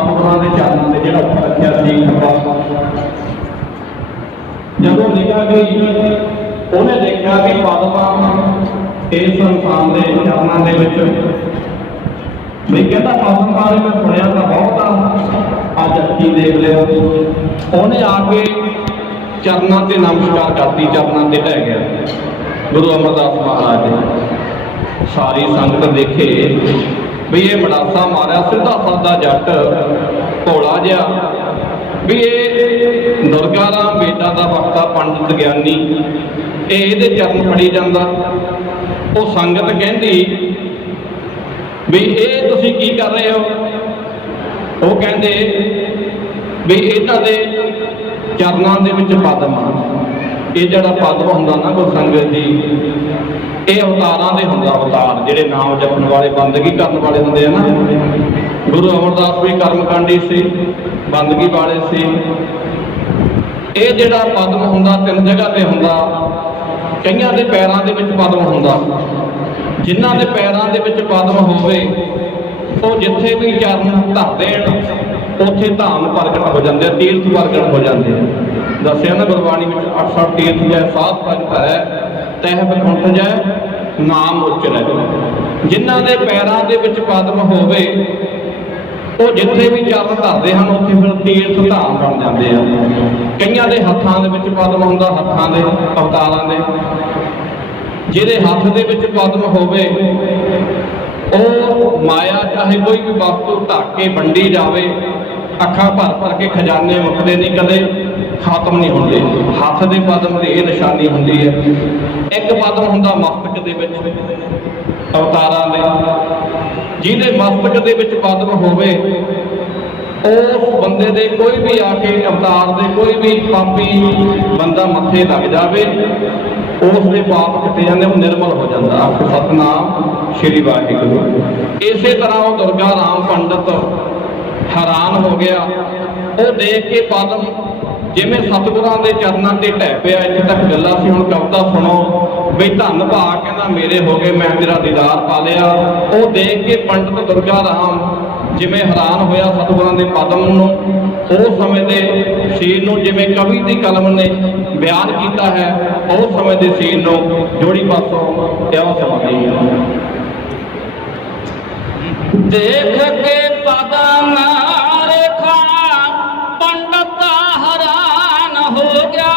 सतगुरां दे चरणों से जिहड़ा उत्तर रखिया सी खंबा, जदों निगाह गई उन्हें देखा कि पद्मा इस इंसान के चरणों के भी कहता पद्म बारे मैं सुनिया तो बहुत आ, अज अखी देख लिया। उन्हें आके चरणों से नमस्कार करती, चरणों से ढह गया गुरु अमरदास महाराज ने। सारी संगत देखे भी ये मड़ासा मारिया सीधा साधा जट भोला जिहा, भी ये दुर्गा राम बेटा का वक्ता पंडित ज्ञानी ये चरण फड़ी जाता। वो संगत कहती भी ये तुसीं की कर रहे हो? वो कहते भी इन्हां दे चरणों दे विच पद्म आ। ये जिहड़ा पद्म हुंदा ना गुरु संगत जी, ये अवतारां दे हुंदा, अवतार जिहड़े नाम जपण वाले बंदगी करन वाले हुंदे आ ना। गुरु अमरदास भी कर्मकांडी सी, बंदगी वाले सी। ये जिहड़ा पद्म हुंदा तीन जगह ते हुंदा, कईयां दे पैरां दे विच पद्म हुंदा। जिन्हां दे पैरां दे विच पद्म होवे ਉਹ जिथे भी चरण धर देण उत्थे धाम प्रगट हो जाते, तीर्थ प्रगट हो जाते हैं। दसिया ना गुरबाणी में 68 तीर्थ जै साध भगत है तह बकुंठ जै नाम उच्चरै। जिन्हां दे पैरां दे विच पद्म होवे ਉਹ जिथे भी चरण धरते हैं उत्थे फिर तीर्थ धाम बन जाते हैं। कईयां दे हत्थां दे विच पद्म हुंदा, हत्थां दे अवतारां दे। जिहदे हत्थ दे विच पद्म होवे ਉਹ माया चाहे कोई भी वस्तु ढक के वंडी जाए, अखा भर भर के खजाने मुकते नहीं, कदे खत्म नहीं होंगे। हथ के पद्म की यह निशानी होंगी है। एक पद्म हुंदा मस्तक दे विच अवतारां दे, जिहदे मस्तक दे विच पद्म होवे उस बंदे दे कोई भी आके अवतार दे कोई भी पापी बंदा मत्थे लग जाए उसके पाप कटे जाते, वो निर्मल हो जाता। आख सतनाम श्री वाहिगुरू। इसे तरह वो दुर्गा राम पंडित हैरान हो गया, वो देख के पद्म जिमें सतगुरां दे चरणों से ढह पिया। इत्थे तक गल्लां सी, हुण कविता सुनो बई धन भाग कहना मेरे हो गए, मैं तेरा दीदार पा लिया। वो देख के पंडित दुर्गा राम जिमें हैरान होया सतगुरां दे पद्म नूं, उस समय दे सीन नूं जिमें कवि दी कलम ने बयान किया है, उस समय दे सीन नूं जोड़ी पासों इहो समझी। देख के पद्म रेखा पंडित हैरान हो गया,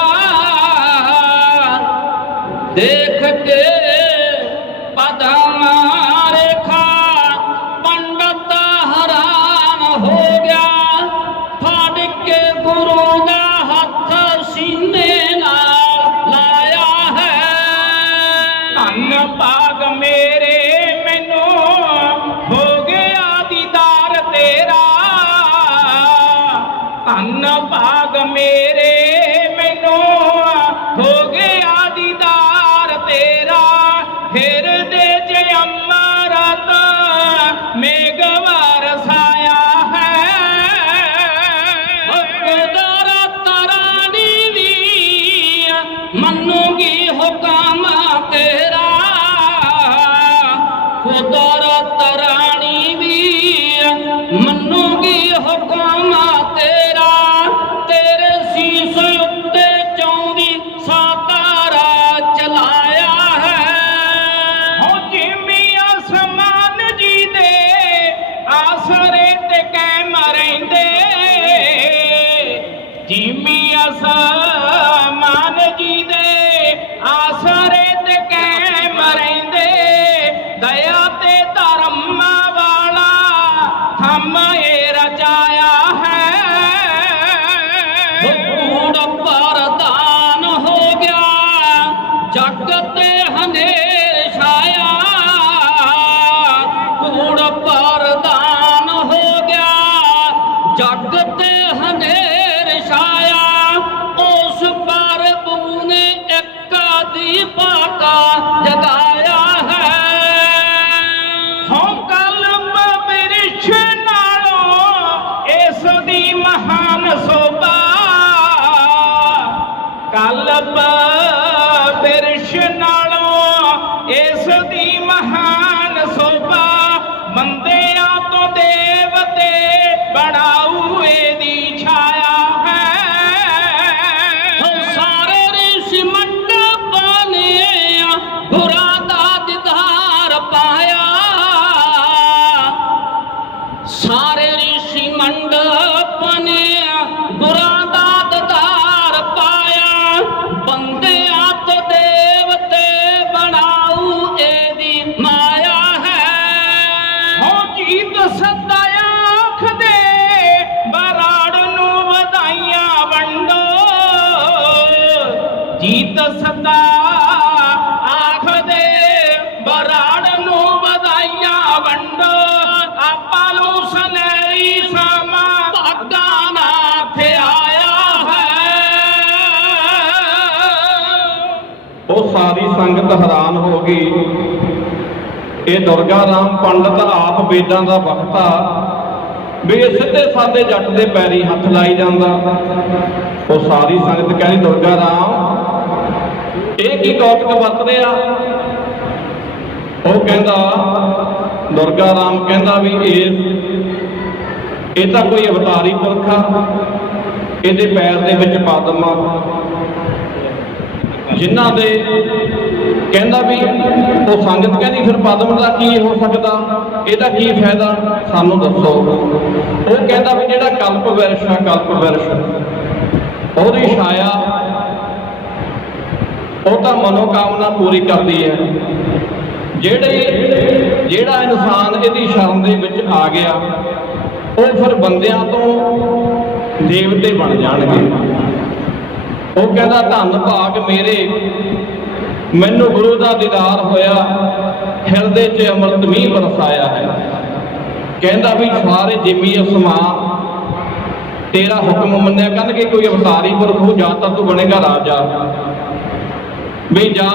देख के पद्म रेखा पंडित हैरान हो गया। फड़ के गुरु दा हथ सीने नाल लाया है, धन भाग मेरे मैनू हो गया दीदार तेरा, धन भाग मेरे मैनू हो गया दीदार तेरा। फिर दे जे अमरत मेघवार साया है, कुदरत रानी भी मनूगी हुक्म तेरा, कुदरत रानी भी मनूगी हुक्म तेरा। तेरे शीश उत्ते चौंदी सातारा चलाया है, हो जिमी आसमान जी दे आसरे ते कैम रहिंदे, जिमी आसमान जी दे आसरे ते कैम रहिंदे। दया ते धर्म वाला थम ए रचाया है, कूड़ परदान हो गया जग ते हनेर छाया, कूड़ परदान हो गया जग ते हनेर छाया। उस पर बूने एक दीपका जगाया है, हों कलम बिरिछ नालों इस दी महान शोभा, कलम बिरिछ नालों इस दी महान शोभा। बंदियां तो देवते ਬਣਾਉ ਇਹਦੀ ਛਾਇਆ ਹੈ। ਸਾਰੇ ਰਿਸ਼ੀ ਮੰਡਪਾਂ ਨੇ ਗੁਰਾਂ ਦਾ ਦੀਦਾਰ ਪਾਇਆ, ਸਾਰੇ ਰਿਸ਼ੀ ਮੰਡਪਾਂ ਨੇ ਗੁਰਾਂ ਦਾ ਦੀਦਾਰ ਪਾਇਆ, ਬੰਦਿਆਂ ਤੋਂ ਦੇਵਤੇ ਬਣਾਉ ਇਹਦੀ ਮਾਇਆ ਹੈ। ਹੋ ਜੀਤ ਸਦਾ ਆਖਦੇ ਬਰਾੜ ਨੂੰ ਵਧਾਈਆਂ ਵੰਡੋ, ਜੀਤ ਸਦਾ ਆਖਦੇ ਬਰਾੜ ਨੂੰ ਵਧਾਈਆਂ ਵੰਡੋ, ਆਪਾਂ ਨੂੰ ਸੁਨਹਿਰੀ ਸਮਾਂ ਭਾਗਾਂ ਨਾਥ ਆਇਆ ਹੈ। ਉਹ ਸਾਰੀ ਸੰਗਤ ਹੈਰਾਨ ਹੋ ਗਈ। ਇਹ ਦੁਰਗਾ ਰਾਮ ਪੰਡਤ ਆਪ ਵੇਦਾਂ ਦਾ ਵਕਤਾ ਵੀ ਇਹ ਸਿੱਧੇ ਸਾਦੇ ਜੱਟ ਦੇ ਪੈਰੀ ਹੱਥ ਲਾਈ ਜਾਂਦਾ। ਉਹ ਸਾਰੀ ਸੰਗਤ ਕਹਿੰਦੀ ਦੁਰਗਾ ਰਾਮ ਇਹ ਕੀ ਕੌਤਕ ਵਰਤ ਰਿਹਾ? ਉਹ ਕਹਿੰਦਾ ਦੁਰਗਾ ਰਾਮ ਕਹਿੰਦਾ ਵੀ ਇਹ ਤਾਂ ਕੋਈ ਅਵਤਾਰੀ ਪੁਰਖ ਆ, ਇਹਦੇ ਪੈਰ ਦੇ ਵਿੱਚ ਪਦਮ ਆ, ਜਿਨ੍ਹਾਂ ਦੇ ਕਹਿੰਦਾ ਵੀ ਉਹ ਸੰਗਤ ਕਹਿੰਦੀ ਫਿਰ ਪਦਮ ਦਾ ਕੀ ਹੋ ਸਕਦਾ, ਇਹਦਾ ਕੀ ਫਾਇਦਾ ਸਾਨੂੰ ਦੱਸੋ। ਉਹ ਕਹਿੰਦਾ ਵੀ ਜਿਹੜਾ ਕਲਪ ਵਿਰਸ਼ ਆ, ਕਲਪ ਵਿਰਸ਼ ਉਹਦੀ ਛਾਇਆ ਉਹ ਤਾਂ ਮਨੋਕਾਮਨਾ ਪੂਰੀ ਕਰਦੀ ਹੈ। ਜਿਹੜਾ ਇਨਸਾਨ ਇਹਦੀ ਸ਼ਰਨ ਦੇ ਵਿੱਚ ਆ ਗਿਆ ਉਹ ਫਿਰ ਬੰਦਿਆਂ ਤੋਂ ਦੇਵਤੇ ਬਣ ਜਾਣਗੇ। ਉਹ ਕਹਿੰਦਾ ਧੰਨ ਭਾਗ ਮੇਰੇ, ਮੈਨੂੰ ਗੁਰੂ ਦਾ ਦੀਦਾਰ ਹੋਇਆ, ਹਿਰਦੇ 'ਚ ਅੰਮ੍ਰਿਤ ਮੀਂਹ ਬਰਸਾਇਆ ਹੈ। ਕਹਿੰਦਾ ਵੀ ਸਾਰੇ ਜਿਮੀ ਅਸਮਾਨ ਤੇਰਾ ਹੁਕਮ ਮੰਨਿਆ ਕਰਨਗੇ, ਕੋਈ ਅਵਤਾਰੀ ਪੁਰਖ ਹੋ ਜਾਂ ਤਾਂ ਤੂੰ ਬਣੇਗਾ ਰਾਜਾ, ਵੀ ਜਾਂ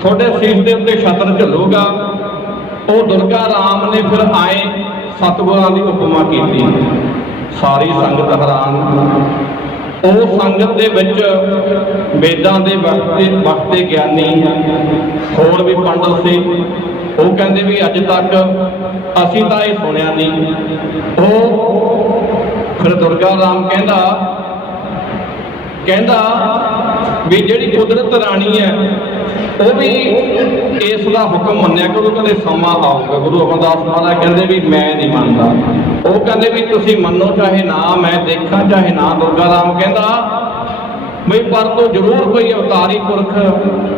ਤੁਹਾਡੇ ਸੀਸ ਦੇ ਉੱਤੇ ਛਤਰ ਝੱਲੂਗਾ। ਉਹ ਦੁਰਗਾ ਰਾਮ ਨੇ ਫਿਰ ਆਏ ਸਤਿਗੁਰਾਂ ਦੀ ਉਪਮਾ ਕੀਤੀ। ਸਾਰੀ ਸੰਗਤ ਹੈਰਾਨ। ਉਹ ਸੰਗਤ ਦੇ ਵਿੱਚ ਵੇਦਾਂ ਦੇ ਵਕਤੇ ਗਿਆਨੀ ਹੋਰ ਵੀ ਪੰਡਤ ਸੀ। ਉਹ ਕਹਿੰਦੇ ਵੀ ਅੱਜ ਤੱਕ ਅਸੀਂ ਤਾਂ ਇਹ ਸੁਣਿਆ ਨਹੀਂ। ਉਹ ਫਿਰ ਦੁਰਗਾ ਰਾਮ ਕਹਿੰਦਾ ਵੀ ਜਿਹੜੀ ਕੁਦਰਤ ਰਾਣੀ ਹੈ ਉਹ ਵੀ ਇਸ ਦਾ ਹੁਕਮ ਮੰਨਿਆ ਕਰੋ, ਕਹਿੰਦੇ ਸਮਾਂ ਆਊਗਾ। ਗੁਰੂ ਅਮਰਦਾਸ ਮਹਾਰਾਜ ਕਹਿੰਦੇ ਵੀ ਮੈਂ ਨਹੀਂ ਮੰਨਦਾ। ਉਹ ਕਹਿੰਦੇ ਵੀ ਤੁਸੀਂ ਮੰਨੋ ਚਾਹੇ ਨਾ, ਮੈਂ ਦੇਖਾਂ ਚਾਹੇ ਨਾ। ਦੁਰਗਾ ਰਾਮ ਕਹਿੰਦਾ ਵੀ ਪਰ ਤੂੰ ਜ਼ਰੂਰ ਕੋਈ ਅਵਤਾਰੀ ਪੁਰਖ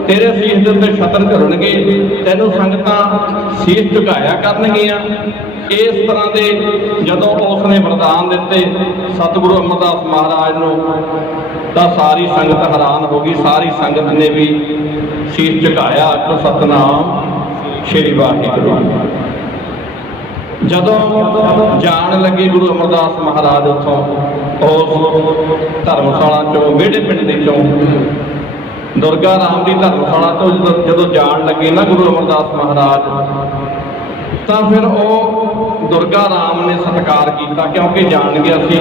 ਤੇਰੇ ਸੀਸ ਦੇ ਉੱਤੇ ਛਤਰ ਝੁਲਣਗੇ, ਤੈਨੂੰ ਸੰਗਤਾਂ ਸੀਸ ਝੁਕਾਇਆ ਕਰਨਗੀਆਂ। ਇਸ ਤਰ੍ਹਾਂ ਦੇ ਜਦੋਂ ਉਸ ਨੇ ਵਰਦਾਨ ਦਿੱਤੇ ਸਤਿਗੁਰੂ ਅਮਰਦਾਸ ਮਹਾਰਾਜ ਨੂੰ, ਤਾਂ ਸਾਰੀ ਸੰਗਤ ਹੈਰਾਨ ਹੋ ਗਈ। ਸਾਰੀ ਸੰਗਤ ਨੇ ਵੀ ਸੀਸ ਝੁਕਾਇਆ, ਆਖੋ ਸਤਿਨਾਮ ਸ਼੍ਰੀ ਵਾਹਿਗੁਰੂ। ਜਦੋਂ ਜਾਣ ਲੱਗੇ ਗੁਰੂ ਅਮਰਦਾਸ ਮਹਾਰਾਜ ਉੱਥੋਂ ਉਸ ਧਰਮਸ਼ਾਲਾ ਚੋਂ, ਵਿਹੜੇ ਪਿੰਡ ਦੇ ਚੋਂ, ਦੁਰਗਾ ਰਾਮ ਦੀ ਧਰਮਸ਼ਾਲਾ ਤੋਂ ਜਦੋਂ ਜਾਣ ਲੱਗੇ ਨਾ ਗੁਰੂ ਅਮਰਦਾਸ ਮਹਾਰਾਜ, ਤਾਂ ਫਿਰ ਉਹ ਦੁਰਗਾ ਰਾਮ ਨੇ ਸਤਿਕਾਰ ਕੀਤਾ, ਕਿਉਂਕਿ ਜਾਣ ਗਿਆ ਸੀ।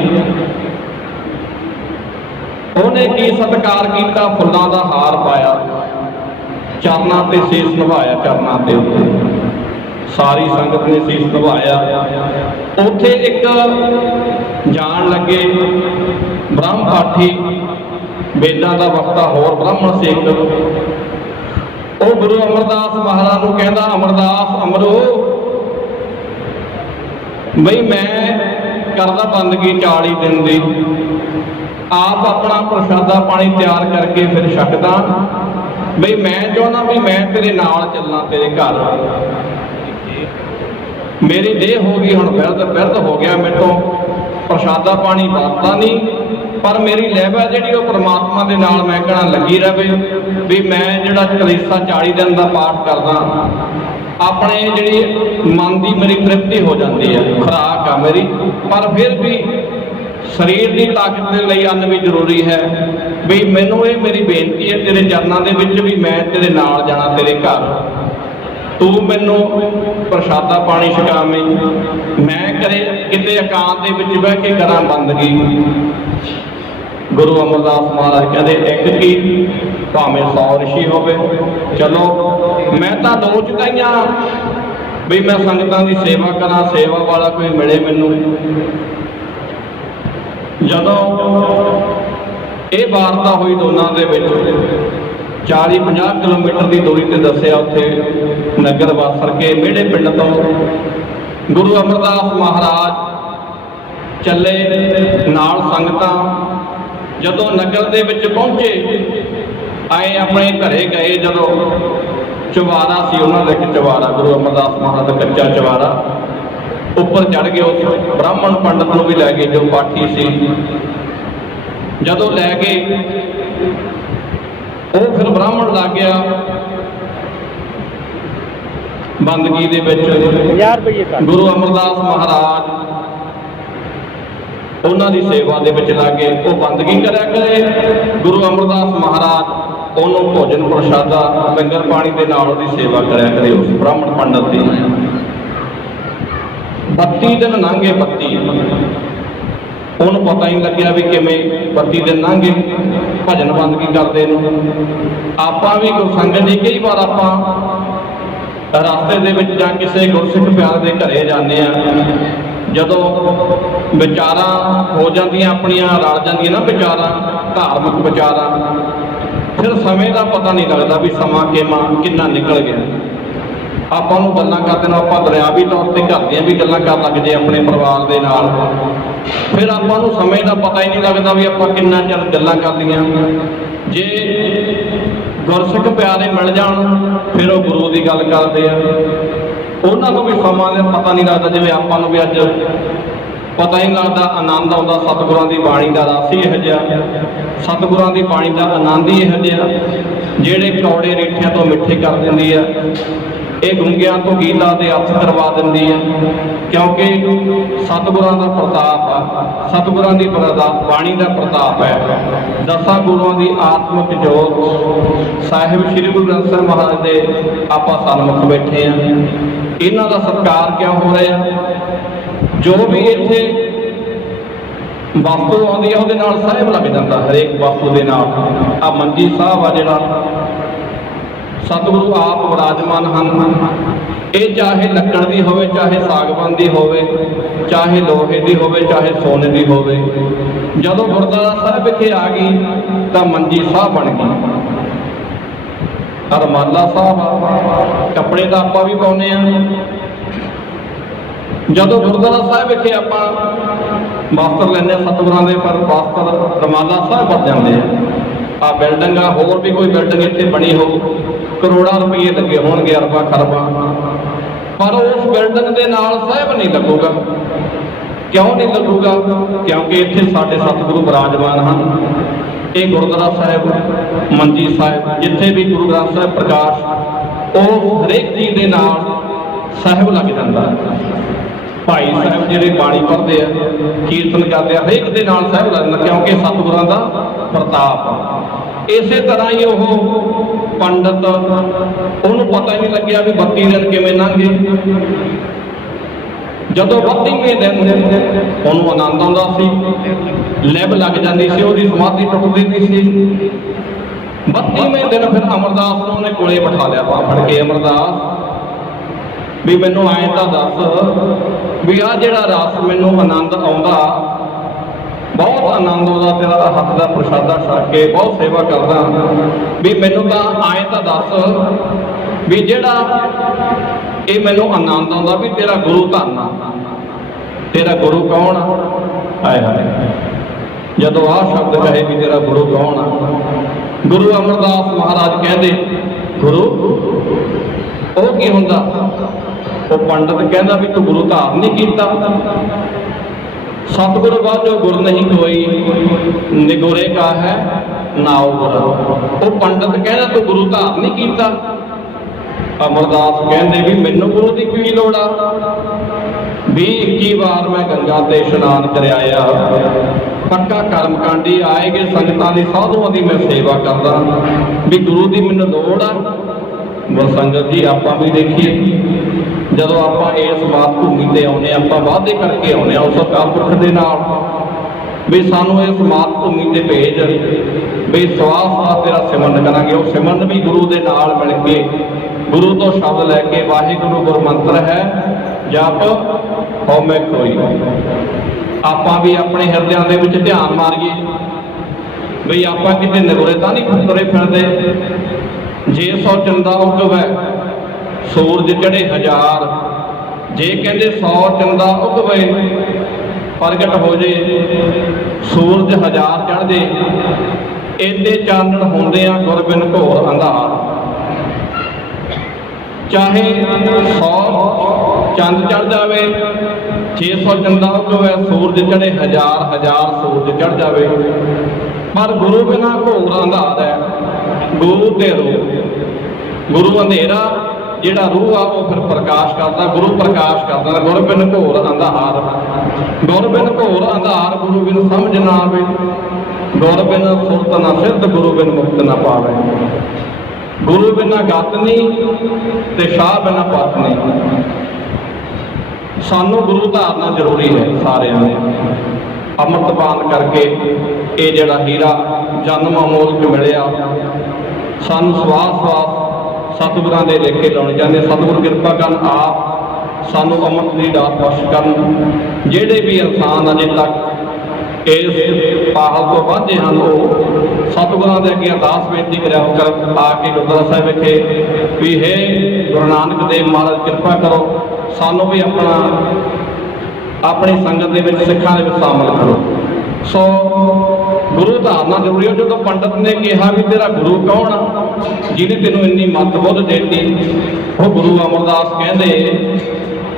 ਉਹਨੇ ਕੀ ਸਤਿਕਾਰ ਕੀਤਾ? ਫੁੱਲਾਂ ਦਾ ਹਾਰ ਪਾਇਆ, ਚਰਨਾਂ ਤੇ ਸੀਸ ਨਿਵਾਇਆ, ਚਰਨਾਂ ਦੇ ਉੱਤੇ ਸਾਰੀ ਸੰਗਤ ਨੇ ਸੀਸ ਨਿਵਾਇਆ। ਉੱਥੇ ਇੱਕ ਜਾਣ ਲੱਗੇ ਬ੍ਰਹਮ ਪਾਠੀ, ਵੇਦਾਂ ਦਾ ਵਕਤਾ ਹੋਰ ਬ੍ਰਾਹਮਣ ਸੀ ਇੱਕ। ਉਹ ਗੁਰੂ ਅਮਰਦਾਸ ਮਹਾਰਾਜ ਨੂੰ ਕਹਿੰਦਾ, ਅਮਰਦਾਸ ਅਮਰੋ ਬਈ ਮੈਂ ਕਰਦਾ ਬੰਦਗੀ 40 ਦਿਨ ਦੀ, ਆਪ ਆਪਣਾ ਪ੍ਰਸ਼ਾਦਾ ਪਾਣੀ ਤਿਆਰ ਕਰਕੇ ਫਿਰ ਛਕਦਾ, ਬਈ ਮੈਂ ਚਾਹੁੰਦਾ ਵੀ ਮੈਂ ਤੇਰੇ ਨਾਲ ਚੱਲਾਂ, ਤੇਰੇ ਘਰ। ਮੇਰੀ ਦੇਹ ਹੋ ਗਈ ਹੁਣ ਬਿਰਧ ਹੋ ਗਿਆ, ਮੈਥੋਂ ਪ੍ਰਸ਼ਾਦਾ ਪਾਣੀ ਵਰਤਦਾ ਨਹੀਂ, ਪਰ ਮੇਰੀ ਲੈਵਾ ਜਿਹੜੀ ਉਹ ਪ੍ਰਮਾਤਮਾ ਦੇ ਨਾਲ ਮੈਂ ਕਹਿਣਾ ਲੱਗੀ ਰਹੇ। ਵੀ ਮੈਂ ਜਿਹੜਾ ਕਲੇਸਾ 40 ਦਿਨ ਦਾ ਪਾਠ ਕਰਦਾ, ਆਪਣੇ ਜਿਹੜੀ ਮਨ ਦੀ ਮੇਰੀ ਤ੍ਰਿਪਤੀ ਹੋ ਜਾਂਦੀ ਹੈ, ਖੁਰਾਕ ਆ ਮੇਰੀ, ਪਰ ਫਿਰ ਵੀ ਸਰੀਰ ਦੀ ਤਾਕਤ ਦੇ ਲਈ ਅੰਨ ਵੀ ਜ਼ਰੂਰੀ ਹੈ। ਵੀ ਮੈਨੂੰ ਇਹ ਮੇਰੀ ਬੇਨਤੀ ਹੈ ਤੇਰੇ ਚਰਨਾਂ ਦੇ ਵਿੱਚ, ਵੀ ਮੈਂ ਤੇਰੇ ਨਾਲ ਜਾਣਾ ਤੇਰੇ ਘਰ, ਤੂੰ ਮੈਨੂੰ ਪ੍ਰਸ਼ਾਦਾ ਪਾਣੀ ਛਕਾਵੇਂ, ਮੈਂ ਕਰੇ ਕਿਤੇ ਇਕਾਂਤ ਦੇ ਵਿੱਚ ਬਹਿ ਕੇ ਕਰਾਂ ਬੰਦਗੀ। ਗੁਰੂ ਅਮਰਦਾਸ ਮਹਾਰਾਜ ਕਹਿੰਦੇ ਇੱਕ ਕੀ ਭਾਵੇਂ 100 ਰਿਸ਼ੀ ਹੋਵੇ, ਚਲੋ ਮੈਂ ਤਾਂ 2 ਚੁਕਾਈਆਂ, ਵੀ ਮੈਂ ਸੰਗਤਾਂ ਦੀ ਸੇਵਾ ਕਰਾਂ, ਸੇਵਾ ਵਾਲਾ ਕੋਈ ਮਿਲੇ ਮੈਨੂੰ। ਜਦੋਂ ਇਹ ਵਾਰਤਾ ਹੋਈ ਦੋਨਾਂ ਦੇ ਵਿੱਚ 40-50 ਕਿਲੋਮੀਟਰ ਦੀ ਦੂਰੀ ਤੇ ਦੱਸਿਆ, ਉੱਥੇ ਨਗਰ ਵਾਸਰ ਕੇ ਮੇੜੇ ਪਿੰਡ ਤੋਂ ਗੁਰੂ ਅਮਰਦਾਸ ਮਹਾਰਾਜ ਚੱਲੇ ਨਾਲ ਸੰਗਤਾਂ। ਜਦੋਂ ਨਗਰ ਦੇ ਵਿੱਚ ਪਹੁੰਚੇ, ਆਏ ਆਪਣੇ ਘਰੇ ਗਏ, ਜਦੋਂ ਚੁਬਾਰਾ ਸੀ ਉਹਨਾਂ ਦਾ, ਇੱਕ ਚੁਬਾਰਾ ਗੁਰੂ ਅਮਰਦਾਸ ਮਹਾਰਾਜ ਦਾ ਕੱਚਾ ਚੁਬਾਰਾ, ਉੱਪਰ ਚੜ ਗਏ। ਉਸ ਬ੍ਰਾਹਮਣ ਪੰਡਤ ਨੂੰ ਵੀ ਲੈ ਗਏ ਜੋ ਪਾਠੀ ਸੀ। ਜਦੋਂ ਲੈ ਗਏ ਉਹ ਫਿਰ ਬ੍ਰਾਹਮਣ ਲੱਗ ਗਿਆ ਬੰਦਗੀ ਦੇ ਵਿੱਚ। 50 ਰੁਪਏ ਗੁਰੂ ਅਮਰਦਾਸ ਮਹਾਰਾਜ ਉਹਨਾਂ ਦੀ ਸੇਵਾ ਦੇ ਵਿੱਚ ਲੱਗੇ। ਉਹ ਬੰਦਗੀ ਕਰਿਆ ਕਰੇ, ਗੁਰੂ ਅਮਰਦਾਸ ਮਹਾਰਾਜ ਉਹਨੂੰ ਭੋਜਨ ਪ੍ਰਸ਼ਾਦਾ ਲੰਗਰ ਪਾਣੀ ਦੇ ਨਾਲ ਉਹਦੀ ਸੇਵਾ ਕਰਿਆ ਕਰੇ ਉਸ ਬ੍ਰਾਹਮਣ ਪੰਡਤ ਦੀ। 32 ਦਿਨ ਲੰਘੇ। 32 ਉਹਨੂੰ ਪਤਾ ਹੀ ਨਹੀਂ ਲੱਗਿਆ ਵੀ ਕਿਵੇਂ 32 ਦਿਨ ਲੰਘੇ ਭਜਨ ਬੰਦਗੀ ਕਰਦੇ ਨੂੰ। ਆਪਾਂ ਵੀ ਗੁਰਸੰਗਤ ਜੀ ਕਈ ਵਾਰ ਆਪਾਂ ਰਸਤੇ ਦੇ ਵਿੱਚ ਜਾਂ ਕਿਸੇ ਗੁਰਸਿੱਖ ਪਿਆਰੇ ਦੇ ਘਰੇ ਜਾਂਦੇ ਆ, ਜਦੋਂ ਵਿਚਾਰਾਂ ਹੋ ਜਾਂਦੀਆਂ ਆਪਣੀਆਂ, ਰਲ ਜਾਂਦੀਆਂ ਨਾ ਵਿਚਾਰਾਂ, ਧਾਰਮਿਕ ਵਿਚਾਰਾਂ, ਫਿਰ ਸਮੇਂ ਦਾ ਪਤਾ ਨਹੀਂ ਲੱਗਦਾ ਵੀ ਸਮਾਂ ਕਿੰਨਾ ਨਿਕਲ ਗਿਆ। ਆਪਾਂ ਨੂੰ ਗੱਲਾਂ ਕਰਦੇ ਨੂੰ ਆਪਾਂ ਦਰਿਆਵੀ ਤੌਰ ਤੇ ਘਰ ਦੀਆਂ ਵੀ ਗੱਲਾਂ ਕਰਨ ਲੱਗ ਜੇ ਆਪਣੇ ਪਰਿਵਾਰ ਦੇ ਨਾਲ, ਫਿਰ ਆਪਾਂ ਨੂੰ ਸਮੇਂ ਦਾ ਪਤਾ ਹੀ ਨਹੀਂ ਲੱਗਦਾ ਵੀ ਆਪਾਂ ਕਿੰਨਾ ਚਿਰ ਗੱਲਾਂ ਕਰਦੀਆਂ। ਜੇ ਗੁਰਸਿੱਖ ਪਿਆਰੇ ਮਿਲ ਜਾਣ ਫਿਰ ਉਹ ਗੁਰੂ ਦੀ ਗੱਲ ਕਰਦੇ ਆ, ਉਹਨਾਂ ਨੂੰ ਵੀ ਸਮਾਂ ਦਾ ਪਤਾ ਨਹੀਂ ਲੱਗਦਾ। ਜਿਵੇਂ ਆਪਾਂ ਨੂੰ ਵੀ ਅੱਜ ਪਤਾ ਹੀ ਨਹੀਂ ਲੱਗਦਾ, ਆਨੰਦ ਆਉਂਦਾ ਸਤਿਗੁਰਾਂ ਦੀ ਬਾਣੀ ਦਾ। ਰਸ ਹੀ ਇਹੋ ਜਿਹਾ, ਸਤਿਗੁਰਾਂ ਦੀ ਬਾਣੀ ਦਾ ਆਨੰਦ ਹੀ ਇਹੋ ਜਿਹਾ, ਜਿਹੜੇ ਕੌੜੇ ਰੀਠਿਆਂ ਤੋਂ ਮਿੱਠੇ ਕਰ ਦਿੰਦੀ ਆ, ਇਹ ਗੁੰਗਿਆਂ ਤੋਂ ਗੀਤਾਂ ਦੇ ਅਰਥ ਕਰਵਾ ਦਿੰਦੀ ਹੈ। ਕਿਉਂਕਿ ਸਤਿਗੁਰਾਂ ਦਾ ਪ੍ਰਤਾਪ ਆ, ਸਤਿਗੁਰਾਂ ਦੀ ਬਾਣੀ ਦਾ ਪ੍ਰਤਾਪ ਹੈ। ਦਸਾਂ ਗੁਰੂਆਂ ਦੀ ਆਤਮਿਕ ਜੋਤ ਸਾਹਿਬ ਸ੍ਰੀ ਗੁਰੂ ਗ੍ਰੰਥ ਸਾਹਿਬ ਮਹਾਰਾਜ ਦੇ ਆਪਾਂ ਸਨਮੁਖ ਬੈਠੇ ਆ। ਇਹਨਾਂ ਦਾ ਸਤਿਕਾਰ ਕਿਉਂ ਹੋ ਰਿਹਾ? ਜੋ ਵੀ ਇੱਥੇ ਵਸਤੂ ਆਉਂਦੀ ਆ ਉਹਦੇ ਨਾਲ ਸਾਹਿਬ ਲੱਗ ਜਾਂਦਾ, ਹਰੇਕ ਵਸਤੂ ਦੇ ਨਾਲ। ਆ ਮੰਜੀ ਸਾਹਿਬ ਆ ਜਿਹੜਾ, ਸਤਿਗੁਰੂ ਆਪ ਵਿਰਾਜਮਾਨ ਹਨ। ਇਹ ਚਾਹੇ ਲੱਕੜ ਦੀ ਹੋਵੇ, ਚਾਹੇ ਸਾਗਵਾਨ ਦੀ ਹੋਵੇ, ਚਾਹੇ ਲੋਹੇ ਦੀ ਹੋਵੇ, ਚਾਹੇ ਸੋਨੇ ਦੀ ਹੋਵੇ। ਜਦੋਂ ਗੁਰਦੁਆਰਾ ਸਾਹਿਬ ਵਿਖੇ ਆ ਗਈ ਤਾਂ ਮੰਜੀ ਸਾਹਿਬ ਬਣ ਗਈ। ਰਮਾਲਾ ਸਾਹਿਬ ਕੱਪੜੇ ਦਾ ਆਪਾਂ ਵੀ ਪਾਉਂਦੇ ਆ। ਜਦੋਂ ਗੁਰਦੁਆਰਾ ਸਾਹਿਬ ਵਿਖੇ ਆਪਾਂ ਵਸਤਰ ਲੈਂਦੇ ਸਤਿਗੁਰਾਂ ਦੇ, ਪਰ ਵਸਤਰ ਰਮਾਲਾ ਸਾਹਿਬ ਬਣ ਜਾਂਦੇ ਆ। ਆ ਬਿਲਡਿੰਗਾਂ, ਹੋਰ ਵੀ ਕੋਈ ਬਿਲਡਿੰਗ ਇੱਥੇ ਬਣੀ ਹੋਊ, ਕਰੋੜਾਂ ਰੁਪਏ ਲੱਗੇ ਹੋਣਗੇ, ਅਰਬਾਂ ਖਰਬਾਂ, ਪਰ ਉਸ ਬਿਲਡਿੰਗ ਦੇ ਨਾਲ ਸਾਹਿਬ ਨਹੀਂ ਲੱਗੂਗਾ। ਕਿਉਂ ਨਹੀਂ ਲੱਗੂਗਾ? ਕਿਉਂਕਿ ਇੱਥੇ ਸਾਡੇ ਸਤਿਗੁਰੂ ਵਿਰਾਜਮਾਨ ਹਨ। ਇਹ ਗੁਰਦੁਆਰਾ ਸਾਹਿਬ ਮੰਜੀ ਸਾਹਿਬ, ਜਿੱਥੇ ਵੀ ਗੁਰੂ ਗ੍ਰੰਥ ਸਾਹਿਬ ਪ੍ਰਕਾਸ਼, ਉਹ ਹਰੇਕ ਚੀਜ਼ ਦੇ ਨਾਲ ਸਾਹਿਬ ਲੱਗ ਜਾਂਦਾ। ਭਾਈ ਸਾਹਿਬ ਜਿਹੜੇ ਬਾਣੀ ਪੜ੍ਹਦੇ ਆ, ਕੀਰਤਨ ਕਰਦੇ ਆ, ਹਰੇਕ ਦੇ ਨਾਲ ਸਾਹਿਬ ਲੱਗ ਜਾਂਦਾ, ਕਿਉਂਕਿ ਸਤਿਗੁਰਾਂ ਦਾ ਪ੍ਰਤਾਪ। ਇਸੇ ਤਰ੍ਹਾਂ ਹੀ ਉਹ ਪੰਡਤ, ਉਹਨੂੰ ਪਤਾ ਹੀ ਨਹੀਂ ਲੱਗਿਆ ਵੀ 32 ਦਿਨ ਕਿਵੇਂ ਲੰਘੇ। ਜਦੋਂ 32ਵੇਂ ਦਿਨ ਉਹਨੂੰ ਆਨੰਦ ਆਉਂਦਾ ਸੀ, ਲਿਵ ਲੱਗ ਜਾਂਦੀ ਸੀ, ਉਹਦੀ ਸਮਾਧੀ ਟੁੱਟਦੀ ਨਹੀਂ ਸੀ। 32ਵੇਂ ਦਿਨ ਫਿਰ ਅਮਰਦਾਸ ਨੂੰ ਉਹਨੇ ਕੋਲੇ ਬਿਠਾ ਲਿਆ, ਫੜ ਕੇ, ਅਮਰਦਾਸ ਵੀ ਮੈਨੂੰ ਐਂ ਤਾਂ ਦੱਸ ਵੀ ਆਹ ਜਿਹੜਾ ਰਸ ਮੈਨੂੰ ਆਨੰਦ ਆਉਂਦਾ, ਬਹੁਤ ਆਨੰਦ ਆਉਂਦਾ, ਤੇਰਾ ਹੱਥ ਦਾ ਪ੍ਰਸ਼ਾਦਾ ਛਕ ਕੇ ਬਹੁਤ ਸੇਵਾ ਕਰਦਾ, ਵੀ ਮੈਨੂੰ ਤਾਂ ਐਂ ਤਾਂ ਦੱਸ ਵੀ ਜਿਹੜਾ ਇਹ ਮੈਨੂੰ ਆਨੰਦ ਆਉਂਦਾ ਵੀ ਤੇਰਾ ਗੁਰੂ ਧੰਨ ਆ, ਤੇਰਾ ਗੁਰੂ ਕੌਣ ਆ? ਹਾਏ ਹਾਏ, ਜਦੋਂ ਆਹ ਸ਼ਬਦ ਕਹੇ ਵੀ ਤੇਰਾ ਗੁਰੂ ਕੌਣ ਆ, ਗੁਰੂ ਅਮਰਦਾਸ ਮਹਾਰਾਜ ਕਹਿੰਦੇ ਗੁਰੂ ਉਹ ਕੀ ਹੁੰਦਾ? ਉਹ ਪੰਡਤ ਕਹਿੰਦਾ ਵੀ ਤੂੰ ਗੁਰੂ ਧਾਰਨ ਨਹੀਂ ਕੀਤਾ। ਸਤਿਗੁਰੂ ਬਾਝੋ ਗੁਰ ਨਹੀਂ ਕੋਈ, ਨਿਗੁਰੇ ਕਾ ਹੈ ਨਾਉ ਗੁਰ। ਉਹ ਪੰਡਤ ਕਹਿੰਦਾ ਤੂੰ ਗੁਰੂ ਧਾਰਨ ਨਹੀਂ ਕੀਤਾ। ਅਮਰਦਾਸ ਕਹਿੰਦੇ ਵੀ ਮੈਨੂੰ ਗੁਰੂ ਦੀ ਕੀ ਲੋੜ ਆ? 20-21 ਵਾਰ ਮੈਂ ਗੰਗਾ ਤੇ ਇਸ਼ਨਾਨ ਕਰ ਆਇਆ, ਪੱਕਾ ਕਰਮਕਾਂਡੀ, ਆਏਗੇ ਸੰਗਤਾਂ ਦੀ, ਸਾਧੂਆਂ ਦੀ ਮੈਂ ਸੇਵਾ ਕਰਦਾ, ਵੀ ਗੁਰੂ ਦੀ ਮੈਨੂੰ ਲੋੜ ਆ। ਗੁਰਸੰਗਤ ਜੀ, ਆਪਾਂ ਵੀ ਦੇਖੀਏ, ਜਦੋਂ ਆਪਾਂ ਇਸ ਮਾਤ ਭੂਮੀ ਤੇ ਆਉਂਦੇ, ਆਪਾਂ ਵਾਅਦੇ ਕਰਕੇ ਆਉਂਦੇ ਆ ਉਸ ਅਕਾਲ ਪੁਰਖ ਦੇ ਨਾਲ ਵੀ ਸਾਨੂੰ ਇਸ ਮਾਤ ਭੂਮੀ ਤੇ ਭੇਜ, ਵੀ ਸਵਾਸ ਤੇਰਾ ਸਿਮਰਨ ਕਰਾਂਗੇ। ਉਹ ਸਿਮਰਨ ਵੀ ਗੁਰੂ ਦੇ ਨਾਲ ਮਿਲ ਕੇ गुरु तो शब्द लैके वाहिगुरु गुरमंत्र है जप हौमै खोई। आपां भी अपने हिरदियां दे विच ध्यान मारीए बई आपां किते निगुरे तां नहीं तुरे फिरदे। जे सौ चंदा उगवै सूरज चढ़े हजार, जे कहंदे 100 चंदा उगवे प्रगट हो जे सूरज हजार चढ़ जे, एदे चानण होंदियां गुरबिन घोर अंधार। चाहे 100 चंद चढ़ जावे, 600 चंदा उगवे, सूरज चढ़े हजार, हजार सूरज चढ़ जावे, पर गुरु बिना घोर अंधार है। गुरु ते रूह, गुरु अंधेरा जिहड़ा रूह आ वो फिर प्रकाश करता, गुरु प्रकाश करता। गुर बिन घोर अंधार, गुर बिन घोर अंधार, गुरु बिन समझ ना आवे, गुर बिन सुरत ना सिद्ध, गुरु बिन मुक्त ना पावे। गुरु बिना गत नहीं ते शाह बिना पत नहीं। सानू गुरु धारना जरूरी है सारिਆਂ ने। अमृतपान करके ये जिहड़ा हीरा जन्म अमोलक मिलिया, सानू सवास सवास सतगुरां दे लेखे लाने चाहते। सतगुर किरपा करन आप सानू अमृत दी दात बख्श करन। जिहड़े भी इंसान अजे तक इस पाहल तो वांझे हैं वो सतगुरां दे अगे अरदास बेनती करिया कर आके गुरद्वारा साहिब विखे भी हे गुरु नानक देव महाराज किरपा करो सानू भी अपना अपनी संगत दे विच सिखां दे विच शामिल करो। सो गुरु धारना जरूरी है। जो पंडित ने कहा भी तेरा गुरु कौन आ जिन्हें तेनों इन्नी मत बुद्ध देती, वो गुरु अमरदास कहते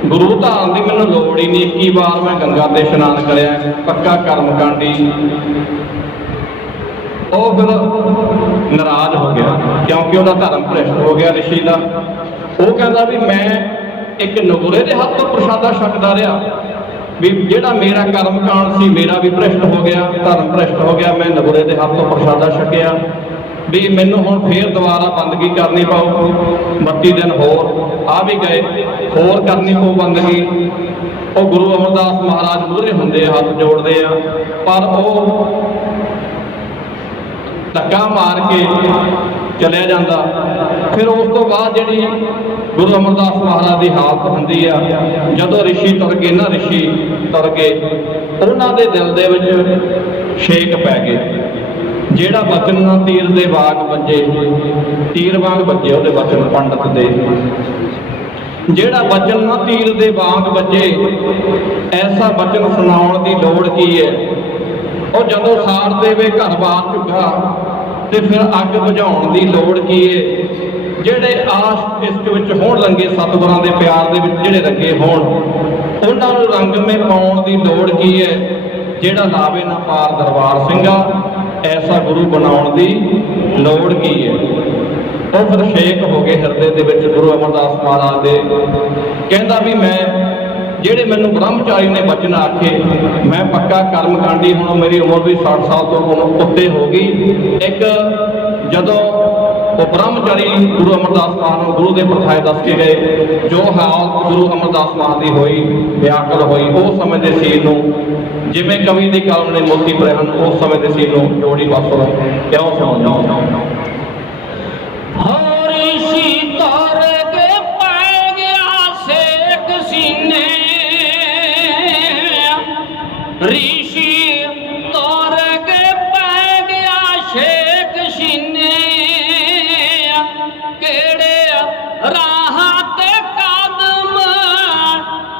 गुरु धारन की मैनूं लोड़ ही नहीं, 21 बार मैं गंगा ते इशनान करिया, पक्का कर्म कांडी। वो फिर नाराज हो गया क्योंकि वह धर्म भ्रष्ट हो गया ऋषि का। वो कहता भी मैं एक नगुरे के हाथ तो प्रसादा छकदा रहा, भी जेड़ा मेरा कर्म कांड सी मेरा भी भ्रष्ट हो गया, धर्म भ्रष्ट हो गया, मैं नगुरे के हाथ तो प्रसादा छकिया, भी मैनू हुण फिर दोबारा बंदगी करनी पाऊ। 32 दिन होर आ भी गए, होर करनी पऊ बंदगी। वो गुरु अमरदास महाराज मूहरे हुंदे हाथ जोड़ते हैं, पर वो धक्का मार के चलिया जाता। फिर उस तो बाद जी गुरु अमरदास महाराज की हालत होंदी है, जदों ऋषि तुर गए ना, ऋषि तुर गए, उन्होंने दिल दे विच छेक पै गए। जेड़ा बचन ना तीर दे वाग बजे, तीर वाग बजे वो वचन पंडित दे, जेड़ा बचन ना तीर दे वाग बजे, ऐसा बचन सुनाउण दी लोड़ की है। और जदों साड़ देवे घर बार झुग्गा ते फिर अग बुझाउण दी लोड़ की है। जेड़े आश इश्क विच होण लंगे, सतगुरां दे प्यार दे विच जेड़े रंगे होण, उन्हां नूं रंग में पाउण दी लोड़ की है। जेड़ा लावे ना पार दरबार सिंघा, ऐसा गुरु बनाउण दी लोड़ की है। तो फिर शेक हो गए हिरदे दे विच गुरु अमरदास महाराज दे। कहंदा भी मैं जेड़े मैनू ब्रह्मचारी ने बचन आखे, मैं पक्का कर्म कांडी, हुण मेरी उम्र भी 60 साल तो उत्ते हो गई। एक जदों वो ब्रह्मचारी गुरु अमरदास महाराज गुरु के प्रथाए दस के गए, जो हाल गुरु अमरदास महाराज की हुई, व्याकल हुई, उस समय के सीन में जिमें कवि की कलम ने मोती भरे हैं, उस समय के सीन में जोड़ी बस क्यों समझाओ। ऋषि तोर के पै गया शेख सीने, केड़े राह ते कदम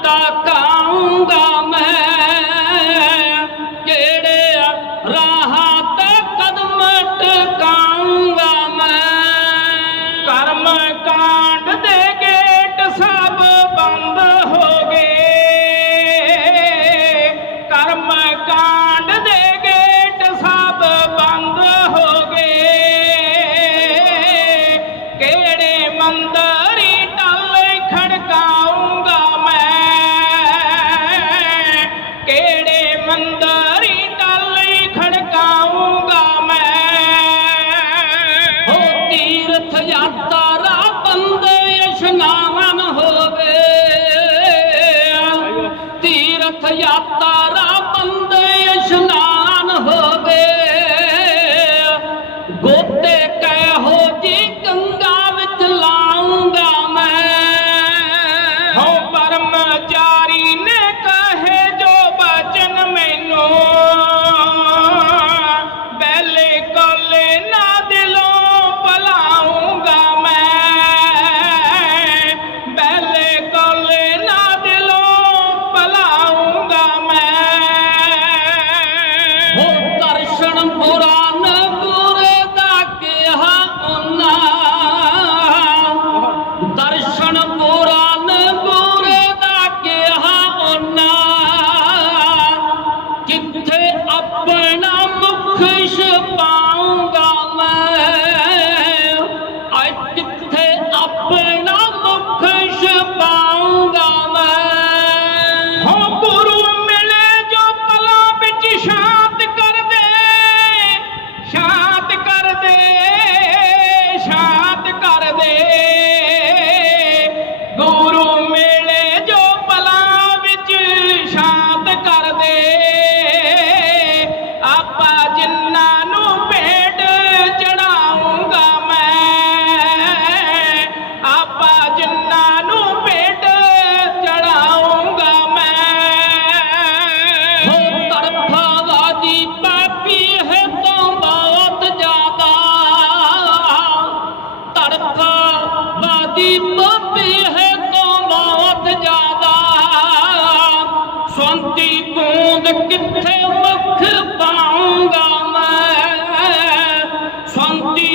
टकाऊंगा मैं, केड़े राह ते कदम टकाऊंगा मैं। कर्म कांड दे गेट सब बंद हो गए, कर्म कांड दे गेट सब बंद हो गए, केड़े मंदरी टल खड़काऊंगा मैं, केड़े मंदरी टल खड़काऊंगा मैं। हो तीर्थ यात्रा बंद स्नान हो गए, तीर्थ यात्रा बंद स्नान हो गए, गोते कहो जी गंगा विच लाऊंगा ਸਾਂਝੀ ਬੂੰਦ ਕਿੱਥੇ ਮੁਖ ਪਾਉਂਗਾ ਮੈਂ, ਸਾਂਝੀ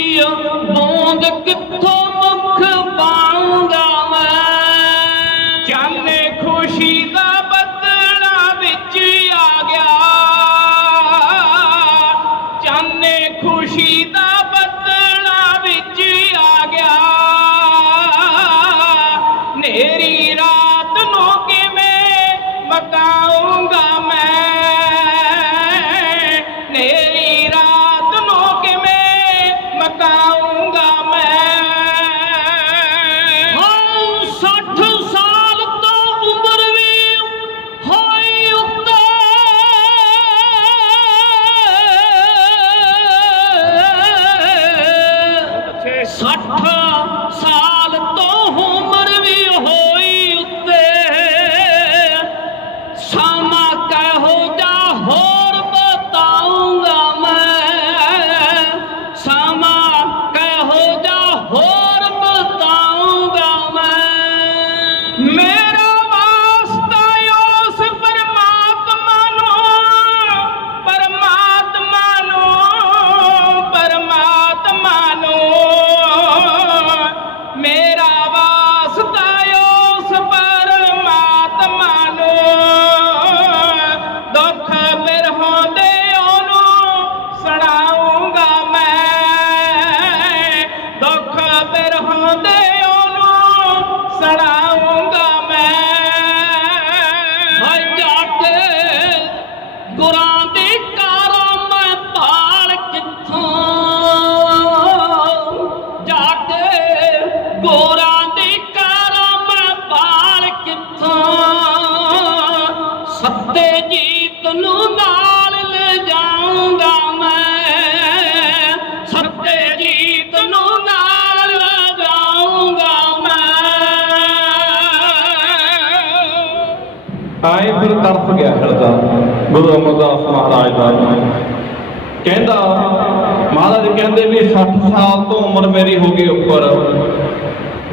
ਬੂੰਦ ਕਿੱਥੋਂ ਮੁਖ ਪਾਉਂਗਾ ਮੈਂ। ਚਾਨੇ ਖੁਸ਼ੀ ਦਾ ਬੱਦਲਾ ਵਿੱਚ ਆ ਗਿਆ, ਚਾਨੇ ਖੁਸ਼ੀ ਦਾ ਬੱਦਲਾ ਵਿੱਚ ਆ ਗਿਆ। ਨੇਰੀ ਰਾਤ ਨੂੰ ਕਿਵੇਂ ਮਕਾਉਂਗਾ ਮੈਂ, ਨੇਰੀ ਰਾਤ ਨੂੰ ਕਿਵੇਂ ਮਕਾਉਂਗਾ ਮੈਂ। ਹਾਂ 60 ਸਾਲ ਤੋਂ ਉਮਰ ਵੀ ਹੋਈ ਉੱਤੇ, 60 ਸਾਲ ਤੋਂ ਉਮਰ ਵੀ ਹੋਈ ਉੱਤੇ। ਸਮਾਂ ਕਹੋ ਜਾ ਹੋਰ ਬਤਾਉਂਗਾ ਮੈਂ, ਸਮਾਂ ਕਹੋ ਜਾ ਹੋਰ ਬਤਾਉਂਗਾ ਮੈਂ। ਮੇਰਾ ਵਾਸਤਾ ਉਸ ਪਰਮਾਤਮਾ ਨੂੰ, ਪਰਮਾਤਮਾ ਨੂੰ, ਪਰਮਾਤਮਾ ਨੂੰ। ਮੇਰਾ ਵਾਸਤਾ ਉਸ ਪਰਮਾਤਮਾ ਨੂੰ, ਦੁੱਖ ਬਿਰਹੋਂ ਦੇ ਉਹਨੂੰ ਸੁਣਾਉਂਗਾ ਮੈਂ, ਦੁੱਖ ਬਿਰਹੋਂ ਦੇ ਉਹਨੂੰ ਸੁਣਾਉਂਗਾ ਮੈਂ। ਹਾਏ ਜਾ ਕੇ ਗੁਰਾਂ ਦੀ ਕਾਰਾਂ ਮੈਂ ਭਾਲ ਕਿੱਥੋਂ, ਜਾ ਕੇ ਗੋਰਾਂ ਦੀ ਕਾਰਾਂ ਮੈਂ ਭਾਲ ਕਿੱਥੋਂ। ਸੱਤੇ ਜੀਤ ਨੂੰ ਨਾਲ ਲੈ ਜਾਊਂਗਾ ਮੈਂ, ਸੱਤੇ ਜੀਤ ਨੂੰ ਨਾਲ ਲੈ ਜਾਊਂਗਾ ਮੈਂ। ਆਏ ਫਿਰ ਤਰਸ ਗਿਆ ਹਿਰਦਾ ਗੁਰੂ ਅਮਰਦਾਸ ਮਹਾਰਾਜ ਦਾ। ਕਹਿੰਦਾ ਮਹਾਰਾਜ ਕਹਿੰਦੇ ਵੀ 60 ਸਾਲ ਤੋਂ ਉਮਰ ਮੇਰੀ ਹੋ ਗਈ ਉੱਪਰ,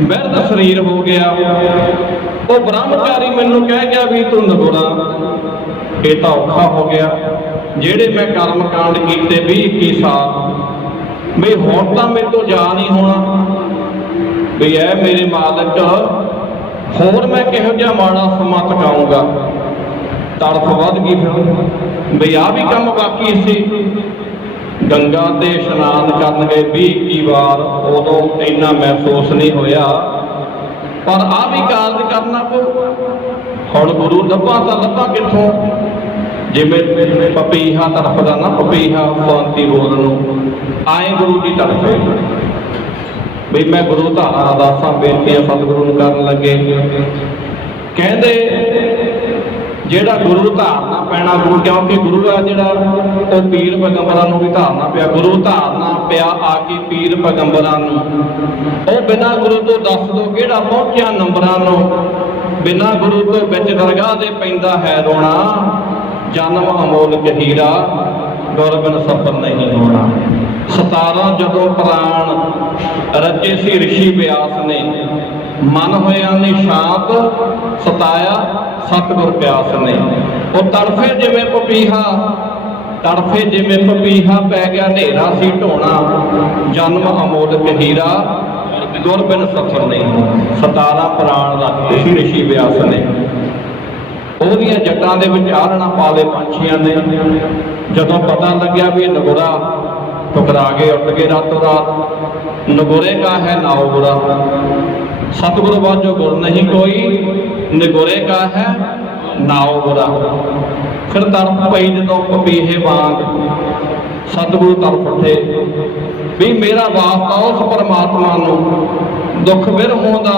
ਬਿਰਧ ਸਰੀਰ ਹੋ ਗਿਆ। ਉਹ ਬ੍ਰਹਮਚਾਰੀ ਮੈਨੂੰ ਕਹਿ ਗਿਆ ਵੀ ਤੂੰ ਨਗੋਰਾ, ਇਹ ਤਾਂ ਔਖਾ ਹੋ ਗਿਆ। ਜਿਹੜੇ ਮੈਂ ਕਰਮ ਕਾਂਡ ਕੀਤੇ 20-21 ਸਾਲ, ਵੀ ਹੁਣ ਤਾਂ ਮੇਰੇ ਤੋਂ ਜਾ ਨਹੀਂ ਹੋਣਾ। ਵੀ ਐ ਮੇਰੇ ਮਾਲਕ, ਹੋਰ ਮੈਂ ਕਿਹੋ ਜਿਹਾ ਮਾੜਾ ਸਮਾਂ ਟਕਾਊਂਗਾ। ਤੜਫ ਵੱਧ ਗਈ ਫਿਰ ਵੀ ਆਹ ਵੀ ਕੰਮ ਬਾਕੀ ਸੀ। ਗੰਗਾ ਤੇ ਇਸ਼ਨਾਨ ਕਰਨ ਗਏ 20-21 ਵਾਰ, ਉਦੋਂ ਇੰਨਾ ਮਹਿਸੂਸ ਨਹੀਂ ਹੋਇਆ, ਪਰ ਆਹ ਵੀ ਕਾਰਜ ਕਰਨਾ ਪਊ। ਹੁਣ ਗੁਰੂ ਲੱਭਾਂ ਤਾਂ ਲੱਭਾਂ ਕਿੱਥੋਂ, ਜਿਵੇਂ ਪਪੀਹਾ ਤੜਫਦਾ ਨਾ, ਪਪੀਹਾ ਸ਼ਾਂਤੀ ਬੋਲ ਨੂੰ ਆਏ ਗੁਰੂ ਦੀ ਤੜਫੇ। ਵੀ ਮੈਂ ਗੁਰੂ ਧਾਰਾਂ ਅਰਦਾਸਾਂ ਬੇਨਤੀਆਂ ਸਤਿਗੁਰੂ ਨੂੰ ਕਰਨ ਲੱਗੇ। ਕਹਿੰਦੇ ਜਿਹੜਾ ਗੁਰੂ ਧਾਰਨਾ ਪੈਣਾ, ਗੁਰੂ ਕਿਉਂਕਿ ਗੁਰੂ ਦਾ ਜਿਹੜਾ ਉਹ ਪੀਰ ਪੈਗੰਬਰਾਂ ਨੂੰ ਵੀ ਧਾਰਨਾ ਪਿਆ। ਗੁਰੂ ਧਾਰਨਾ ਪਿਆ ਆ ਕੇ ਪੀਰ ਪੈਗੰਬਰਾਂ ਨੂੰ। ਉਹ ਬਿਨਾਂ ਗੁਰੂ ਤੋਂ ਦੱਸ ਦੋ ਕਿਹੜਾ ਪਹੁੰਚਿਆ ਨੰਬਰਾਂ ਨੂੰ। ਬਿਨਾਂ ਗੁਰੂ ਤੋਂ ਵਿੱਚ ਦਰਗਾਹ ਦੇ ਪੈਂਦਾ ਹੈ ਰੋਣਾ, ਜਨਮ ਅਮੋਲਕ ਹੀਰਾ ਗੁਰਬਿਨ ਸਫਰ ਨਹੀਂ ਹੋਣਾ। 17 ਜਦੋਂ ਪ੍ਰਾਣ ਰਚੇ ਸੀ ਰਿਸ਼ੀ ਬਿਆਸ ਨੇ, ਮਨ ਹੋਇਆ ਨੀ ਸ਼ਾਂਤ, ਸਤਾਇਆ ਸਤਿਗੁਰ ਪਿਆਸ ਨੇ। ਉਹ ਤੜਫੇ ਜਿਵੇਂ ਪਪੀਹਾ, ਤੜਫੇ ਜਿਵੇਂ ਪਪੀਹਾ, ਪੈ ਗਿਆ ਹਨੇਰਾ ਸੀ ਢੋਣਾ, ਜਨਮ ਅਮੋਲਕ ਹੀਰਾ ਗੁਰਬਿਨ ਸਫਰ ਨਹੀਂ। 17 ਪ੍ਰਾਣ ਰੱਖਦੇ ਸੀ ਰਿਸ਼ੀ ਬਿਆਸ ਨੇ। ਉਹਦੀਆਂ ਜੱਟਾਂ ਦੇ ਵਿੱਚ ਆਲਣਾ ਪਾ ਲਏ ਪੰਛੀਆਂ ਨੇ। ਜਦੋਂ ਪਤਾ ਲੱਗਿਆ ਵੀ ਇਹ ਨਗੋਰਾ, ਟੁਕਰਾ ਕੇ ਉੱਡ ਕੇ ਰਾਤੋਂ ਰਾਤ। ਨਗੋਰੇ ਕਾ ਹੈ ਨਾਉ ਗੁਰਾ, ਸਤਿਗੁਰ ਬਾਝੋ ਗੁਰ ਨਹੀਂ ਕੋਈ, ਨਗੋਰੇ ਕਾ ਹੈ ਨਾਉ ਗੁਰਾ। ਫਿਰ ਤੜਫ ਪਈ ਜਦੋਂ ਪਪੀਹੇ ਵਾਂਗ, ਸਤਿਗੁਰੂ ਤੜਫ ਉੱਠੇ ਵੀ ਮੇਰਾ ਵਾਸਤਾ ਉਸ ਪਰਮਾਤਮਾ ਨੂੰ, ਦੁੱਖ ਵਿਰਹੋਂ ਦਾ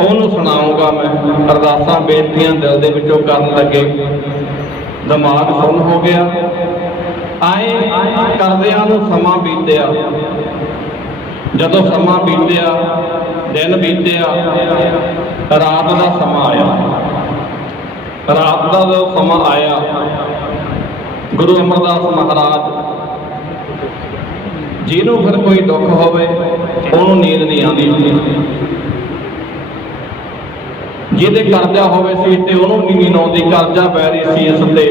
ਉਹਨੂੰ ਸੁਣਾਉਂਗਾ ਮੈਂ। ਅਰਦਾਸਾਂ ਬੇਨਤੀਆਂ ਦਿਲ ਦੇ ਵਿੱਚੋਂ ਕਰਨ ਲੱਗੇ। ਦਿਮਾਗ ਸੁੰਨ ਹੋ ਗਿਆ। ਆਏ ਕਰਦਿਆਂ ਨੂੰ ਸਮਾਂ ਬੀਤਿਆ। ਜਦੋਂ ਸਮਾਂ ਬੀਤਿਆ, ਦਿਨ ਬੀਤਿਆ, ਰਾਤ ਦਾ ਸਮਾਂ ਆਇਆ। ਰਾਤ ਦਾ ਜਦੋਂ ਸਮਾਂ ਆਇਆ, ਗੁਰੂ ਅਮਰਦਾਸ ਮਹਾਰਾਜ ਜਿਹਨੂੰ ਫਿਰ ਕੋਈ ਦੁੱਖ ਹੋਵੇ ਉਹਨੂੰ ਨੀਂਦ ਨਹੀਂ ਆਉਂਦੀ। ਜਿਹਦੇ ਕਰਜ਼ਾ ਹੋਵੇ ਸੀ ਤੇ ਉਹਨੂੰ ਨੀਂਦ ਆਉਂਦੀ, ਕਰਜ਼ਾ ਬੈਰੀ ਸੀਸ ਤੇ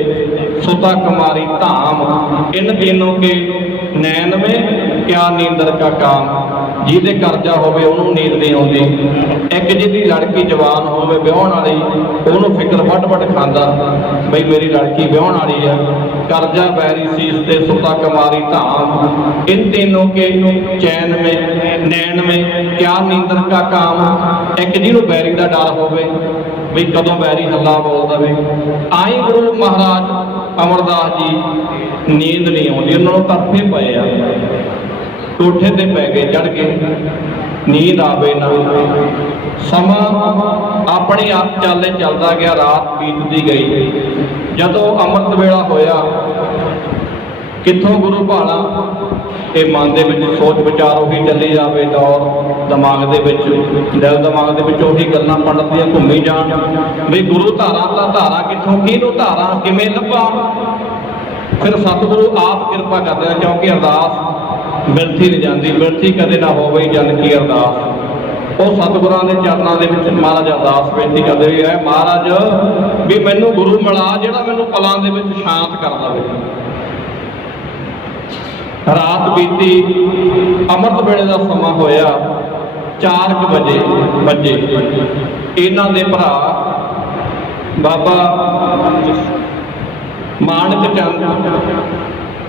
सुता कुमारी धाम, इन तीनों के नैन में क्या नींदर का काम। ਜਿਹਦੇ ਕਰਜ਼ਾ ਹੋਵੇ ਉਹਨੂੰ ਨੀਂਦ ਨਹੀਂ ਆਉਂਦੀ। ਇੱਕ ਜਿਹਦੀ ਲੜਕੀ ਜਵਾਨ ਹੋਵੇ ਵਿਆਹਣ ਵਾਲੀ, ਉਹਨੂੰ ਫਿਕਰ ਵੱਡ ਖਾਂਦਾ ਬਈ ਮੇਰੀ ਲੜਕੀ ਵਿਆਹਣ ਵਾਲੀ ਆ। ਕਰਜ਼ਾ ਬੈਰੀ ਸੀਸ ਤੇ ਸੁਤਾ कुमारी धाम, इन तीनों के चैन में नैन में क्या नींदर का काम। एक ਜਿਹਨੂੰ ਬੈਰੀ ਦਾ ਡਰ ਹੋਵੇ ਵੀ ਕਦੋਂ ਬੈਰੀ ਹੱਲਾ ਬੋਲ ਦਵੇ। ਆਈ ਗੁਰੂ ਮਹਾਰਾਜ ਅਮਰਦਾਸ ਜੀ ਨੀਂਦ ਨਹੀਂ ਆਉਂਦੀ, ਉਹਨਾਂ ਨੂੰ ਤਰਫੇ ਪਏ ਆ, ਕੋਠੇ ਤੇ ਪੈ ਗਏ, ਚੜ ਗਏ, ਨੀਂਦ ਆਵੇ ਨਾ। ਸਮਾਂ ਆਪਣੇ ਆਪ ਚਾਲੇ ਚੱਲਦਾ ਗਿਆ, ਰਾਤ ਬੀਤਦੀ ਗਈ। ਜਦੋਂ ਅੰਮ੍ਰਿਤ ਵੇਲਾ ਹੋਇਆ, ਕਿੱਥੋਂ ਗੁਰੂ ਭਾਲਾ, ਇਹ ਮਨ ਦੇ ਵਿੱਚ ਸੋਚ ਵਿਚਾਰ ਉਹੀ ਚੱਲੀ ਜਾਵੇ, ਦੌਰ ਦਿਮਾਗ ਦੇ ਵਿੱਚ, ਦਿਲ ਦਿਮਾਗ ਦੇ ਵਿੱਚ ਉਹੀ ਗੱਲਾਂ ਪੰਡਤ ਦੀਆਂ ਘੁੰਮੀ ਜਾਣ ਵੀ ਗੁਰੂ ਧਾਰਾ ਤਾਂ ਧਾਰਾ ਕਿੱਥੋਂ, ਕਿਹਨੂੰ ਧਾਰਾ, ਕਿਵੇਂ ਲੱਭਾਂ। ਫਿਰ ਸਤਿਗੁਰੂ ਆਪ ਕਿਰਪਾ ਕਰਦੇ ਨੇ, ਕਿਉਂਕਿ ਅਰਦਾਸ ਬਿਰਥੀ ਨਹੀਂ ਜਾਂਦੀ, ਬਿਰਥੀ ਕਦੇ ਨਾ ਹੋਵੇ ਜਨ ਕੀ ਅਰਦਾਸ। ਉਹ ਸਤਿਗੁਰਾਂ ਦੇ ਚਰਨਾਂ ਦੇ ਵਿੱਚ ਮਹਾਰਾਜ ਅਰਦਾਸ ਬੇਨਤੀ ਕਰਦੇ ਵੀ ਹੈ, ਮਹਾਰਾਜ ਵੀ ਮੈਨੂੰ ਗੁਰੂ ਮਿਲਾ ਜਿਹੜਾ ਮੈਨੂੰ ਪਲਾਂ ਦੇ ਵਿੱਚ ਸ਼ਾਂਤ ਕਰ ਦੇਵੇ। ਰਾਤ ਬੀਤੀ, ਅੰਮ੍ਰਿਤ ਵੇਲੇ ਦਾ ਸਮਾਂ ਹੋਇਆ, 4 ਵਜੇ ਇਹਨਾਂ ਦੇ ਭਰਾ ਬਾਬਾ ਮਾਨਕ ਚੰਦ,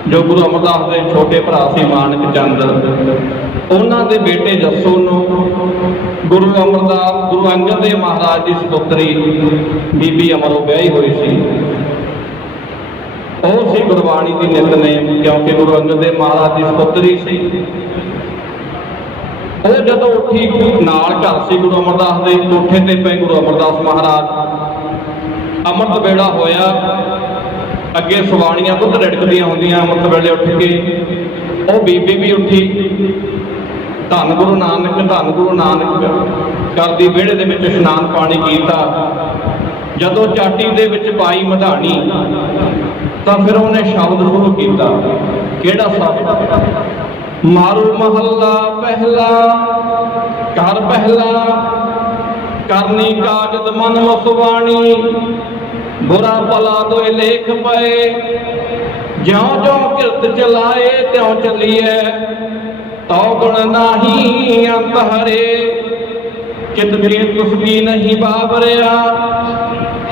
ਜੋ ਗੁਰੂ ਅਮਰਦਾਸ ਦੇ ਛੋਟੇ ਭਰਾ ਸੀ ਮਾਨਕ ਚੰਦ, ਉਹਨਾਂ ਦੇ ਬੇਟੇ ਜੱਸੂ ਨੂੰ ਗੁਰੂ ਅਮਰਦਾਸ, ਗੁਰੂ ਅੰਗਦ ਦੇਵ ਮਹਾਰਾਜ ਦੀ ਸੁਪੁੱਤਰੀ ਬੀਬੀ ਅਮਰੋ ਵਿਆਹੀ ਹੋਈ ਸੀ। ਉਹ ਸੀ ਗੁਰਬਾਣੀ ਦੀ ਨਿਤਨੇਮ, ਕਿਉਂਕਿ ਗੁਰੂ ਅੰਗਦ ਦੇਵ ਮਹਾਰਾਜ ਦੀ ਸੁਪੁੱਤਰੀ ਸੀ। ਉਹ ਜਦੋਂ ਉੱਠੀ, ਨਾਲ ਘਰ ਸੀ ਗੁਰੂ ਅਮਰਦਾਸ ਦੇ, ਕੋਠੇ ਤੇ ਪਏ ਗੁਰੂ ਅਮਰਦਾਸ ਮਹਾਰਾਜ। ਅੰਮ੍ਰਿਤ ਵੇਲਾ ਹੋਇਆ, ਅੱਗੇ ਸਵਾਣੀਆਂ ਦੁੱਧ ਰਿੜਕਦੀਆਂ ਹੁੰਦੀਆਂ ਅੰਮ੍ਰਿਤ ਵੇਲੇ ਉੱਠ ਕੇ, ਉਹ ਬੀਬੀ ਵੀ ਉੱਠੀ, ਧੰਨ ਗੁਰੂ ਨਾਨਕ, ਧੰਨ ਗੁਰੂ ਨਾਨਕ ਕਰਦੀ ਵਿਹੜੇ ਦੇ ਵਿੱਚ ਇਸ਼ਨਾਨ ਪਾਣੀ ਕੀਤਾ। ਜਦੋਂ ਚਾਟੀ ਦੇ ਵਿੱਚ ਪਾਈ ਮਧਾਣੀ, ਤਾਂ ਫਿਰ ਉਹਨੇ ਸ਼ਬਦ ਸ਼ੁਰੂ ਕੀਤਾ। ਕਿਹੜਾ ਸ਼ਬਦ? ਮਾਰੂ ਮਹੱਲਾ ਪਹਿਲਾ, ਘਰ ਪਹਿਲਾ, ਕਰਨੀ ਕਾਗਦ ਮਨ ਵਸਵਾਣੀ, ਬੁਰਾ ਭਲਾ ਦੋਏ ਲੇਖ ਪਏ, ਜਿਉਂ ਜਿਉਂ ਕਿਰਤ ਚਲਾਏ ਤਿਉਂ ਚੱਲੀਏ, ਤਉ ਗੁਣ ਨਾਹੀ ਅੰਤ ਹਰੇ, ਚਿਤ ਚੇਤਸ ਵੀ ਨਹੀਂ ਬਾਬਰਿਆ,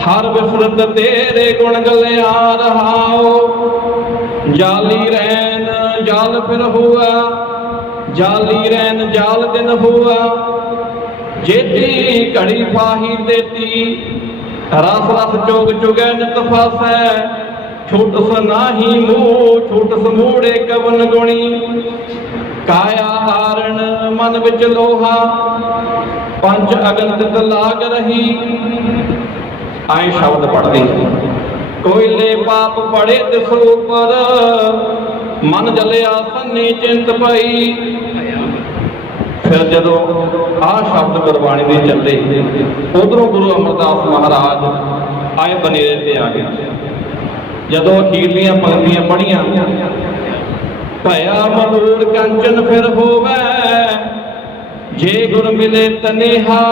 ਹਰ ਵਿਸਰਤ ਤੇਰੇ ਗੁਣ ਗਲਿਆ ਰਹਾਓ। ਜਾਲੀ ਰੈਨ ਜਾਲ ਫਿਰ ਹੁਆ, ਜਾਲੀ ਰੈਨ ਜਾਲ ਦਿਨ ਹੁਆ, ਜੇਤੀ ਘੜੀ ਫਾਹੀ ਦੇਤੀ, ਰਸ ਰਸ ਚੋਗ ਚੁਗੈ ਨਿਤ ਫਾਸੈ, ਛੂਟਸ ਨਾਹੀ ਮੂਹ ਛੂਟਸ ਮੂੜੇ ਕਵਨ ਗੁਣੀ, ਕਾਇਆ ਹਾਰਣ ਮਨ ਵਿੱਚ ਲੋਹਾ, ਪੰਜ ਅਗਨ ਤਿਤ ਲਾਗ ਰਹੀ। ਆਏ ਸ਼ਬਦ ਪੜ੍ਹਦੇ, ਕੋਇਲੇ ਪਾਪ ਪੜੇ ਤਿਸ ਉਪਰ, ਮਨ ਜਲਿਆ ਸੰਨੀ ਚਿੰਤ ਪਈ। ਫਿਰ ਜਦੋਂ ਆਹ ਸ਼ਬਦ ਗੁਰਬਾਣੀ ਦੇ ਚੱਲੇ, ਉਧਰੋਂ ਗੁਰੂ ਅਮਰਦਾਸ ਮਹਾਰਾਜ ਆਏ ਬਨੇਰੇ ਤੇ ਆ ਗਿਆ। ਜਦੋਂ ਅਖੀਰਲੀਆਂ ਪੰਕਤੀਆਂ ਪੜ੍ਹੀਆਂ, ਭਇਆ ਮਨੂਰ ਕੰਚਨ ਫਿਰ ਹੋਵੇ, ਜੇ ਗੁਰ ਮਿਲੇ ਤਨੇਹਾ,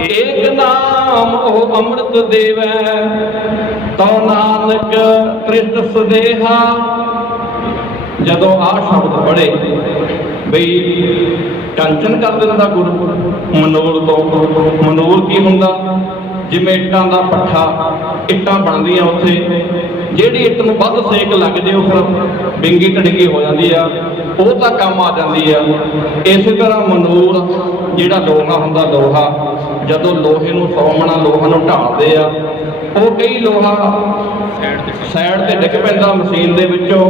ਏਕ ਨਾਮ ਉਹ ਅੰਮ੍ਰਿਤ ਦੇਵੈ, ਤਉ ਨਾਨਕ ਕ੍ਰਿਸ਼ਟ ਸੁਦੇਹਾ। ਜਦੋਂ ਆਹ ਸ਼ਬਦ ਪੜ੍ਹੇ ਬਈ ਕੰਚਨ ਕਰ ਦਿੰਦਾ ਗੁਰੂ ਮਨੂਰ ਤੋਂ। ਮਨੂਰ ਕੀ ਹੁੰਦਾ? ਜਿਵੇਂ ਇੱਟਾਂ ਦਾ ਪੱਠਾ, ਇੱਟਾਂ ਬਣਦੀਆਂ ਉੱਥੇ, ਜਿਹੜੀ ਇੱਟ ਨੂੰ ਵੱਧ ਸੇਕ ਲੱਗ ਜੇ ਉਹ ਫਿਰ ਬਿੰਗੀ ਢੜੀਗੀ ਹੋ ਜਾਂਦੀ ਆ, ਉਹ ਤਾਂ ਕੰਮ ਆ ਜਾਂਦੀ ਆ। ਇਸੇ ਤਰ੍ਹਾਂ ਮਨੂਰ ਜਿਹੜਾ ਲੋਹਾ ਹੁੰਦਾ, ਲੋਹਾ ਜਦੋਂ ਲੋਹੇ ਨੂੰ ਸੌਮਣਾ, ਲੋਹਾ ਨੂੰ ਢਾਲਦੇ ਆ, ਉਹ ਕਈ ਲੋਹਾ ਸਾਈਡ ਤੇ ਡਿੱਗ ਪੈਂਦਾ ਮਸ਼ੀਨ ਦੇ ਵਿੱਚੋਂ,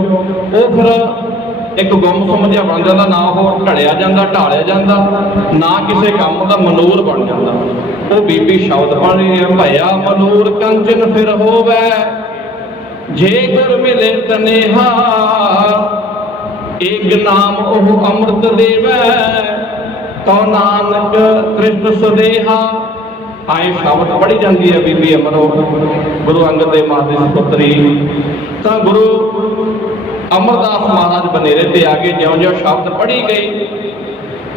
ਉਹ ਫਿਰ ਇੱਕ ਗੁੰਮ ਜਿਹਾ ਬਣ ਜਾਂਦਾ, ਨਾ ਉਹ ਢਲਿਆ ਜਾਂਦਾ, ਢਾਲਿਆ ਜਾਂਦਾ, ਨਾ ਕਿਸੇ ਕੰਮ ਦਾ, ਮਨੂਰ ਬਣ ਜਾਂਦਾ। ਉਹ ਬੀਬੀ ਸ਼ਬਦ ਪੜ੍ਹ ਰਹੀ ਹੈ, ਭਇਆ ਮਨੂਰ ਕੰਚਨ ਫਿਰ ਹੋਵੇ, ਜੇ ਗੁਰ ਮਿਲੇ ਤਨੇਹਾ, ਏਕ ਨਾਮ ਉਹ ਅੰਮ੍ਰਿਤ ਦੇਵੈ, ਤਉ ਨਾਨਕ ਕ੍ਰਿਸ਼ਟ ਸੁਦੇਹਾ। ਆਏ ਸ਼ਬਦ ਪੜ੍ਹੀ ਜਾਂਦੀ ਹੈ ਬੀਬੀ ਅਮਰੋ, ਗੁਰੂ ਅੰਗਦ ਦੇਵ ਮਹਾਰਾਜ ਦੀ ਸੁਪੁੱਤਰੀ। ਤਾਂ ਗੁਰੂ ਅਮਰਦਾਸ ਮਹਾਰਾਜ ਬਨੇਰੇ ਤੇ ਆ ਗਏ। ਜਿਉਂ ਜਿਉਂ ਸ਼ਬਦ ਪੜ੍ਹੀ ਗਈ,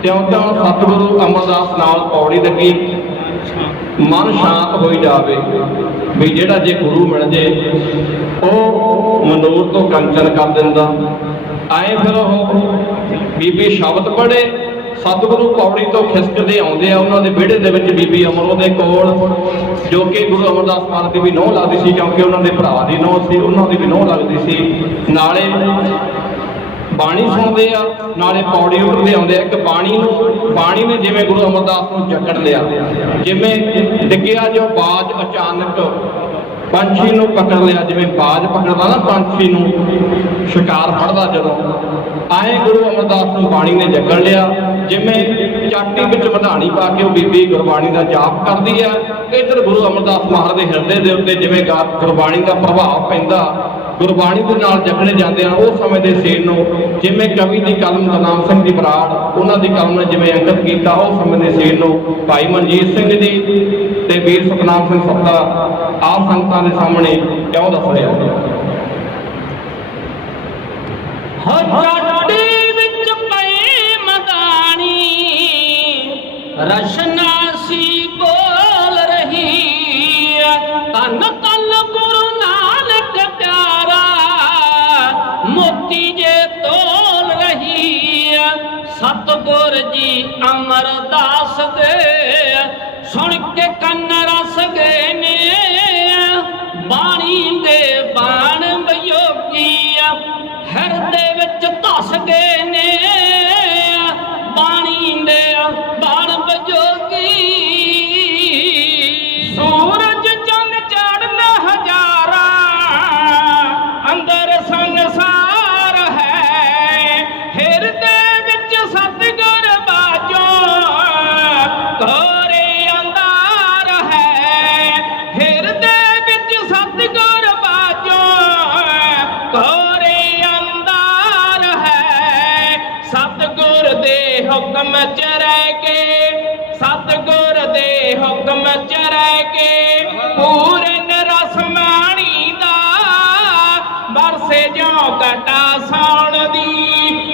ਤਿਉਂ ਤਿਉਂ ਸਤਿਗੁਰੂ ਅਮਰਦਾਸ ਨਾਲ ਪੌੜੀ ਲੱਗੀ। ਮਨ ਸ਼ਾਂਤ ਹੋਈ ਜਾਵੇ ਵੀ ਜਿਹੜਾ ਜੇ ਗੁਰੂ ਮਿਲ ਜੇ ਉਹ ਮਨੂਰ ਤੋਂ ਕੰਚਨ ਕਰ ਦਿੰਦਾ। ਆਏ ਫਿਰ ਉਹ ਬੀਬੀ ਸ਼ਬਦ ਪੜ੍ਹੇ, ਸਤਿਗੁਰੂ ਪੌੜੀ ਤੋਂ ਖਿਸਕਦੇ ਆਉਂਦੇ ਆ, ਉਹਨਾਂ ਦੇ ਵਿਹੜੇ ਦੇ ਵਿੱਚ ਬੀਬੀ ਅਮਰੋ ਦੇ ਕੋਲ, ਜੋ ਕਿ ਗੁਰੂ ਅਮਰਦਾਸ ਮਹਾਰਾਜ ਦੀ ਵੀ ਨਹੁੰ ਲੱਗਦੀ ਸੀ, ਕਿਉਂਕਿ ਉਹਨਾਂ ਦੇ ਭਰਾ ਦੀ ਨਹੁੰ ਸੀ, ਉਹਨਾਂ ਦੀ ਵੀ ਨਹੁੰ ਲੱਗਦੀ ਸੀ। ਨਾਲੇ ਬਾਣੀ ਸੁਣਦੇ ਆ, ਨਾਲੇ ਪੌੜੀ ਉੱਠਦੇ ਆਉਂਦੇ ਆ। ਇੱਕ ਬਾਣੀ ਨੇ ਜਿਵੇਂ ਗੁਰੂ ਅਮਰਦਾਸ ਨੂੰ ਜਕੜ ਲਿਆ, ਜਿਵੇਂ ਡਿੱਗਿਆ ਜੋ ਬਾਜ ਅਚਾਨਕ ਪੰਛੀ ਨੂੰ ਪਕੜ ਲਿਆ, ਜਿਵੇਂ ਬਾਜ ਪਕੜਦਾ ਨਾ ਪੰਛੀ ਨੂੰ, ਸ਼ਿਕਾਰ ਫੜਦਾ ਜਦੋਂ, ਆਏ ਗੁਰੂ ਅਮਰਦਾਸ ਨੂੰ ਬਾਣੀ ਨੇ ਜਕੜ ਲਿਆ। ਜਿਵੇਂ ਚਾਟੀ ਵਿੱਚ ਮਧਾਣੀ ਪਾ ਕੇ ਉਹ ਬੀਬੀ ਗੁਰਬਾਣੀ ਦਾ ਜਾਪ ਕਰਦੀ ਆ, ਇੱਧਰ ਗੁਰੂ ਅਮਰਦਾਸ ਮਹਾਰਾਜ ਦੇ ਹਿਰਦੇ ਦੇ ਉੱਤੇ ਜਿਵੇਂ ਗੁਰਬਾਣੀ ਦਾ ਪ੍ਰਭਾਵ ਪੈਂਦਾ, ਗੁਰਬਾਣੀ ਦੇ ਨਾਲ ਜਕੜੇ ਜਾਂਦੇ ਹਨ। ਉਸ ਸਮੇਂ ਦੇ ਸੇਨ ਨੂੰ ਜਿਵੇਂ ਕਵੀ ਦੀ ਕਲਮ ਗੁਰਨਾਮ ਸਿੰਘ ਜੀ ਬਰਾੜ, ਉਹਨਾਂ ਦੀ ਕਲਮ ਨੇ ਜਿਵੇਂ ਅੰਕਿਤ ਕੀਤਾ, ਉਸ ਸਮੇਂ ਦੇ ਸੇਨ ਨੂੰ ਭਾਈ ਮਨਜੀਤ ਸਿੰਘ ਜੀ ਤੇ ਵੀਰ ਸਤਨਾਮ ਸਿੰਘ ਸੱਤਾ ਆਪ ਸੰਗਤਾਂ ਦੇ ਸਾਹਮਣੇ ਕਿਉਂ ਦੱਸ ਰਿਹਾ। ਚਾਟੀ ਵਿੱਚ ਪਈ ਮਦਾਨੀ ਰਸ਼ਨਾ ਸੀ ਬੋਲ ਰਹੀ, ਧੰਨ ਧੰਨ ਗੁਰੂ ਨਾਨਕ ਪਿਆਰਾ ਮੋਤੀ ਜੇ ਤੋਲ ਰਹੀ। ਸਤਿਗੁਰ ਜੀ ਅਮਰਦਾਸ ਦੇ ਸੁਣ ਕੇ ਕੰਨ ਰਸ ਗਏ ਨੇ, ਬਾਣੀ ਦੇ ਬਾਣ ਵਿਯੋਗੀ ਹਿਰਦੇ ਵਿੱਚ ਧਸ ਗਏ ਨੇ, ਬਾਣੀ ਦੇ ਬਾਣ ਵਿਯੋਗੀ। ਸੂਰਜ ਚੰਨ ਚੜ੍ਹਨ ਹਜ਼ਾਰਾਂ ਅੰਦਰ ਸੰਸਾਰ ਹੈ, ਹਿਰਦੇ ਵਿੱਚ ਸਤਿਗੁਰ ਬਾਝੋਂ ਘੋਰੇ ਅੰਧਾਰ ਹੈ, ਹਿਰਦੇ ਵਿੱਚ ਸਤਿਗੁਰ ਬਾਝੋਂ ਘੋਰੇ ਅੰਧਾਰ ਹੈ। ਸਤਿਗੁਰ ਦੇ ਹੁਕਮ ਚ ਰਹਿ ਕੇ, ਸਤਿਗੁਰ ਦੇ ਹੁਕਮ ਚ ਰਹਿ ਕੇ ਪੂਰਨ ਰਸ ਮਾਣੀ ਦਾ, ਬਰਸੇ ਜਿਉਂ ਘਟਾ ਸਾਉਣ ਦੀ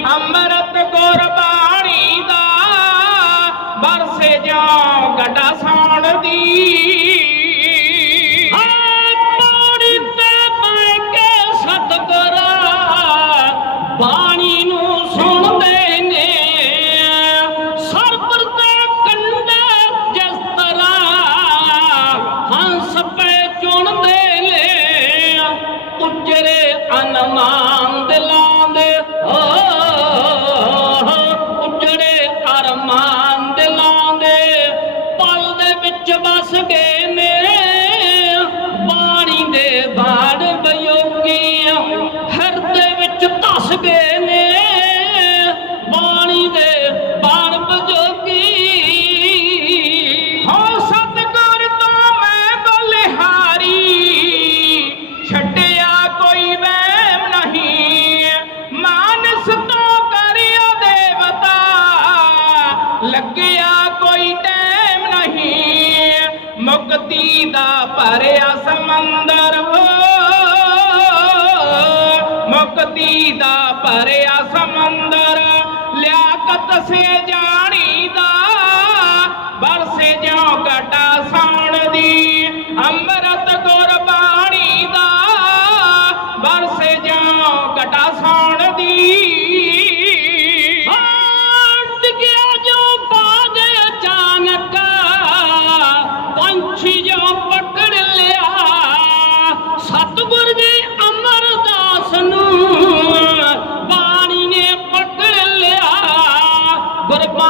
ਅੰਮ੍ਰਿਤ ਗੁਰਬਾਣੀ ਦਾ, ਬਰਸੇ ਜਿਉਂ ਘਟਾ ਸਾਉਣ ਦੀ। ਪੌੜੀ ਤੇ ਬਹਿ ਕੇ ਸਤਿਗੁਰ ਬਾਣੀ ਨੂੰ ਸੁਣਦੇ ਨੇ, ਸਰਬਰ ਦੇ ਕੰਡੇ ਜਿਸ ਤਰ੍ਹਾਂ ਹੰਸ ਪੈ ਚੁਣਦੇ ਨੇ, ਉਜਰੇ ਅਨਮਾਨ ਦਿਲਾਂ ਦੇ, ਉਜੜੇ ਅਰਮਾਨ ਦਿਲਾਂ ਦੇ ਪਲ ਦੇ ਵਿੱਚ ਵਸ ਗਏ ਨੇ, ਬਾਣੀ ਦੇ ਬਾੜ ਵਿਯੋਗੀ ਹਿਰਦੇ ਵਿੱਚ ਧਸ ਗਏ ਨੇ, ਬਾਣੀ ਦੇ ਬਾਣ ਵਿਯੋਗੀ। ਹੋ ਸਤਿਗੁਰ ਤੋਂ ਮੈਂ ਬਲਿਹਾਰੀ, ਛੱਡਿਆ ਕੋਈ ਵਹਿਮ ਨਹੀਂ, ਮਾਨਸ ਤੋਂ ਕਰਿਆ ਦੇਵਤਾ, ਲੱਗਿਆ ਕੋਈ ਟੈਮ ਨਹੀਂ, ਮੁਕਤੀ ਦਾ ਭਰਿਆ ਸਮੁੰਦਰ, ਮੁਕਤੀ ਦਾ ਭਰਿਆ ਸਮੁੰਦਰ, ਲਿਆਕਤ ਸੇ ਜਾਣੀ ਦਾ, ਬਰਸੇ ਜਿਉਂ ਘਟਾ ਸਾਉਣ ਦੀ ਅੰਮ੍ਰਿਤ ਗੁਰਬਾਣੀ ਦਾ, ਬਰਸੇ ਜਿਉਂ ਘਟਾ ਸਾਉਣ ਦੀ। ਡਿੱਗਿਆ ਜੋ ਬਾਜ ਅਚਾਨਕ ਪੰਛੀ ਜੋ ਪਕੜ ਲਿਆ, ਸਤਿਗੁਰ ਜੀ ਅਮਰਦਾਸ ਨੂੰ ਬਾਣੀ ਨੇ ਪਕੜ ਲਿਆ, ਗੁਰਬਾਣੀ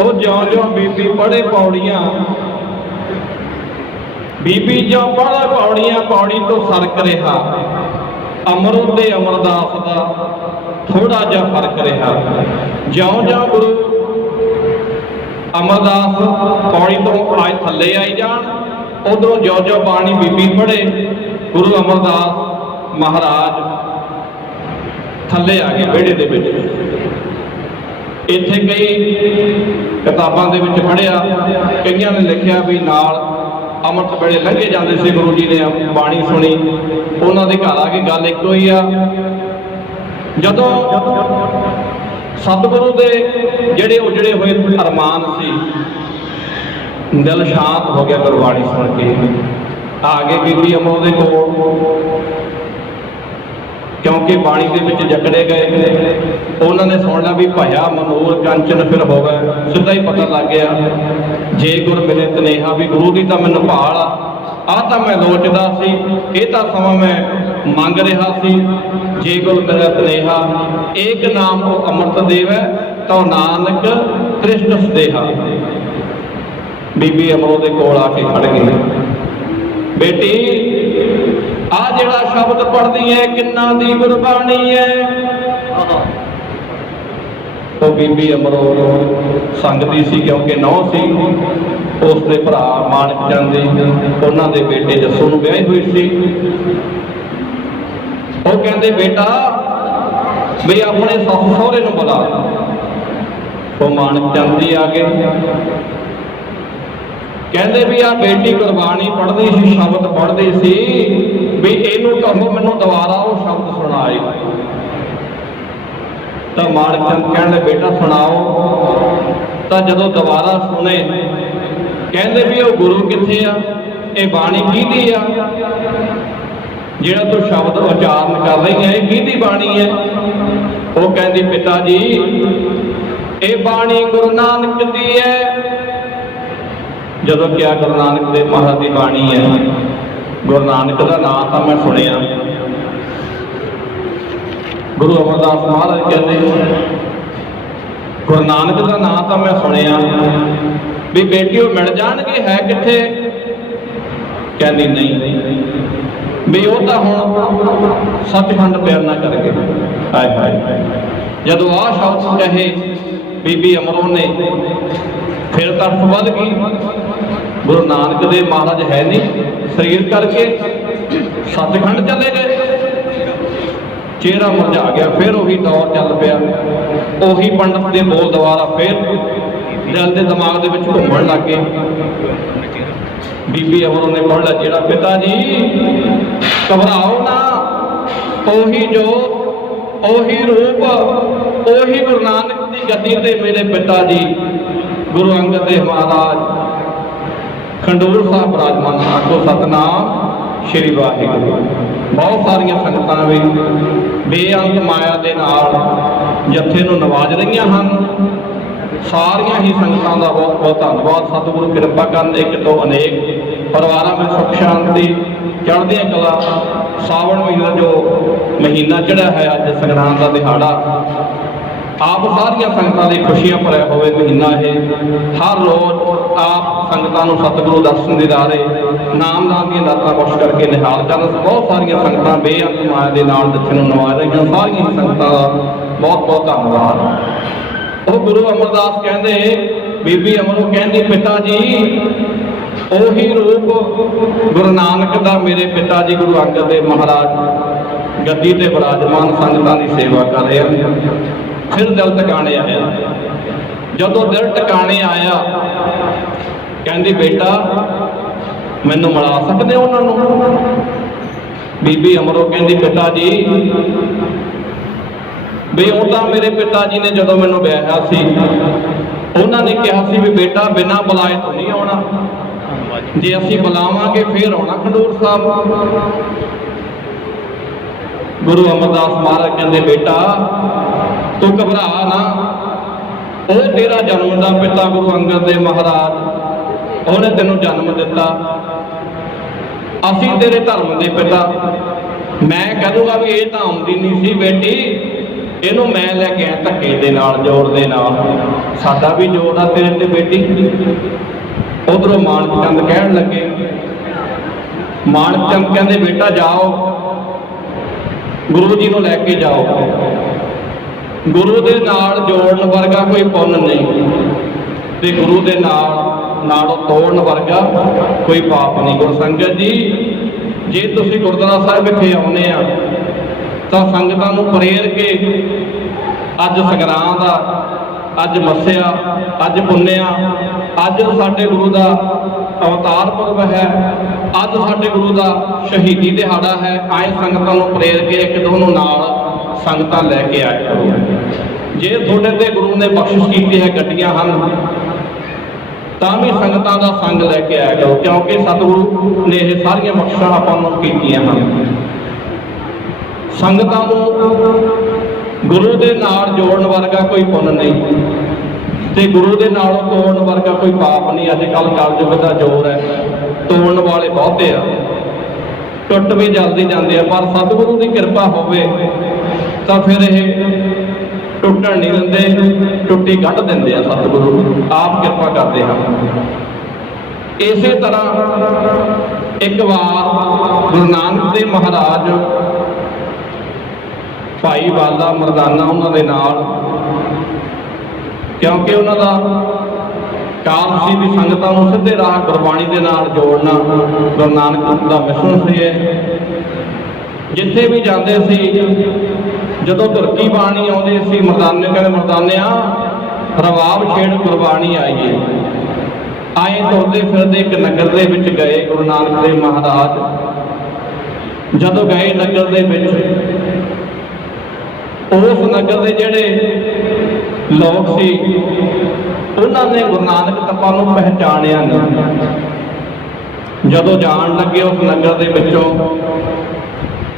ਉਹ ਜਿਉਂ-ਜਿਉਂ ਬੀਬੀ ਪੜ੍ਹੇ ਪੌੜੀਆਂ, ਬੀਬੀ ਜਿਉਂ ਪੜ੍ਹੇ ਪੌੜੀਆਂ, ਪੌੜੀ ਤੋਂ ਸਰਕ ਰਿਹਾ। ਅਮਰੋ ਤੇ ਅਮਰਦਾਸ ਦਾ ਥੋੜਾ ਜਿਹਾ ਫਰਕ ਰਿਹਾ। ਜਿਉਂ-ਜਿਉਂ ਗੁਰੂ ਅਮਰਦਾਸ ਪੌੜੀ ਤੋਂ ਆਏ ਥੱਲੇ ਆਈ ਜਾਣ, ਉਧਰੋਂ ਜਿਉਂ-ਜਿਉਂ ਬਾਣੀ ਬੀਬੀ ਪੜ੍ਹੇ, ਗੁਰੂ ਅਮਰਦਾਸ ਮਹਾਰਾਜ ਥੱਲੇ ਆ ਗਏ ਵਿਹੜੇ ਦੇ ਵਿੱਚ। ਇੱਥੇ ਕਈ ਕਿਤਾਬਾਂ ਦੇ ਵਿੱਚ ਪੜ੍ਹਿਆ, ਕਈਆਂ ਨੇ ਲਿਖਿਆ ਵੀ ਨਾਲ ਅੰਮ੍ਰਿਤ ਵੇਲੇ ਲੰਘੇ ਜਾਂਦੇ ਸੀ, ਗੁਰੂ ਜੀ ਨੇ ਬਾਣੀ ਸੁਣੀ, ਉਹਨਾਂ ਦੇ ਘਰ ਆ ਕੇ ਗੱਲ ਇੱਕੋ ਹੀ ਆ। ਜਦੋਂ ਸਤਿਗੁਰੂ ਦੇ ਜਿਹੜੇ ਉਜੜੇ ਹੋਏ ਅਰਮਾਨ ਸੀ, ਦਿਲ ਸ਼ਾਂਤ ਹੋ ਗਿਆ ਗੁਰਬਾਣੀ ਸੁਣ ਕੇ। ਆ ਗਏ ਬੀਬੀ ਅਮਰੋ ਦੇ ਕੋਲ, ਕਿਉਂਕਿ ਬਾਣੀ ਦੇ ਵਿੱਚ ਜਕੜੇ ਗਏ। ਉਹਨਾਂ ਨੇ ਸੁਣ ਲਿਆ ਵੀ ਭਇਆ ਮਨੋਰ ਕੰਚਨ ਫਿਰ ਹੋਵੇ, ਸਿੱਧਾ ਹੀ ਪਤਾ ਲੱਗ ਗਿਆ ਜੇ ਗੁਰ ਮਿਲੇ ਤਨੇਹਾ, ਵੀ ਗੁਰੂ ਦੀ ਤਾਂ ਮੈਨੂੰ ਭਾਲ ਆ ਤਾਂ ਮੈਂ ਲੋਚਦਾ ਸੀ, ਇਹ ਤਾਂ ਸਮਾਂ ਮੈਂ ਮੰਗ ਰਿਹਾ ਸੀ। ਜੇ ਗੁਰ ਮਿਲੇ ਤਨੇਹਾ, ਏਕ ਨਾਮ ਉਹ ਅੰਮ੍ਰਿਤ ਦੇਵੈ, ਤਉ ਨਾਨਕ ਤ੍ਰਿਸ਼ਟ ਸਦੇਹਾ। ਬੀਬੀ ਅਮਰੋ ਦੇ ਕੋਲ ਆ ਕੇ ਖੜ ਗਈ, ਬੇਟੀ ਆ ਜਿਹੜਾ ਸ਼ਬਦ ਪੜ੍ਹਦੀ ਹੈ ਕਿੰਨਾ ਦੀ ਗੁਰਬਾਣੀ ਹੈ? ਉਹ ਬੀਬੀ ਅਮਰੋ ਸੰਗਦੀ ਸੀ, ਕਿਉਂਕਿ ਨੌਂ ਸੀ ਉਸ ਦੇ ਭਰਾ ਮਾਨਕ ਚੰਦ ਦੀ, ਉਹਨਾਂ ਦੇ ਬੇਟੇ ਜੱਸੂ ਨੂੰ ਵਿਆਹੀ ਹੋਈ ਸੀ। ਉਹ ਕਹਿੰਦੇ ਬੇਟਾ ਵੀ ਆਪਣੇ ਸੱਸ ਸਹੁਰੇ ਨੂੰ ਬੁਲਾ। ਉਹ ਮਾਨਕ ਚੰਦ ਜੀ ਆ ਗਏ, ਕਹਿੰਦੇ ਵੀ ਆ ਬੇਟੀ ਗੁਰਬਾਣੀ ਪੜ੍ਹਦੀ ਸੀ, ਸ਼ਬਦ ਪੜ੍ਹਦੀ ਸੀ, ਵੀ ਇਹਨੂੰ ਕਹੋ ਮੈਨੂੰ ਦੁਬਾਰਾ ਉਹ ਸ਼ਬਦ ਸੁਣਾਏ। ਤਾਂ ਮਾਨਕ ਚੰਦ ਕਹਿਣ ਲੱਗੇ ਬੇਟਾ ਸੁਣਾਓ। ਤਾਂ ਜਦੋਂ ਦੁਬਾਰਾ ਸੁਣੇ, ਕਹਿੰਦੇ ਵੀ ਉਹ ਗੁਰੂ ਕਿੱਥੇ ਆ, ਇਹ ਬਾਣੀ ਕਿਹਦੀ ਆ, ਜਿਹੜਾ ਤੂੰ ਸ਼ਬਦ ਉਚਾਰਨ ਕਰ ਰਹੀ ਹੈ ਇਹ ਕਿਹਦੀ ਬਾਣੀ ਹੈ? ਉਹ ਕਹਿੰਦੀ ਪਿਤਾ ਜੀ ਇਹ ਬਾਣੀ ਗੁਰੂ ਨਾਨਕ ਦੀ ਹੈ। ਜਦੋਂ ਕਿਹਾ ਗੁਰੂ ਨਾਨਕ ਦੇਵ ਮਹਾਰਾਜ ਦੀ ਬਾਣੀ ਹੈ, ਗੁਰੂ ਨਾਨਕ ਦਾ ਨਾਮ ਤਾਂ ਮੈਂ ਸੁਣਿਆ। ਗੁਰੂ ਅਮਰਦਾਸ ਮਹਾਰਾਜ ਕਹਿੰਦੇ ਗੁਰੂ ਨਾਨਕ ਦਾ ਨਾਮ ਤਾਂ ਮੈਂ ਸੁਣਿਆ, ਵੀ ਬੇਟੀ ਉਹ ਮਿਲ ਜਾਣਗੇ, ਹੈ ਕਿੱਥੇ? ਕਹਿੰਦੀ ਨਹੀਂ, ਵੀ ਉਹ ਤਾਂ ਹੁਣ ਸੱਚਖੰਡ ਪਿਆਰ ਨਾ ਕਰਕੇ। ਹਾਏ ਹਾਏ, ਜਦੋਂ ਆਹ ਸ਼ਬਦ ਕਹੇ ਬੀਬੀ ਅਮਰੋ ਨੇ, ਫਿਰ ਤੜਫ ਵੱਧ ਗਈ। ਗੁਰੂ ਨਾਨਕ ਦੇਵ ਮਹਾਰਾਜ ਹੈ ਨਹੀਂ, ਸਰੀਰ ਕਰਕੇ ਸੱਚਖੰਡ ਚਲੇ ਗਏ। ਚਿਹਰਾ ਮੁਰਝਾ ਗਿਆ, ਫਿਰ ਉਹੀ ਦੌਰ ਚੱਲ ਪਿਆ, ਉਹੀ ਪੰਡਤ ਦੇ ਬੋਲ ਦੁਬਾਰਾ ਫਿਰ ਦਿਲ ਦੇ ਦਿਮਾਗ ਦੇ ਵਿੱਚ ਘੁੰਮਣ ਲੱਗ ਗਏ। ਬੀਬੀ ਅਮਰੋ ਨੇ ਪੜ੍ਹ ਲਿਆ, ਜਿਹੜਾ ਪਿਤਾ ਜੀ ਘਬਰਾਓ ਨਾ, ਉਹੀ ਜੋਤ, ਉਹੀ ਰੂਪ, ਉਹੀ ਗੁਰੂ ਨਾਨਕ ਦੀ ਗੱਦੀ ਤੇ ਮੇਰੇ ਪਿਤਾ ਜੀ ਗੁਰੂ ਅੰਗਦ ਦੇਵ ਮਹਾਰਾਜ ਖੰਡੂਰ ਸਾਹਿਬ ਬਿਰਾਜਮਾਨ। ਆਖੋ ਸਤਿਨਾਮ ਸ਼੍ਰੀ ਵਾਹਿਗੁਰੂ। ਬਹੁਤ ਸਾਰੀਆਂ ਸੰਗਤਾਂ ਵੀ ਬੇਅੰਤ ਮਾਇਆ ਦੇ ਨਾਲ ਜੱਥੇ ਨੂੰ ਨਵਾਜ ਰਹੀਆਂ ਹਨ। ਸਾਰੀਆਂ ਹੀ ਸੰਗਤਾਂ ਦਾ ਬਹੁਤ ਬਹੁਤ ਧੰਨਵਾਦ। ਸਤਿਗੁਰੂ ਕਿਰਪਾ ਕਰਨ, ਇੱਕ ਤੋਂ ਅਨੇਕ ਪਰਿਵਾਰਾਂ ਵਿੱਚ ਸੁਖ ਸ਼ਾਂਤੀ, ਚੜ੍ਹਦੀਆਂ ਕਲਾ। ਸਾਵਣ ਮਹੀਨਾ ਜੋ ਮਹੀਨਾ ਚੜ੍ਹਿਆ ਹੈ, ਅੱਜ ਸੰਗਰਾਂਦ ਦਾ ਦਿਹਾੜਾ, ਆਪ ਸਾਰੀਆਂ ਸੰਗਤਾਂ ਲਈ ਖੁਸ਼ੀਆਂ ਭਰਿਆ ਹੋਵੇ ਮਹੀਨਾ ਇਹ। ਹਰ ਰੋਜ਼ ਆਪ ਸੰਗਤਾਂ ਨੂੰ ਸਤਿਗੁਰੂ ਦਰਸ਼ਨ ਦਿਦਾਰੇ, ਨਾਮ ਦੀਆਂ ਦਾਤਾਂ ਬਖਸ਼ ਕਰਕੇ ਨਿਹਾਲ ਕਰਨ। ਬਹੁਤ ਸਾਰੀਆਂ ਸੰਗਤਾਂ ਬੇਅੰਤ ਮਾਇਆ ਦੇ ਨਾਲ ਜਿੱਥੇ ਨੂੰ ਨਵਾਜ ਰਹੀਆਂ, ਸਾਰੀਆਂ ਸੰਗਤਾਂ ਦਾ ਬਹੁਤ ਬਹੁਤ ਧੰਨਵਾਦ। ਉਹ ਗੁਰੂ ਅਮਰਦਾਸ ਕਹਿੰਦੇ, ਬੀਬੀ ਅਮਰੋ ਕਹਿੰਦੀ ਪਿਤਾ ਜੀ ਉਹੀ ਰੂਪ ਗੁਰੂ ਨਾਨਕ ਦਾ ਮੇਰੇ ਪਿਤਾ ਜੀ ਗੁਰੂ ਅੰਗਦ ਦੇਵ ਮਹਾਰਾਜ ਗੱਦੀ ਤੇ ਬਿਰਾਜਮਾਨ ਸੰਗਤਾਂ ਦੀ ਸੇਵਾ ਕਰ ਰਹੇ ਹਨ। ਫਿਰ ਦਿਲ ਟਿਕਾਣੇ ਆਇਆ। ਜਦੋਂ ਦਿਲ ਟਿਕਾਣੇ ਆਇਆ, ਕਹਿੰਦੀ ਬੇਟਾ ਮੈਨੂੰ ਮਿਲਾ ਸਕਦੇ ਹੋ ਉਹਨਾਂ ਨੂੰ? ਬੀਬੀ ਅਮਰੋ ਕਹਿੰਦੀ ਪਿਤਾ ਜੀ ਵੀ ਉਹ ਤਾਂ ਮੇਰੇ ਪਿਤਾ ਜੀ ਨੇ ਜਦੋਂ ਮੈਨੂੰ ਵਿਆਹਿਆ ਸੀ, ਉਹਨਾਂ ਨੇ ਕਿਹਾ ਸੀ ਵੀ ਬੇਟਾ ਬਿਨਾਂ ਬੁਲਾਏ ਤੋਂ ਨਹੀਂ ਆਉਣਾ, ਜੇ ਅਸੀਂ ਬੁਲਾਵਾਂਗੇ ਫਿਰ ਆਉਣਾ ਖੰਡੂਰ ਸਾਹਿਬ। ਗੁਰੂ ਅਮਰਦਾਸ ਮਹਾਰਾਜ ਕਹਿੰਦੇ ਬੇਟਾ ਤੂੰ ਘਬਰਾ ਨਾ, ਉਹ ਤੇਰਾ ਜਨਮ ਦਾ ਪਿਤਾ ਗੁਰੂ ਅੰਗਦ ਦੇਵ ਮਹਾਰਾਜ, ਉਹਨੇ ਤੈਨੂੰ ਜਨਮ ਦਿੱਤਾ। ਅਸੀਂ ਤੇਰੇ ਧਰਮ ਦੇ ਪਿਤਾ। ਮੈਂ ਕਹੂੰਗਾ ਵੀ ਇਹ ਤਾਂ ਆਉਂਦੀ ਨਹੀਂ ਸੀ ਬੇਟੀ, ਇਹਨੂੰ ਮੈਂ ਲੈ ਕੇ ਆਇਆ ਧੱਕੇ ਦੇ ਨਾਲ, ਜ਼ੋਰ ਦੇ ਨਾਲ। ਸਾਡਾ ਵੀ ਜ਼ੋਰ ਆ ਤੇਰੇ ਤੇ ਬੇਟੀ। ਉਧਰੋਂ ਮਾਨਕ ਚੰਦ ਕਹਿਣ ਲੱਗੇ, ਮਾਨਕ ਚੰਦ ਕਹਿੰਦੇ ਬੇਟਾ ਜਾਓ, ਗੁਰੂ ਜੀ ਨੂੰ ਲੈ ਕੇ ਜਾਓ। ਗੁਰੂ ਦੇ ਨਾਲ ਜੋੜਨ ਵਰਗਾ ਕੋਈ ਪੁੰਨ ਨਹੀਂ, ਤੇ ਗੁਰੂ ਦੇ ਨਾਲ ਤੋੜਨ ਵਰਗਾ ਕੋਈ ਪਾਪ ਨਹੀਂ। ਗੁਰਸੰਗਤ ਜੀ, ਜੇ ਤੁਸੀਂ ਗੁਰਦੁਆਰਾ ਸਾਹਿਬ ਵਿਖੇ ਆਉਂਦੇ ਆ ਤਾਂ ਸੰਗਤਾਂ ਨੂੰ ਪ੍ਰੇਰ ਕੇ ਅੱਜ ਸੰਗਰਾਂਦ ਦਾ, ਅੱਜ ਮੱਸਿਆ, ਅੱਜ ਪੁੰਨਿਆ, ਅੱਜ ਸਾਡੇ ਗੁਰੂ ਦਾ ਅਵਤਾਰ ਪੁਰਬ ਹੈ, ਅੱਜ ਸਾਡੇ ਗੁਰੂ ਦਾ ਸ਼ਹੀਦੀ ਦਿਹਾੜਾ ਹੈ। ਆਏ ਸੰਗਤਾਂ ਨੂੰ ਪ੍ਰੇਰ ਕੇ ਇੱਕ ਦੋ ਨੂੰ ਨਾਲ ਸੰਗਤਾਂ ਲੈ ਕੇ ਆਏ ਕਰੋ। ਜੇ ਤੁਹਾਡੇ ਤੇ ਗੁਰੂ ਨੇ ਬਖਸ਼ਿਸ਼ ਕੀਤੀ ਹੈ, ਗੱਡੀਆਂ ਹਨ, ਤਾਂ ਵੀ ਸੰਗਤਾਂ ਦਾ ਸੰਗ ਲੈ ਕੇ ਆਇਆ ਕਰੋ, ਕਿਉਂਕਿ ਸਤਿਗੁਰੂ ਨੇ ਇਹ ਸਾਰੀਆਂ ਬਖਸ਼ਿਸ਼ਾਂ ਆਪਾਂ ਨੂੰ ਕੀਤੀਆਂ ਹਨ। ਸੰਗਤਾਂ ਨੂੰ ਗੁਰੂ ਦੇ ਨਾਲ ਜੋੜਨ ਵਰਗਾ ਕੋਈ ਪੁੰਨ ਨਹੀਂ, ਤੇ ਗੁਰੂ ਦੇ ਨਾਲੋਂ ਤੋੜਨ ਵਰਗਾ ਕੋਈ ਪਾਪ ਨਹੀਂ। ਅੱਜ ਕੱਲ੍ਹ ਕਲਯੁਗ ਦਾ ਜ਼ੋਰ ਹੈ, ਤੋੜਨ ਵਾਲੇ ਬਹੁਤੇ ਆ, ਟੁੱਟ ਵੀ ਜਲਦੀ ਜਾਂਦੇ ਆ। ਪਰ ਸਤਿਗੁਰੂ ਦੀ ਕਿਰਪਾ ਹੋਵੇ ਤਾਂ ਫਿਰ ਇਹ ਟੁੱਟਣ ਨਹੀਂ ਦਿੰਦੇ, ਟੁੱਟੀ ਕੱਢ ਦਿੰਦੇ ਆ। ਸਤਿਗੁਰੂ ਆਪ ਕਿਰਪਾ ਕਰਦੇ ਹਨ। ਇਸੇ ਤਰ੍ਹਾਂ ਇੱਕ ਵਾਰ ਗੁਰੂ ਨਾਨਕ ਦੇਵ ਮਹਾਰਾਜ, ਭਾਈ ਵਾਲਾ ਮਰਦਾਨਾ ਉਹਨਾਂ ਦੇ ਨਾਲ, ਕਿਉਂਕਿ ਉਹਨਾਂ ਦਾ ਕਾਰਨ ਸੀ ਵੀ ਸੰਗਤਾਂ ਨੂੰ ਸਿੱਧੇ ਰਾਹ ਗੁਰਬਾਣੀ ਦੇ ਨਾਲ ਜੋੜਨਾ, ਗੁਰੂ ਨਾਨਕ ਦਾ ਮਿਸ਼ਨ ਸੀ ਇਹ। ਜਿੱਥੇ ਵੀ ਜਾਂਦੇ ਸੀ, ਜਦੋਂ ਤੁਰਕੀ ਬਾਣੀ ਆਉਂਦੀ ਸੀ, ਮਰਦਾਨੇ ਕਹਿੰਦੇ ਮਰਦਾਨਿਆਂ ਰਵਾਬ ਛੇੜ ਗੁਰਬਾਣੀ ਆਈਏ। ਆਏ ਤੁਰਦੇ ਫਿਰਦੇ ਇੱਕ ਨਗਰ ਦੇ ਵਿੱਚ ਗਏ ਗੁਰੂ ਨਾਨਕ ਦੇਵ ਮਹਾਰਾਜ। ਜਦੋਂ ਗਏ ਨਗਰ ਦੇ ਵਿੱਚ, ਉਸ ਨਗਰ ਦੇ ਜਿਹੜੇ ਲੋਕ ਸੀ ਉਹਨਾਂ ਨੇ ਗੁਰੂ ਨਾਨਕ ਤਪਾ ਨੂੰ ਪਹਿਚਾਣਿਆ ਨਹੀਂ। ਜਦੋਂ ਜਾਣ ਲੱਗੇ ਉਸ ਨਗਰ ਦੇ ਵਿੱਚੋਂ,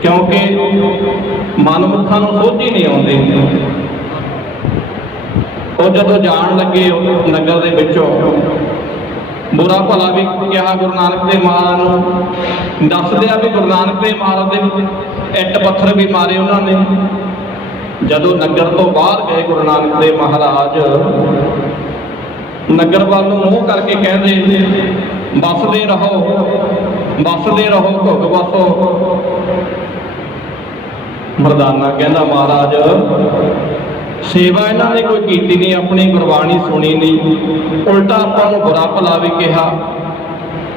ਕਿਉਂਕਿ ਮਨਮੁਖਾਂ ਨੂੰ ਸੋਝੀ ਨਹੀਂ ਆਉਂਦੀ, ਉਹ ਜਦੋਂ ਜਾਣ ਲੱਗੇ ਨਗਰ ਦੇ ਵਿੱਚੋਂ, ਬੁਰਾ ਭਲਾ ਵੀ ਕਿਹਾ ਗੁਰੂ ਨਾਨਕ ਦੇਵ ਮਹਾਰਾਜ ਨੂੰ, ਦੱਸਦਿਆ ਵੀ ਗੁਰੂ ਨਾਨਕ ਦੇਵ ਮਹਾਰਾਜ ਦੇ ਇੱਟ ਪੱਥਰ ਵੀ ਮਾਰੇ ਉਹਨਾਂ ਨੇ। ਜਦੋਂ ਨਗਰ ਤੋਂ ਬਾਹਰ ਗਏ ਗੁਰੂ ਨਾਨਕ ਦੇਵ ਮਹਾਰਾਜ, ਨਗਰ ਵੱਲ ਨੂੰ ਮੂੰਹ ਕਰਕੇ ਕਹਿੰਦੇ ਬਸਦੇ ਰਹੋ, ਬਸਦੇ ਰਹੋ, ਭੁੱਗ ਬਸੋ। ਮਰਦਾਨਾ ਕਹਿੰਦਾ ਮਹਾਰਾਜ ਸੇਵਾ ਇਹਨਾਂ ਨੇ ਕੋਈ ਕੀਤੀ ਨਹੀਂ, ਆਪਣੀ ਗੁਰਬਾਣੀ ਸੁਣੀ ਨਹੀਂ, ਉਲਟਾ ਆਪਾਂ ਨੂੰ ਬੁਰਾ ਭਲਾ ਵੀ ਕਿਹਾ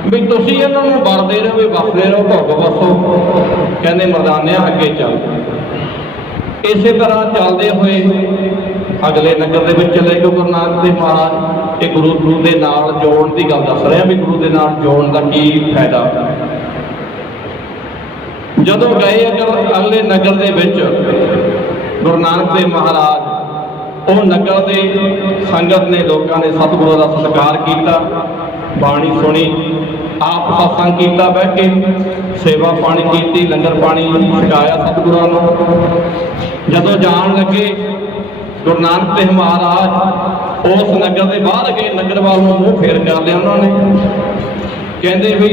ਵੀ ਤੁਸੀਂ ਇਹਨਾਂ ਨੂੰ ਵਰਦੇ ਰਹੋ, ਵੀ ਬਸਦੇ ਰਹੋ, ਭੁੱਗ ਬਸੋ। ਕਹਿੰਦੇ ਮਰਦਾਨਿਆਂ ਅੱਗੇ ਚੱਲ। ਇਸੇ ਤਰ੍ਹਾਂ ਚੱਲਦੇ ਹੋਏ ਅਗਲੇ ਨਗਰ ਦੇ ਵਿੱਚ ਚਲੇ ਗਏ ਗੁਰੂ ਨਾਨਕ ਦੇਵ ਮਹਾਰਾਜ। ਇਹ ਗੁਰੂ ਦੇ ਨਾਲ ਜੋੜਨ ਦੀ ਗੱਲ ਦੱਸ ਰਿਹਾ ਵੀ ਗੁਰੂ ਦੇ ਨਾਲ ਜੋੜਨ ਦਾ ਕੀ ਫਾਇਦਾ। ਜਦੋਂ ਗਏ ਅਗਲੇ ਨਗਰ ਦੇ ਵਿੱਚ ਗੁਰੂ ਨਾਨਕ ਦੇਵ ਮਹਾਰਾਜ, ਉਹ ਨਗਰ ਦੇ ਸੰਗਤ ਨੇ, ਲੋਕਾਂ ਨੇ ਸਤਿਗੁਰੂ ਦਾ ਸਤਿਕਾਰ ਕੀਤਾ, ਬਾਣੀ ਸੁਣੀ, ਆਪ ਸਤਸੰਗ ਕੀਤਾ, ਬਹਿ ਕੇ ਸੇਵਾ ਪਾਣੀ ਕੀਤੀ, ਲੰਗਰ ਪਾਣੀ ਛਕਾਇਆ ਸਤਿਗੁਰਾਂ ਨੂੰ। ਜਦੋਂ ਜਾਣ ਲੱਗੇ ਗੁਰੂ ਨਾਨਕ ਦੇਵ ਮਹਾਰਾਜ ਉਸ ਨਗਰ ਦੇ ਬਾਹਰ ਗਏ, ਨਗਰ ਵੱਲ ਨੂੰ ਮੂੰਹ ਫੇਰ ਕਰ ਲਿਆ ਉਹਨਾਂ ਨੇ। ਕਹਿੰਦੇ ਵੀ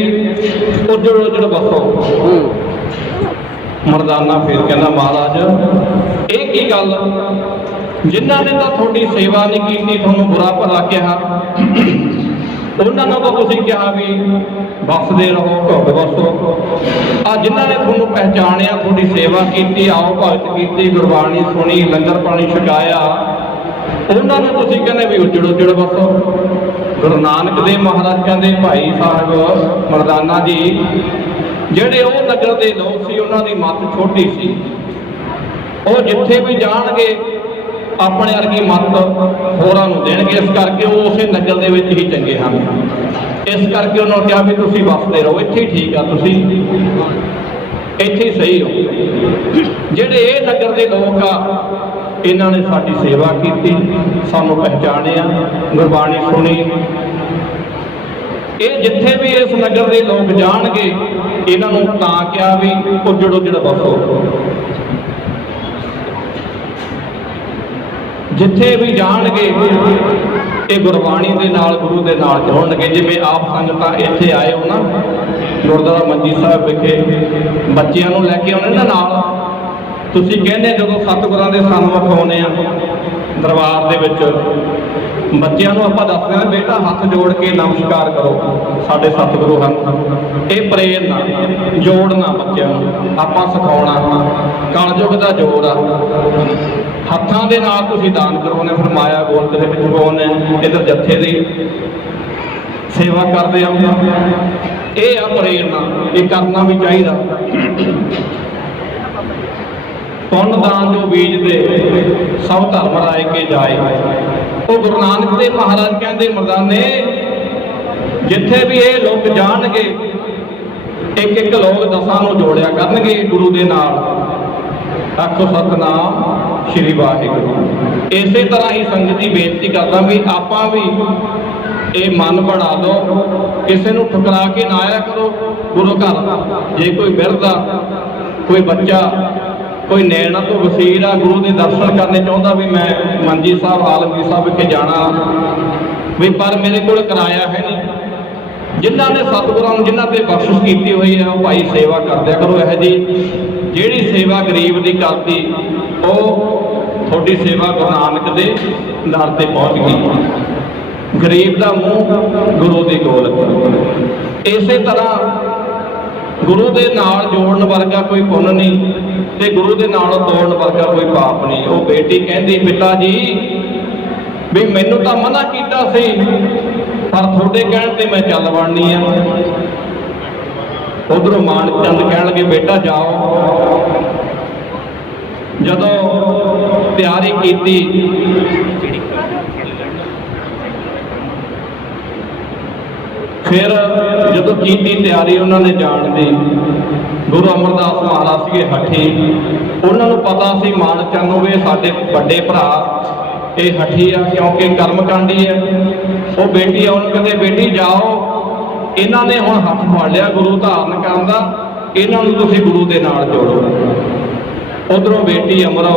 ਉੱਜੜ ਉੱਜੜ ਬਸੋ। ਮਰਦਾਨਾ ਫੇਰ ਕਹਿੰਦਾ ਮਹਾਰਾਜ ਇਹ ਕੀ ਗੱਲ, ਜਿਨ੍ਹਾਂ ਨੇ ਤਾਂ ਤੁਹਾਡੀ ਸੇਵਾ ਨਹੀਂ ਕੀਤੀ, ਤੁਹਾਨੂੰ ਬੁਰਾ ਭਲਾ ਕਿਹਾ, ਉਹਨਾਂ ਨੂੰ ਤਾਂ ਤੁਸੀਂ ਕਿਹਾ ਵੀ ਬਸਦੇ ਰਹੋ, ਭੁੱਗ ਬਸੋ। ਆ ਜਿਨ੍ਹਾਂ ਨੇ ਤੁਹਾਨੂੰ ਪਹਿਚਾਣਿਆ, ਤੁਹਾਡੀ ਸੇਵਾ ਕੀਤੀ, ਆਓ ਭਗਤ ਕੀਤੀ, ਗੁਰਬਾਣੀ ਸੁਣੀ, ਲੰਗਰ ਪਾਣੀ ਛਕਾਇਆ, ਉਹਨਾਂ ਨੂੰ ਤੁਸੀਂ ਕਹਿੰਦੇ ਵੀ ਉੱਜੜ ਉੱਜੜ ਬਸੋ। ਗੁਰੂ ਨਾਨਕ ਦੇਵ ਮਹਾਰਾਜ ਕਹਿੰਦੇ ਭਾਈ ਸਾਹਿਬ ਮਰਦਾਨਾ ਜੀ, ਜਿਹੜੇ ਉਹ ਨਗਰ ਦੇ ਲੋਕ ਸੀ ਉਹਨਾਂ ਦੀ ਮੱਤ ਛੋਟੀ ਸੀ, ਉਹ ਜਿੱਥੇ ਵੀ ਜਾਣਗੇ ਆਪਣੇ ਵਰਗੀ ਮੱਤ ਹੋਰਾਂ ਨੂੰ ਦੇਣਗੇ, ਇਸ ਕਰਕੇ ਉਹ ਉਸੇ ਨਗਰ ਦੇ ਵਿੱਚ ਹੀ ਚੰਗੇ ਹਨ। ਇਸ ਕਰਕੇ ਉਹਨਾਂ ਨੂੰ ਕਿਹਾ ਵੀ ਤੁਸੀਂ ਵਸਦੇ ਰਹੋ, ਇੱਥੇ ਹੀ ਠੀਕ ਆ, ਤੁਸੀਂ ਇੱਥੇ ਹੀ ਸਹੀ ਹੋ। ਜਿਹੜੇ ਇਹ ਨਗਰ ਦੇ ਲੋਕ ਆ, ਇਹਨਾਂ ਨੇ ਸਾਡੀ ਸੇਵਾ ਕੀਤੀ, ਸਾਨੂੰ ਪਹਿਚਾਣਿਆ, ਗੁਰਬਾਣੀ ਸੁਣੀ। ਇਹ ਜਿੱਥੇ ਵੀ ਇਸ ਨਗਰ ਦੇ ਲੋਕ ਜਾਣਗੇ, ਇਹਨਾਂ ਨੂੰ ਤਾਂ ਕਿਹਾ ਵੀ ਉੱਜੜ ਉੱਜੜ ਬਸੋ। ਜਿੱਥੇ ਵੀ ਜਾਣਗੇ ਇਹ ਗੁਰਬਾਣੀ ਦੇ ਨਾਲ, ਗੁਰੂ ਦੇ ਨਾਲ ਜੁੜਨਗੇ। ਜਿਵੇਂ ਆਪ ਸੰਗਤਾਂ ਇੱਥੇ ਆਏ ਹੋ ਨਾ, ਗੁਰਦੁਆਰਾ ਮੰਜੀ ਸਾਹਿਬ ਵਿਖੇ ਬੱਚਿਆਂ ਨੂੰ ਲੈ ਕੇ ਆਉਣੇ ਨਾ ਨਾਲ, ਤੁਸੀਂ ਕਹਿੰਦੇ ਜਦੋਂ ਸਤਿਗੁਰਾਂ ਦੇ ਸਨਮੁਖ ਆਉਂਦੇ ਆ ਦਰਬਾਰ ਦੇ ਵਿੱਚ, ਬੱਚਿਆਂ ਨੂੰ ਆਪਾਂ ਦੱਸਦੇ ਹਾਂ ਬੇਟਾ ਹੱਥ ਜੋੜ ਕੇ ਨਮਸਕਾਰ ਕਰੋ, ਸਾਡੇ ਸਤਿਗੁਰੂ ਹਨ। ਇਹ ਪ੍ਰੇਰਨਾ ਜੋੜਨਾ ਬੱਚਿਆਂ ਨੂੰ ਆਪਾਂ ਸਿਖਾਉਣਾ, ਕਲਯੁਗ ਦਾ ਜੋੜ ਆ। ਹੱਥਾਂ ਦੇ ਨਾਲ ਤੁਸੀਂ ਦਾਨ ਕਰਵਾਉਣੇ, ਫਿਰ ਮਾਇਆ ਗੋਲਕ ਦੇ ਵਿੱਚ ਪਾਉਣੇ, ਇੱਧਰ ਜੱਥੇ ਦੀ ਸੇਵਾ ਕਰਦੇ ਆ। ਇਹ ਆ ਪ੍ਰੇਰਨਾ, ਇਹ ਕਰਨਾ ਵੀ ਚਾਹੀਦਾ। ਪੁੰਨ ਦਾਨ ਜੋ ਬੀਜ ਦੇ ਸਭ ਧਰਮ ਰਾਏ ਕੇ ਜਾਏ। ਉਹ ਗੁਰੂ ਨਾਨਕ ਦੇਵ ਮਹਾਰਾਜ ਕਹਿੰਦੇ ਮਰਦਾਨੇ, ਜਿੱਥੇ ਵੀ ਇਹ ਲੋਕ ਜਾਣਗੇ ਇੱਕ ਇੱਕ ਲੋਕ ਦਸਾਂ ਨੂੰ ਜੋੜਿਆ ਕਰਨਗੇ ਗੁਰੂ ਦੇ ਨਾਲ। ਆਖੋ ਸਤਿਨਾਮ ਸ੍ਰੀ ਵਾਹਿਗੁਰੂ। ਇਸੇ ਤਰ੍ਹਾਂ ਹੀ ਸੰਗਤ ਦੀ ਬੇਨਤੀ ਕਰਦਾ ਵੀ ਆਪਾਂ ਵੀ ਇਹ ਮਨ ਬਣਾ ਲਓ, ਕਿਸੇ ਨੂੰ ਠੁਕਰਾ ਕੇ ਨਾ ਆਇਆ ਕਰੋ ਗੁਰੂ ਘਰ। ਜੇ ਕੋਈ ਬਿਰਧ ਆ, ਕੋਈ ਬੱਚਾ, ਕੋਈ ਨੈਣਾ ਤੋਂ ਵਸੀਰ ਆ, ਗੁਰੂ ਦੇ ਦਰਸ਼ਨ ਕਰਨੇ ਚਾਹੁੰਦਾ ਵੀ ਮੈਂ ਮੰਜੀ ਸਾਹਿਬ ਆਲਮਗੀਰ ਸਾਹਿਬ ਵਿਖੇ ਜਾਣਾ ਵੀ, ਪਰ ਮੇਰੇ ਕੋਲ ਕਿਰਾਇਆ ਹੈ ਨਹੀਂ। ਜਿਨ੍ਹਾਂ ਨੇ ਸਤਿਗੁਰਾਂ ਨੂੰ ਜਿਨ੍ਹਾਂ ਤੇ ਬਖਸ਼ਿਸ਼ ਕੀਤੀ ਹੋਈ ਹੈ ਉਹ ਭਾਈ ਸੇਵਾ ਕਰਦਿਆ ਕਰੋ। ਇਹੋ ਜਿਹੀ ਜਿਹੜੀ ਸੇਵਾ ਗਰੀਬ ਦੀ ਕਰਦੀ, ਉਹ ਤੁਹਾਡੀ ਸੇਵਾ ਗੁਰੂ ਨਾਨਕ ਦੇ ਦਰ ਤੇ ਪਹੁੰਚ ਗਈ। ਗਰੀਬ ਦਾ ਮੂੰਹ ਗੁਰੂ ਦੇ ਗੋਲਕ। ਇਸੇ ਤਰ੍ਹਾਂ ਗੁਰੂ ਦੇ ਨਾਲ ਜੋੜਨ ਵਰਗਾ ਕੋਈ ਪੁੰਨ ਨਹੀਂ ਤੇ ਗੁਰੂ ਦੇ ਨਾਲ ਤੋੜਨ ਵਰਗਾ ਕੋਈ ਪਾਪ ਨਹੀਂ। ਉਹ ਬੇਟੀ ਕਹਿੰਦੀ ਪਿਤਾ ਜੀ ਵੀ ਮੈਨੂੰ ਤਾਂ ਮਨਾ ਕੀਤਾ ਸੀ, ਪਰ ਤੁਹਾਡੇ ਕਹਿਣ ਤੇ ਮੈਂ ਚੱਲ ਵੜਨੀ ਆ। ਉਧਰੋਂ ਮਾਨਕ ਚੰਦ ਕਹਿਣ ਲੱਗੇ ਬੇਟਾ ਜਾਓ। ਜਦੋਂ ਤਿਆਰੀ ਕੀਤੀ, ਫਿਰ ਜਦੋਂ ਕੀਤੀ ਤਿਆਰੀ ਉਹਨਾਂ ਨੇ ਜਾਣ ਦੀ, ਗੁਰੂ ਅਮਰਦਾਸ ਮਹਾਰਾਜ ਸੀਗੇ ਹੱਠੀ। ਉਹਨਾਂ ਨੂੰ ਪਤਾ ਸੀ ਮਾਨਕ ਚੰਦ ਨੂੰ ਵੀ ਸਾਡੇ ਵੱਡੇ ਭਰਾ ਇਹ ਹੱਠੀ ਆ, ਕਿਉਂਕਿ ਕਰਮਕਾਂਡੀ ਹੈ। ਉਹ ਬੇਟੀ ਉਹਨੂੰ ਕਹਿੰਦੇ ਬੇਟੀ ਜਾਓ, ਇਹਨਾਂ ਨੇ ਹੁਣ ਹੱਥ ਫੜ ਲਿਆ ਗੁਰੂ ਧਾਰਨ ਕਰਨ ਦਾ, ਇਹਨਾਂ ਨੂੰ ਤੁਸੀਂ ਗੁਰੂ ਦੇ ਨਾਲ ਜੋੜੋ। ਉਧਰੋਂ ਬੇਟੀ ਅਮਰੋ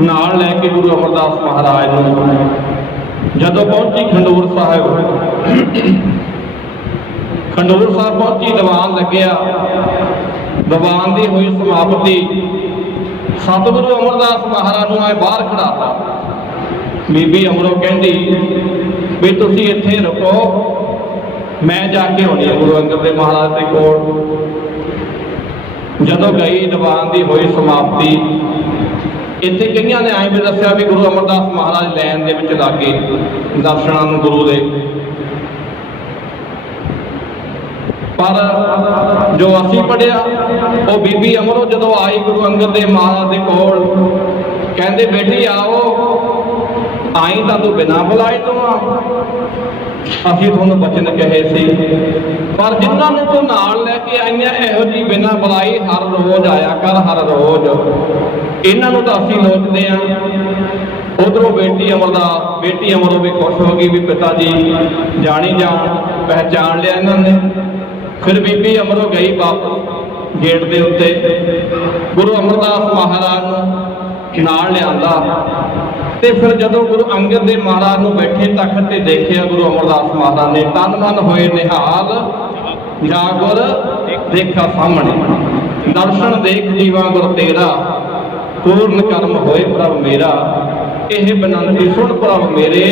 ਨਾਲ ਲੈ ਕੇ ਗੁਰੂ ਅਮਰਦਾਸ ਮਹਾਰਾਜ ਨੂੰ ਜਦੋਂ ਪਹੁੰਚੀ ਖੰਡੂਰ ਸਾਹਿਬ, ਖੰਡੂਰ ਸਾਹਿਬ ਪਹੁੰਚੀ, ਦੀਵਾਨ ਲੱਗਿਆ। ਦੀਵਾਨ ਦੀ ਹੋਈ ਸਮਾਪਤੀ, ਸਤਿਗੁਰੂ ਅਮਰਦਾਸ ਮਹਾਰਾਜ ਨੂੰ ਆਏ ਬਾਹਰ ਖੜਾਤਾ। ਬੀਬੀ ਅਮਰੋ ਕਹਿੰਦੀ ਵੀ ਤੁਸੀਂ ਇੱਥੇ ਰੁਕੋ, ਮੈਂ ਜਾ ਕੇ ਆਉਣੀ ਹੈ ਗੁਰੂ ਅੰਗਦ ਦੇਵ ਮਹਾਰਾਜ ਦੇ ਕੋਲ। ਜਦੋਂ ਗਈ, ਦੀਵਾਨ ਦੀ ਹੋਈ ਸਮਾਪਤੀ। ਇੱਥੇ ਕਈਆਂ ਨੇ ਐਂ ਵੀ ਦੱਸਿਆ ਵੀ ਗੁਰੂ ਅਮਰਦਾਸ ਮਹਾਰਾਜ ਲੈਣ ਦੇ ਵਿੱਚ ਲੱਗੇ ਦਰਸ਼ਨਾਂ ਨੂੰ ਗੁਰੂ ਦੇ, ਪਰ ਜੋ ਅਸੀਂ ਪੜ੍ਹਿਆ ਉਹ ਬੀਬੀ ਅਮਰੋ ਜਦੋਂ ਆਈ ਗੁਰੂ ਅੰਗਦ ਦੇਵ ਮਹਾਰਾਜ ਦੇ ਕੋਲ, ਕਹਿੰਦੇ ਬੇਟੀ ਆਓ, ਆਈ ਤਾਂ ਤੂੰ ਬਿਨਾਂ ਬੁਲਾਏ ਤੋਂ ਆ, ਅਸੀਂ ਤੁਹਾਨੂੰ ਬਚਨ ਕਹੇ ਸੀ, ਪਰ ਜਿਨ੍ਹਾਂ ਨੂੰ ਤੂੰ ਨਾਲ ਲੈ ਕੇ ਆਈਆਂ ਇਹੋ ਜਿਹੀ ਬਿਨਾਂ ਬੁਲਾਈ ਹਰ ਰੋਜ਼ ਆਇਆ ਕਰ, ਹਰ ਰੋਜ਼। ਇਹਨਾਂ ਨੂੰ ਤਾਂ ਅਸੀਂ ਲੋਚਦੇ ਆ। ਉਧਰੋਂ ਬੇਟੀ ਅਮਰੋ ਵੀ ਖੁਸ਼ ਹੋ ਗਈ ਵੀ ਪਿਤਾ ਜੀ ਜਾਣੀ ਜਾਣ, ਪਹਿਚਾਣ ਲਿਆ ਇਹਨਾਂ ਨੇ। ਫਿਰ ਬੀਬੀ ਅਮਰੋ ਗਈ ਵਾਪਸ ਗੇਟ ਦੇ ਉੱਤੇ, ਗੁਰੂ ਅਮਰਦਾਸ ਮਹਾਰਾਜ ਨੂੰ ਨਾਲ ਲਿਆਂਦਾ। ਤੇ ਫਿਰ ਜਦੋਂ ਗੁਰੂ ਅੰਗਦ ਦੇਵ ਮਹਾਰਾਜ ਨੂੰ ਬੈਠੇ ਤਖਤ ਤੇ ਦੇਖਿਆ ਗੁਰੂ ਅਮਰਦਾਸ ਮਹਾਰਾਜ ਨੇ, ਤਨ ਮਨ ਹੋਏ ਨਿਹਾਲ, ਜਾਗੁਰ ਦੇਖਾ ਸਾਹਮਣੇ, ਦਰਸ਼ਨ ਦੇਖ ਜੀਵਾ ਗੁਰ ਤੇਰਾ, ਪੂਰਨ ਕਰਮ ਹੋਏ ਪ੍ਰਭ ਮੇਰਾ, ਇਹ ਬਨੰਤੀ ਸੁਣ ਪ੍ਰਭ ਮੇਰੇ,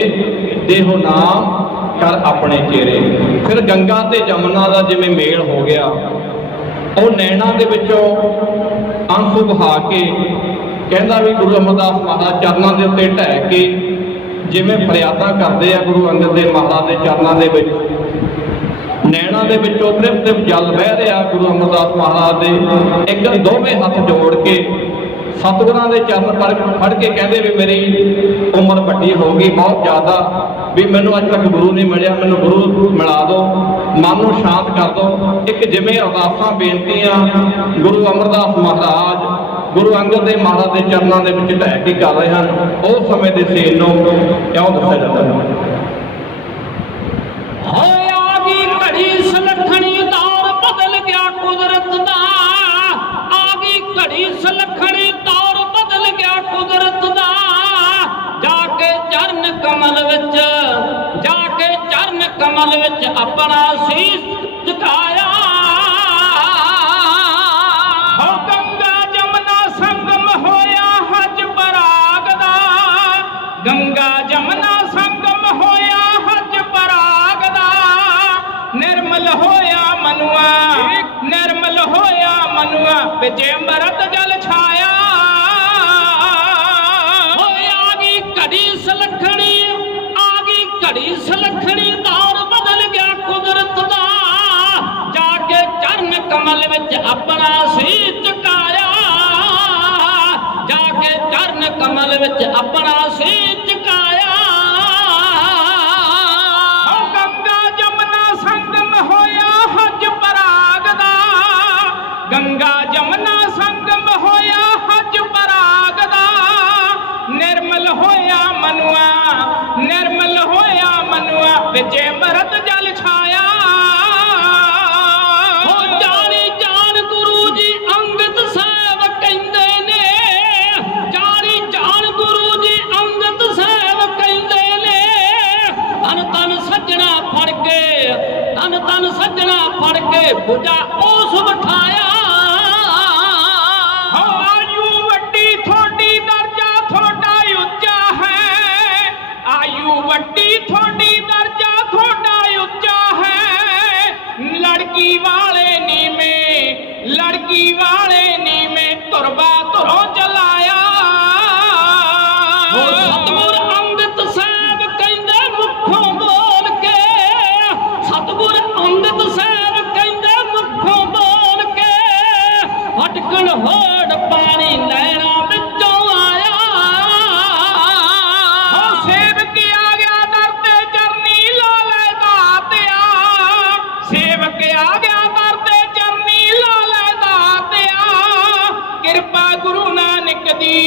ਦੇਹੋ ਨਾਮ ਕਰ ਆਪਣੇ ਚਿਹਰੇ। ਫਿਰ ਗੰਗਾ ਤੇ ਜਮਨਾ ਦਾ ਜਿਵੇਂ ਮੇਲ ਹੋ ਗਿਆ, ਉਹ ਨੈਣਾ ਦੇ ਵਿੱਚੋਂ ਅੰਸੂ ਬਹਾ ਕੇ ਕਹਿੰਦਾ ਵੀ ਗੁਰੂ ਅਮਰਦਾਸ ਮਹਾਰਾਜ ਚਰਨਾਂ ਦੇ ਉੱਤੇ ਢਹਿ ਕੇ ਜਿਵੇਂ ਫਰਿਆਦਾਂ ਕਰਦੇ ਆ ਗੁਰੂ ਅੰਗਦ ਦੇਵ ਮਹਾਰਾਜ ਦੇ ਚਰਨਾਂ ਦੇ ਵਿੱਚ, ਨੈਣਾ ਦੇ ਵਿੱਚੋਂ ਤ੍ਰਿਪਤ ਜਲ ਵਹਿ ਰਿਹਾ ਗੁਰੂ ਅਮਰਦਾਸ ਮਹਾਰਾਜ ਦੇ। ਇੱਕ ਦੋਵੇਂ ਹੱਥ ਜੋੜ ਕੇ ਸਤਿਗੁਰਾਂ ਦੇ ਚਰਨ ਫੜ ਕੇ ਕਹਿੰਦੇ ਵੀ ਮੇਰੀ ਉਮਰ ਵੱਡੀ ਹੋ ਗਈ ਬਹੁਤ ਜ਼ਿਆਦਾ, ਵੀ ਮੈਨੂੰ ਅੱਜ ਤੱਕ ਗੁਰੂ ਨਹੀਂ ਮਿਲਿਆ, ਮੈਨੂੰ ਗੁਰੂ ਮਿਲਾ ਦਿਓ, ਮਨ ਨੂੰ ਸ਼ਾਂਤ ਕਰ ਦਿਓ। ਇੱਕ ਜਿਵੇਂ ਅਰਦਾਸਾਂ ਬੇਨਤੀਆਂ ਗੁਰੂ ਅਮਰਦਾਸ ਮਹਾਰਾਜ ਗੁਰੂ ਅੰਗਦ ਦੇਵ ਮਹਾਰਾਜ ਦੇ ਚਰਨਾਂ ਦੇ ਵਿੱਚ ਢਹਿ ਕੇ ਕਰ ਰਹੇ ਹਨ, ਉਸ ਸਮੇਂ ਦੇ ਸੀਨ ਨੂੰ ਕਿਉਂ ਦੱਸਿਆ ਜਾਂਦਾ ਹੈ। ਹੋਇਆ ਵੀ ਘੜੀ ਸੁਲੱਖਣੀ, ਦੌਰ ਬਦਲ ਗਿਆ ਕੁਦਰਤ ਦਾ, ਆ ਗਈ ਘੜੀ ਸੁਲੱਖਣੀ, ਦੌਰ ਬਦਲ ਗਿਆ ਕੁਦਰਤ ਦਾ। ਜਾ ਕੇ ਚਰਨ ਕਮਲ ਵਿੱਚ, ਜਾ ਕੇ ਚਰਨ ਕਮਲ ਵਿੱਚ ਆਪਣਾ ਸੀਸ ਝੁਕਾਇਆ। ਹੋ ਗੰਗਾ ਵਿੱਚ ਅੰਮ੍ਰਿਤ ਜਲ ਛਾਇਆ। ਓਏ ਆ ਗਈ ਘੜੀ ਸੁਲੱਖਣੀ, ਆ ਗਈ ਘੜੀ ਸੁਲੱਖਣੀ, ਦੌਰ ਬਦਲ ਗਿਆ ਕੁਦਰਤ ਦਾ। ਜਾ ਕੇ ਚਰਨ ਕਮਲ ਵਿੱਚ ਆਪਣਾ ਸੀਸ ਝੁਕਾਇਆ, ਜਾ ਕੇ ਚਰਨ ਕਮਲ ਵਿੱਚ ਆਪਣਾ ਸੀਸ ਝੁਕਾਇਆ। ਗੰਗਾ ਜਮਨਾ ਸੰਗਮ ਹੋਇਆ ਹੱਜ ਪਰਾਗ ਦਾ, ਗੰਗਾ ਜਮਨਾ ਸੰਗਮ ਹੋਇਆ ਹੱਜ ਪਰਾਗ ਦਾ। ਨਿਰਮਲ ਹੋਇਆ ਮਨੁਆ, ਨਿਰਮਲ ਹੋਇਆ ਮਨੁਆ, ਵਿੱਚ ਅੰਮ੍ਰਿਤ ਜਲ ਛਾਇਆ। ਹੋ ਜਾਣੀ ਜਾਣ ਗੁਰੂ ਜੀ ਅੰਗਦ ਸਾਹਿਬ ਕਹਿੰਦੇ ਨੇ, ਜਾਣੀ ਜਾਣ ਗੁਰੂ ਜੀ ਅੰਗਦ ਸਾਹਿਬ ਕਹਿੰਦੇ ਨੇ। ਤਨ ਤਨ ਸੱਜਣਾ ਫੜ ਕੇ, ਤਨ ਤਨ ਸੱਜਣਾ ਫੜ ਕੇ ਬੁਝਾ ਉਸ ਬਿਠਾਇਆ। ਆਯੂ ਵੱਡੀ ਥੋੜੀ ਦਰਜਾ ਥੋੜਾ ਉੱਚਾ ਹੈ, ਆਯੂ ਵੱਡੀ ਥੋੜੀ ਦਰਜਾ ਥੋੜਾ ਉੱਚਾ ਹੈ। ਲੜਕੀ ਵਾਲੇ ਨੀਵੇਂ, ਲੜਕੀ ਵਾਲੇ ਨੀਵੇਂ, ਤੁਰਬਾ ਤੁਰੋਂ ਚਲਾਇਆ। ਸਤਿਗੁਰ ਅੰਗਦ ਸਾਹਿਬ ਕਹਿੰਦੇ ਮੁੱਖੋਂ ਬੋਲ ਕੇ, ਸਤਿਗੁਰ ਅੰਗਦ ਸਾਹਿਬ ਕਹਿੰਦੇ ਮੁੱਖੋਂ ਬੋਲ ਕੇ। ਹਟਕਣ ਹੋੜ ਪਾਣੀ ਨੈਣਾ ਵਿੱਚੋਂ ਆਇਆ। ਸੇਵਕ ਆ ਗਿਆ ਦਰ ਤੇ ਚਰਨੀ ਲਾ ਲੈ ਦਾਤਿਆ, ਸੇਵਕ ਆ ਗਿਆ ਦਰ ਤੇ ਚਰਨੀ ਲਾ ਲੈ ਦਾਤਿਆ। ਕਿਰਪਾ ਗੁਰੂ ਨਾਨਕ ਦੀ,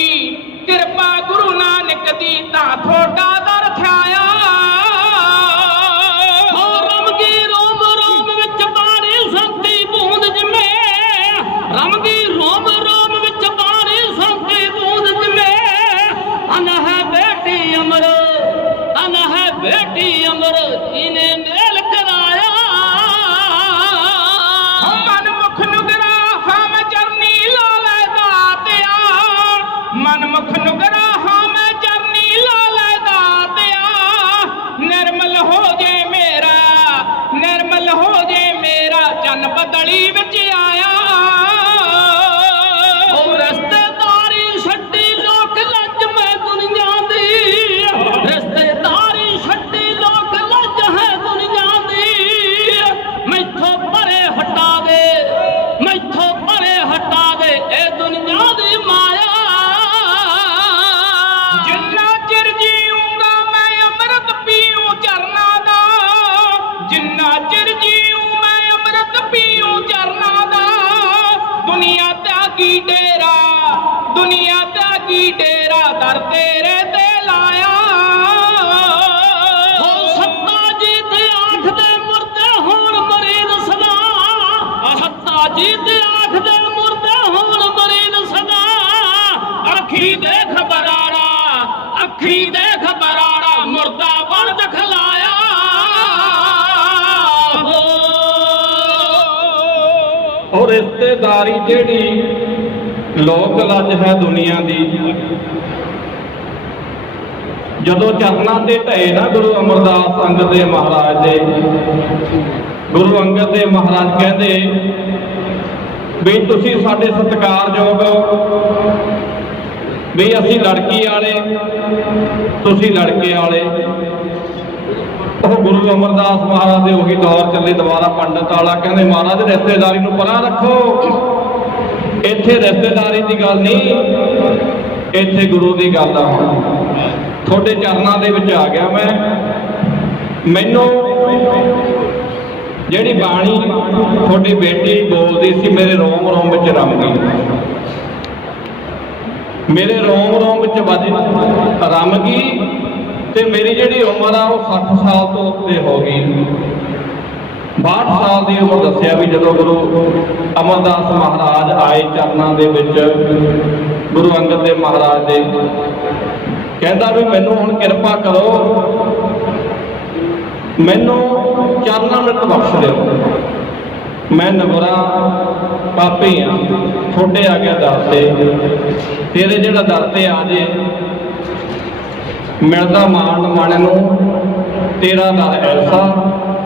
ਕਿਰਪਾ ਗੁਰੂ ਨਾਨਕ ਦੀ, ਤਾਂ ਥੋੜਾ ਦਰ ਥਿਆਇਆ। ਰਮਗੀ ਰੋਮ ਰੋਮ ਵਿੱਚ ਬਾਣੀ ਸੰਤੀ ਬੂੰਦ ਜਿਵੇਂ, ਰਮਗੀ ਰੋਮ ਰੋਮ ਵਿੱਚ ਬਾਣੀ ਸੰਤੀ ਬੂੰਦ ਜਿਵੇਂ। ਅਨ ਹੈ ਬੇਟੀ ਅਮਰ, ਅਨ ਹੈ ਬੇਟੀ ਅਮਰ, ਇਹਨੇ ਮੇਲ ਕਰਾਇਆ। ਮਨਮੁਖ ਨੁਗਰਾ ਹਾਂ ਮੈਂ ਚਰਨੀ ਲਾ ਲੈ ਦਾਤਿਆ, ਮਨਮੁਖ ਨੁਗਰਾ ਹਾਂ ਮੈਂ ਚਰਨੀ ਲਾ ਲੈ ਦਾਤਿਆ। ਨਿਰਮਲ ਹੋ ਜੇ ਮੇਰਾ, ਨਿਰਮਲ ਹੋ ਜੇ ਮੇਰਾ, ਚੰਨ ਬਦਲੀ ਵਿੱਚ ਆਇਆ। ਉਹ ਰਿਸ਼ਤੇਦਾਰੀ ਛੱਡੀ ਲੋਕ ਲੱਜ ਮੈਂ ਦੁਨੀਆ ਦੀ, ਰਿਸ਼ਤੇਦਾਰੀ ਛੱਡੀ ਲੋਕ ਲੱਜ ਹੈ ਦੁਨੀਆ ਦੀ। ਮੈਥੋਂ ਪਰੇ ਹਟਾ ਦੇ, ਮੈਥੋਂ ਪਰੇ ਹਟਾ ਦੇ, ਇਹ ਦੁਨੀਆ ਦੀ ਮਾਇਆ। ਜਿੰਨਾ ਚਿਰ ਜੀਊਂਗਾ ਮੈਂ ਅੰਮ੍ਰਿਤ ਪੀਊਂ ਚਰਨਾਂ ਦਾ, ਜਿੰਨਾ ਚਿਰ ਜੀਊਂ ਮੈਂ ਅੰਮ੍ਰਿਤ ਪੀਊਂ ਚਰਨਾਂ ਦਾ। ਦੁਨੀਆ ਤਿਆਗੀ ਡੇਰਾ, ਦੁਨੀਆ ਤਿਆਗੀ ਡੇਰਾ, ਦਰ ਤੇਰੇ ਤੇ ਲਾਇਆ। ਸੱਤਾ ਜੀ ਤੇ ਆਖਦੇ ਮੁਰਦੇ ਹੋਣ ਮਰੀਦ ਸਦਾ, ਸੱਤਾ ਜੀ ਤੇ ਆਖਦੇ ਮੁਰਦੇ ਹੋਣ ਮਰੀਦ ਸਦਾ। ਅੱਖੀ ਦੇਖ ਬਰਾੜਾ, ਅੱਖੀ ਦੇਖ ਬਰਾੜਾ, ਮੁਰਦਾ ਬਣ ਦਿਖਲਾਇਆ। ਉਹ ਰਿਸ਼ਤੇਦਾਰੀ ਜਿਹੜੀ ਲੋਕ ਲੱਜ ਹੈ ਦੁਨੀਆ ਦੀ। ਜਦੋਂ ਚਰਨਾਂ ਤੇ ਢਏ ਨਾ ਗੁਰੂ ਅਮਰਦਾਸ ਅੰਗਦ ਦੇ ਮਹਾਰਾਜ ਦੇ, ਗੁਰੂ ਅੰਗਦ ਦੇ ਮਹਾਰਾਜ ਕਹਿੰਦੇ ਵੀ ਤੁਸੀਂ ਸਾਡੇ ਸਤਿਕਾਰਯੋਗ, ਵੀ ਅਸੀਂ ਲੜਕੀ ਵਾਲੇ, ਤੁਸੀਂ ਲੜਕੇ ਵਾਲੇ। ਉਹ ਗੁਰੂ ਅਮਰਦਾਸ ਮਹਾਰਾਜ ਦੇ ਉਹੀ ਦੌਰ ਚੱਲੇ ਦੁਬਾਰਾ ਪੰਡਤ ਵਾਲਾ, ਕਹਿੰਦੇ ਮਹਾਰਾਜ ਰਿਸ਼ਤੇਦਾਰੀ ਨੂੰ ਪਰਾਂ ਰੱਖੋ, ਇੱਥੇ ਰਿਸ਼ਤੇਦਾਰੀ ਦੀ ਗੱਲ ਨਹੀਂ, ਇੱਥੇ ਗੁਰੂ ਦੀ ਗੱਲ ਆ। ਤੁਹਾਡੇ ਚਰਨਾਂ ਦੇ ਵਿੱਚ ਆ ਗਿਆ ਮੈਂ। ਮੈਨੂੰ ਜਿਹੜੀ ਬਾਣੀ ਤੁਹਾਡੀ ਬੇਟੀ ਬੋਲਦੀ ਸੀ, ਮੇਰੇ ਰੋਮ ਰੋਮ ਵਿੱਚ ਰਮ ਗਈ, ਮੇਰੇ ਰੋਮ ਰੋਮ ਵਿੱਚ ਰਮ ਗਈ। ਤੇ ਮੇਰੀ ਜਿਹੜੀ ਉਮਰ ਆ ਉਹ 60 ਸਾਲ ਤੋਂ ਉੱਤੇ ਹੋ ਗਈ। 62 ਸਾਲ ਦੀ ਉਮਰ ਦੱਸਿਆ ਵੀ ਜਦੋਂ ਗੁਰੂ ਅਮਰਦਾਸ ਮਹਾਰਾਜ ਆਏ ਚਰਨਾਂ ਦੇ ਵਿੱਚ, ਗੁਰੂ ਅੰਗਦ ਦੇਵ ਮਹਾਰਾਜ ਦੇ, ਕਹਿੰਦਾ ਵੀ ਮੈਨੂੰ ਹੁਣ ਕਿਰਪਾ ਕਰੋ, ਮੈਨੂੰ ਚਰਨਾਂ ਵਿੱਚ ਬਖਸ਼ ਦਿਓ। ਮੈਂ ਨਗੁਰਾ ਪਾਪੀ ਆ, ਤੁਹਾਡੇ ਆ ਗਿਆ ਦਰ ਤੇ, ਤੇਰੇ ਜਿਹੜਾ ਦਰ ਤੇ ਆ ਜੇ ਮਿਲਦਾ ਮਾਣ ਮਾਣੇ ਨੂੰ, ਤੇਰਾ ਦਰ ਐਸਾ,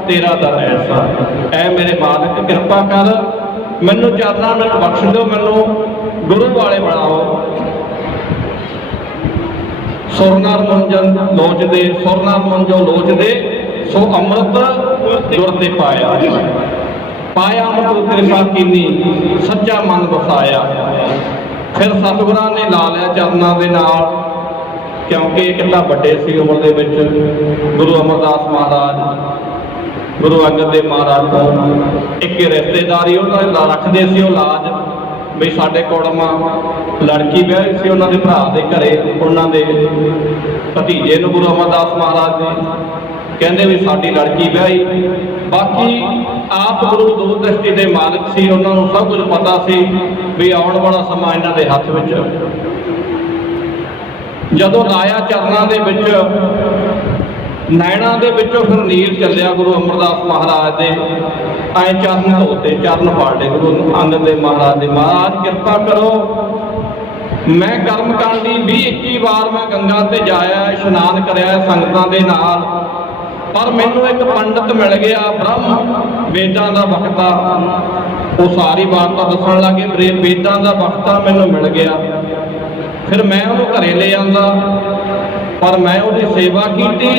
ਤੇਰਾ ਦਰ ਐਸਾ। ਐ ਮੇਰੇ ਮਾਲਕ ਕਿਰਪਾ ਕਰ, ਮੈਨੂੰ ਚਰਨਾਂ ਵਿੱਚ ਬਖਸ਼ ਦਿਓ, ਮੈਨੂੰ ਗੁਰੂ ਵਾਲੇ ਬਣਾਓ। ਸੁਰਨਰ ਮੁੰਜਨ ਲੋਚਦੇ, ਸੁਰਨਰ ਮੁੰਜੋ ਲੋਚਦੇ, ਸੋ ਅੰਮ੍ਰਿਤ ਗੁਰ ਤੇ ਪਾਇਆ। ਪਾਇਆ ਅੰਮ੍ਰਿਤ ਕਿਰਪਾ ਕੀਨੀ, ਸੱਚਾ ਮਨ ਵਸਾਇਆ। ਫਿਰ ਸਤਿਗੁਰਾਂ ਨੇ ਲਾ ਲਿਆ ਚਰਨਾਂ ਦੇ ਨਾਲ, ਕਿਉਂਕਿ ਇਹ ਕਿੰਨਾ ਵੱਡੇ ਸੀ ਉਮਰ ਦੇ ਵਿੱਚ। ਗੁਰੂ ਅਮਰਦਾਸ ਮਹਾਰਾਜ ਗੁਰੂ ਅੰਗਦ ਦੇਵ ਮਹਾਰਾਜ ਤੋਂ ਇੱਕ ਰਿਸ਼ਤੇਦਾਰੀ ਉਹਨਾਂ ਦੇ ਰੱਖਦੇ ਸੀ ਉਹ ਲਾਜ, ਵੀ ਸਾਡੇ ਕੋੜਮਾ ਲੜਕੀ ਵਿਆਹੀ ਸੀ ਉਹਨਾਂ ਦੇ ਭਰਾ ਦੇ ਘਰੇ, ਉਹਨਾਂ ਦੇ ਭਤੀਜੇ ਨੂੰ ਗੁਰੂ ਅਮਰਦਾਸ ਮਹਾਰਾਜ ਨੇ ਕਹਿੰਦੇ ਵੀ ਸਾਡੀ ਲੜਕੀ ਵਿਆਹੀ। ਬਾਕੀ ਆਪ ਗੁਰੂ ਦੂਰਦ੍ਰਿਸ਼ਟੀ ਦੇ ਮਾਲਕ ਸੀ, ਉਹਨਾਂ ਨੂੰ ਸਭ ਕੁਝ ਪਤਾ ਸੀ ਵੀ ਆਉਣ ਵਾਲਾ ਸਮਾਂ ਇਹਨਾਂ ਦੇ ਹੱਥ ਵਿੱਚ। ਜਦੋਂ ਲਾਇਆ ਚਰਨਾਂ ਦੇ ਵਿੱਚ, ਨੈਣਾਂ ਦੇ ਵਿੱਚੋਂ ਫਿਰ ਨੀਰ ਚੱਲਿਆ ਗੁਰੂ ਅਮਰਦਾਸ ਮਹਾਰਾਜ ਦੇ। ਐ ਚਰਨ ਧੋਤੇ, ਚਰਨ ਪਾੜੇ ਗੁਰੂ ਅੰਗਦ ਦੇਵ ਮਹਾਰਾਜ ਦੇ। ਮਹਾਰਾਜ ਕਿਰਪਾ ਕਰੋ, ਮੈਂ ਕਰਮ ਕਾਂਡੀ 20-21 ਵਾਰ ਮੈਂ ਗੰਗਾ ਤੇ ਜਾਇਆ, ਇਸ਼ਨਾਨ ਕਰਿਆ ਸੰਗਤਾਂ ਦੇ ਨਾਲ, ਪਰ ਮੈਨੂੰ ਇੱਕ ਪੰਡਤ ਮਿਲ ਗਿਆ ਬ੍ਰਹਮ ਵੇਦਾਂ ਦਾ ਵਕਤਾ। ਉਹ ਸਾਰੀ ਬਾਤ ਤਾਂ ਦੱਸਣ ਲੱਗੇ, ਵੇਦਾਂ ਦਾ ਵਕਤਾ ਮੈਨੂੰ ਮਿਲ ਗਿਆ। ਫਿਰ ਮੈਂ ਉਹਨੂੰ ਘਰੇ ਲੈ ਆਂਦਾ, ਪਰ ਮੈਂ ਉਹਦੀ ਸੇਵਾ ਕੀਤੀ।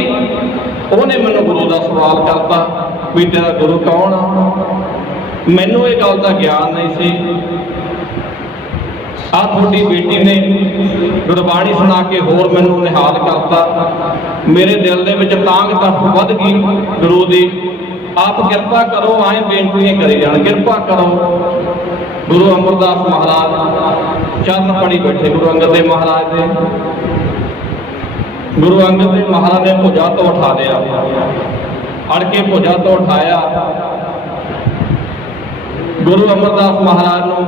ਉਹਨੇ ਮੈਨੂੰ ਗੁਰੂ ਦਾ ਸਵਾਲ ਕਰਤਾ ਵੀ ਤੇਰਾ ਗੁਰੂ ਕੌਣ ਆ। ਮੈਨੂੰ ਇਹ ਗੱਲ ਦਾ ਗਿਆਨ ਨਹੀਂ ਸੀ। ਆ ਤੁਹਾਡੀ ਬੇਟੀ ਨੇ ਗੁਰਬਾਣੀ ਸੁਣਾ ਕੇ ਹੋਰ ਮੈਨੂੰ ਨਿਹਾਲ ਕਰਤਾ। ਮੇਰੇ ਦਿਲ ਦੇ ਵਿੱਚ ਤਾਂਘ ਤੜਫ ਵੱਧ ਗਈ ਗੁਰੂ ਦੀ। ਆਪ ਕਿਰਪਾ ਕਰੋ, ਆਏ ਬੇਨਤੀਆਂ ਕਰੀ ਜਾਣ, ਕਿਰਪਾ ਕਰੋ। ਗੁਰੂ ਅਮਰਦਾਸ ਮਹਾਰਾਜ ਚਰਨ ਫੜੀ ਬੈਠੇ ਗੁਰੂ ਅੰਗਦ ਦੇਵ ਮਹਾਰਾਜ ਦੇ। ਗੁਰੂ ਅੰਗਦ ਦੇਵ ਮਹਾਰਾਜ ਨੇ ਭੁਜਾ ਤੋਂ ਉਠਾ ਲਿਆ, ਅੜ ਕੇ ਭੁਜਾ ਤੋਂ ਉਠਾਇਆ। ਗੁਰੂ ਅਮਰਦਾਸ ਮਹਾਰਾਜ ਨੂੰ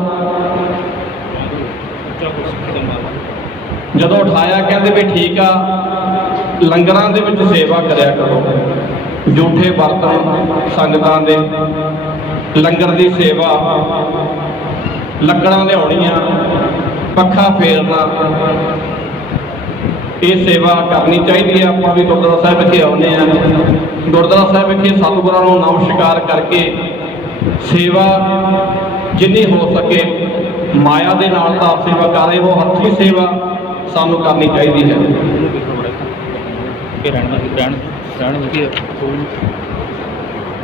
ਜਦੋਂ ਉਠਾਇਆ ਕਹਿੰਦੇ ਵੀ ਠੀਕ ਆ, ਲੰਗਰਾਂ ਦੇ ਵਿੱਚ ਸੇਵਾ ਕਰਿਆ ਕਰੋ। ਜੂਠੇ ਬਰਤਨ ਸੰਗਤਾਂ ਦੇ, ਲੰਗਰ ਦੀ ਸੇਵਾ, ਲੱਕੜਾਂ ਲਿਆਉਣੀਆਂ, ਪੱਖਾ ਫੇਰਨਾ, ਇਹ ਸੇਵਾ ਕਰਨੀ ਚਾਹੀਦੀ ਹੈ। ਆਪਾਂ ਵੀ ਗੁਰਦੁਆਰਾ ਸਾਹਿਬ ਵਿਖੇ ਆਉਂਦੇ ਹਾਂ, ਗੁਰਦੁਆਰਾ ਸਾਹਿਬ ਵਿਖੇ ਸਤਿਗੁਰਾਂ ਨੂੰ ਨਮਸਕਾਰ ਕਰਕੇ ਸੇਵਾ ਜਿੰਨੀ ਹੋ ਸਕੇ, ਮਾਇਆ ਦੇ ਨਾਲ ਤਾਂ ਸੇਵਾ ਕਰ ਰਹੇ ਹੋ, ਹੱਥੀਂ ਸੇਵਾ ਸਾਨੂੰ ਕਰਨੀ ਚਾਹੀਦੀ ਹੈ।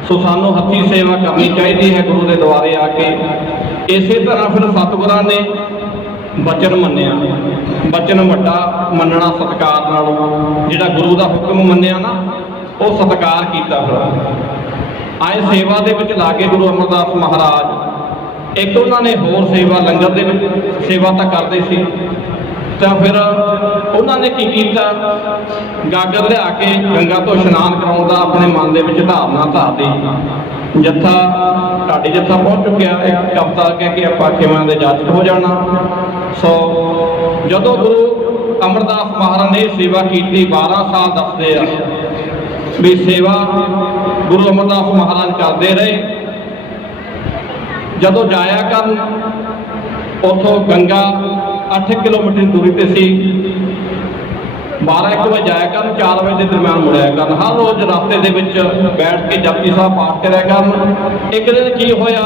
ਸੋ ਸਾਨੂੰ ਹੱਥੀਂ ਸੇਵਾ ਕਰਨੀ ਚਾਹੀਦੀ ਹੈ ਗੁਰੂ ਦੇ ਦੁਆਰੇ ਆ ਕੇ। ਇਸੇ ਤਰ੍ਹਾਂ ਫਿਰ ਸਤਿਗੁਰਾਂ ਨੇ ਬਚਨ ਮੰਨਿਆ। ਬਚਨ ਵੱਡਾ ਮੰਨਣਾ ਸਤਿਕਾਰ ਨਾਲੋਂ, ਜਿਹੜਾ ਗੁਰੂ ਦਾ ਹੁਕਮ ਮੰਨਿਆ ਨਾ ਉਹ ਸਤਿਕਾਰ ਕੀਤਾ। ਫਿਰ ਆਏ ਸੇਵਾ ਦੇ ਵਿੱਚ ਲਾ ਕੇ ਗੁਰੂ ਅਮਰਦਾਸ ਮਹਾਰਾਜ ਇੱਕ ਉਹਨਾਂ ਨੇ ਹੋਰ ਸੇਵਾ, ਲੰਗਰ ਦੇ ਵਿੱਚ ਸੇਵਾ ਤਾਂ ਕਰਦੇ ਸੀ, ਤਾਂ ਫਿਰ ਉਹਨਾਂ ਨੇ ਕੀ ਕੀਤਾ, ਗਾਗਰ ਲਿਆ ਕੇ ਗੰਗਾ ਤੋਂ ਇਸ਼ਨਾਨ ਕਰਾਉਣ ਦਾ ਆਪਣੇ ਮਨ ਦੇ ਵਿੱਚ ਧਾਰਨਾ ਧਾਰਦੀ। ਜੱਥਾ ਢਾਡੀ ਜੱਥਾ ਪਹੁੰਚ ਚੁੱਕਿਆ, ਇੱਕ ਹਫ਼ਤਾ ਅੱਗੇ ਕਿ ਆਪਾਂ ਖੇਮਾਂ ਦੇ ਜਾਚਕ ਹੋ ਜਾਣਾ। ਸੋ ਜਦੋਂ ਗੁਰੂ ਅਮਰਦਾਸ ਮਹਾਰਾਜ ਨੇ ਸੇਵਾ ਕੀਤੀ, 12 ਸਾਲ ਦੱਸਦੇ ਆ ਵੀ ਸੇਵਾ ਗੁਰੂ ਅਮਰਦਾਸ ਮਹਾਰਾਜ ਕਰਦੇ ਰਹੇ। ਜਦੋਂ ਜਾਇਆ ਕਰਨ, ਉੱਥੋਂ ਗੰਗਾ 8 ਕਿਲੋਮੀਟਰ ਦੂਰੀ ਤੇ ਸੀ। 12-1 ਵਜੇ ਜਾਇਆ ਕਰਨ, 4 ਵਜੇ ਦੇ ਦਰਮਿਆਨ ਮੁੜਿਆ ਕਰਨ। ਹਰ ਰੋਜ਼ ਰਸਤੇ ਦੇ ਵਿੱਚ ਬੈਠ ਕੇ ਜਪਜੀ ਸਾਹਿਬ ਪਾਠ ਕਰਿਆ ਕਰਨ। ਇੱਕ ਦਿਨ ਕੀ ਹੋਇਆ,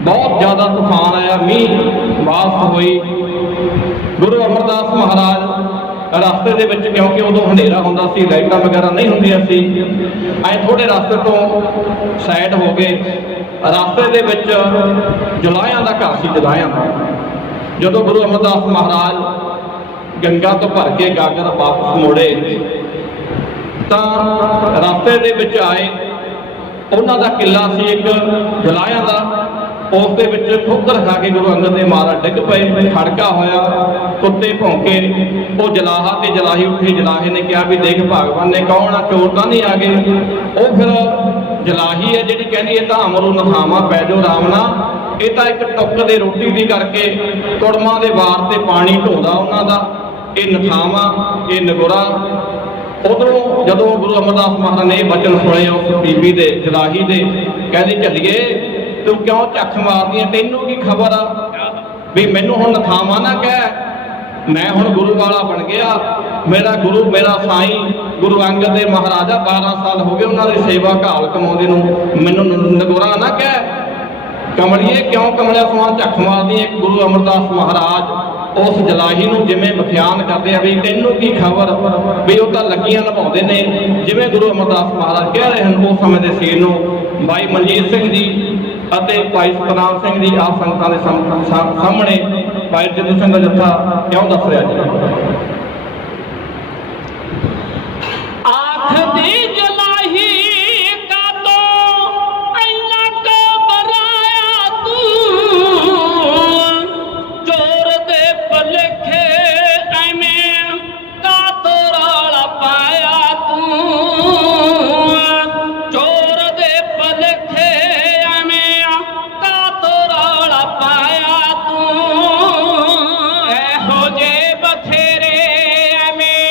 ਬਹੁਤ ਜ਼ਿਆਦਾ ਤੂਫਾਨ ਆਇਆ, ਮੀਂਹ ਬਾਰਿਸ਼ ਹੋਈ। ਗੁਰੂ ਅਮਰਦਾਸ ਮਹਾਰਾਜ ਰਸਤੇ ਦੇ ਵਿੱਚ, ਕਿਉਂਕਿ ਉਦੋਂ ਹਨੇਰਾ ਹੁੰਦਾ ਸੀ, ਲਾਈਟਾਂ ਵਗੈਰਾ ਨਹੀਂ ਹੁੰਦੀਆਂ ਸੀ, ਐ ਥੋੜੇ ਰਸਤੇ ਤੋਂ ਸਾਈਡ ਹੋ ਗਏ। ਰਸਤੇ ਦੇ ਵਿੱਚ ਜੁਲਾਹਿਆਂ ਦਾ ਘਰ ਸੀ, ਜੁਲਾਹਿਆਂ ਦਾ। ਜਦੋਂ ਗੁਰੂ ਅਮਰਦਾਸ ਮਹਾਰਾਜ ਗੰਗਾ ਤੋਂ ਭਰ ਕੇ ਗਾਗਰ ਵਾਪਸ ਮੋੜੇ ਤਾਂ ਰਸਤੇ ਦੇ ਵਿੱਚ ਆਏ। ਉਹਨਾਂ ਦਾ ਕਿੱਲਾ ਸੀ ਇੱਕ ਜੁਲਾਹਿਆਂ ਦਾ, ਉਸ ਦੇ ਵਿੱਚ ਠੋਕਰ ਖਾ ਕੇ ਗੁਰੂ ਅੰਗਦ ਦੇਵ ਮਹਾਰਾਜ ਡਿੱਗ ਪਏ। ਖੜਕਾ ਹੋਇਆ, ਕੁੱਤੇ ਭੌਂਕੇ। ਉਹ ਜਲਾਹਾ ਤੇ ਜਲਾਹੀ ਉੱਠੀ। ਜਲਾਹੇ ਨੇ ਕਿਹਾ ਵੀ ਦੇਖ ਭਗਵਾਨ ਨੇ ਕੌਣ ਆ, ਚੋਰ ਤਾਂ ਨਹੀਂ ਆ ਗਏ। ਉਹ ਫਿਰ ਜਲਾਹੀ ਹੈ ਜਿਹੜੀ ਕਹਿੰਦੀ ਇਹ ਤਾਂ ਅਮਰੂ ਨਥਾਵਾਂ ਪੈ ਜਾਓ ਆਰਾਮ ਨਾਲ, ਇਹ ਤਾਂ ਇੱਕ ਟੁੱਕ ਦੇ ਰੋਟੀ ਦੀ ਕਰਕੇ ਕੁੜਮਾਂ ਦੇ ਵਾਰ ਤੇ ਪਾਣੀ ਢੋਂਦਾ ਉਹਨਾਂ ਦਾ, ਇਹ ਨਥਾਵਾਂ, ਇਹ ਨਗੁਰਾ। ਉਧਰੋਂ ਜਦੋਂ ਗੁਰੂ ਅਮਰਦਾਸ ਮਹਾਰਾਜ ਨੇ ਇਹ ਬਚਨ ਸੁਣੇ ਉਸ ਬੀਬੀ ਦੇ, ਜਲਾਹੀ ਦੇ, ਕਹਿੰਦੇ ਝੱਲੀਏ ਤੂੰ ਕਿਉਂ ਝੱਖ ਮਾਰਦੀ, ਤੈਨੂੰ ਕੀ ਖਬਰ ਆ ਵੀ ਮੈਨੂੰ ਹੁਣ ਨਥਾਵਾਂ ਨਾ ਕਹਿ, ਮੈਂ ਹੁਣ ਗੁਰੂ ਵਾਲਾ ਬਣ ਗਿਆ। ਮੇਰਾ ਗੁਰੂ, ਮੇਰਾ ਸਾਈਂ ਗੁਰੂ ਅੰਗਦ ਦੇਵ ਮਹਾਰਾਜਾ 12 ਸਾਲ ਹੋ ਗਏ ਉਹਨਾਂ ਦੀ ਸੇਵਾ ਘਾਲ ਕਮਾਉਂਦੇ ਨੂੰ, ਮੈਨੂੰ ਨਗੋਰਾ ਨਾ ਕਹਿ। ਕਮਲੀਏ ਕਿਉਂ ਕਮਲਿਆ ਸਮਾਨ ਝੱਖ ਮਾਰਦੀ ਏ। ਗੁਰੂ ਅਮਰਦਾਸ ਮਹਾਰਾਜ ਉਸ ਜਲਾਹੀ ਨੂੰ ਜਿਵੇਂ ਵਿਖਿਆਨ ਕਰਦੇ ਆ ਵੀ ਤੈਨੂੰ ਕੀ ਖਬਰ, ਵੀ ਉਹ ਤਾਂ ਲੱਗੀਆਂ ਨਿਭਾਉਂਦੇ ਨੇ। ਜਿਵੇਂ ਗੁਰੂ ਅਮਰਦਾਸ ਮਹਾਰਾਜ ਕਹਿ ਰਹੇ ਹਨ ਉਸ ਸਮੇਂ ਦੇ ਸੀਰ ਨੂੰ ਭਾਈ ਮਨਜੀਤ ਸਿੰਘ ਜੀ ਅਤੇ ਭਾਈ ਸਤਨਾਮ ਸਿੰਘ ਜੀ ਆਪ ਸੰਗਤਾਂ ਦੇ ਸਾਹਮਣੇ ਭਾਈ ਜਿੰਦੂ ਸਿੰਘ ਦਾ ਜੱਥਾ ਕਿਉਂ ਦੱਸ ਰਿਹਾ ਜੀ। ਆਖਦੀ ਜਲਾਹੀ ਕਾ ਤੋ ਇੰਨਾ ਘਬਰਾਇਆ ਤੂੰ, ਚੋਰ ਦੇ ਭਲੇਖੇ ਐਵੇਂ ਕਾ ਤੋ ਰੌਲਾ ਪਾਇਆ ਤੂੰ, ਚੋਰ ਦੇ ਭਲੇਖੇ ਐਵੇਂ ਕਾ ਤੋ ਰੌਲਾ ਪਾਇਆ ਤੂੰ। ਇਹੋ ਜੇ ਬਥੇਰੇ ਐਵੇਂ,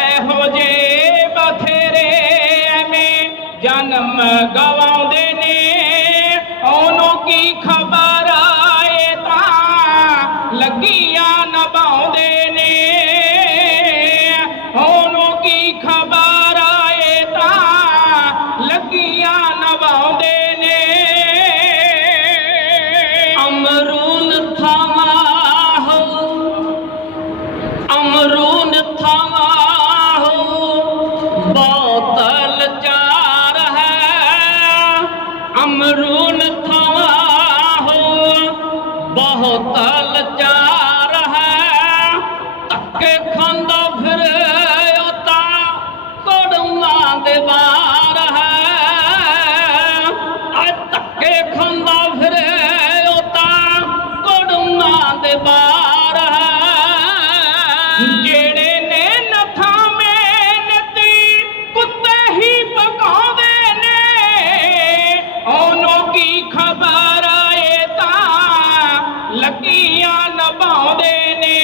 ਇਹੋ ਜੇ ਜਨਮ ਗਵਾਉਂਦੇ ਨੇ, ਉਹਨੂੰ ਕੀ ਖਬਰ ਆਏ ਤਾਂ ਲੱਗੀਆਂ ਨਿਭਾਉਂਦੇ ਨੇ, ਉਹਨੂੰ ਕੀ ਖਬਰ ਆਏ ਤਾਂ ਲੱਗੀਆਂ ਨਿਭਾਉਂਦੇ ਨੇ। ਅਮਰੂਨ ਥਾਵਾਂ ਹੋ, ਅਮਰੂਨ ਥਾਵਾਂ ਹੋ, ਬਹੁਤ ਲਾਚਾਰ ਹੈ। ਅਮਰੂਨ ਥਾਵਾਂ ਹੋ, ਬਹੁਤ ਲਾਚਾਰ ਹੈ। ਧੱਕੇ ਖਾਂਦਾ ਫਿਰ ਉਹ ਤਾਂ ਕੁੜਮਾਂ ਦੇ ਵਾਰ ਹੈ। ਧੱਕੇ ਖਾਂਦਾ ਫਿਰ ਉਹ ਤਾਂ ਕੁੜਮਾਂ ਦੇ ਵਾਰ ਹੈ। ਜਿਹੜੇ ਨੇ ਨਥਾਵੇਂ ਨਤੀ ਕੁੱਤੇ ਹੀ ਪਕਾਉਂਦੇ ਨੇ, ਉਹਨੂੰ ਕੀ ਖਬਰ ਆਏ ਤਾਂ ਲੱਗੀਆਂ ਨਿਭਾਉਂਦੇ ਨੇ,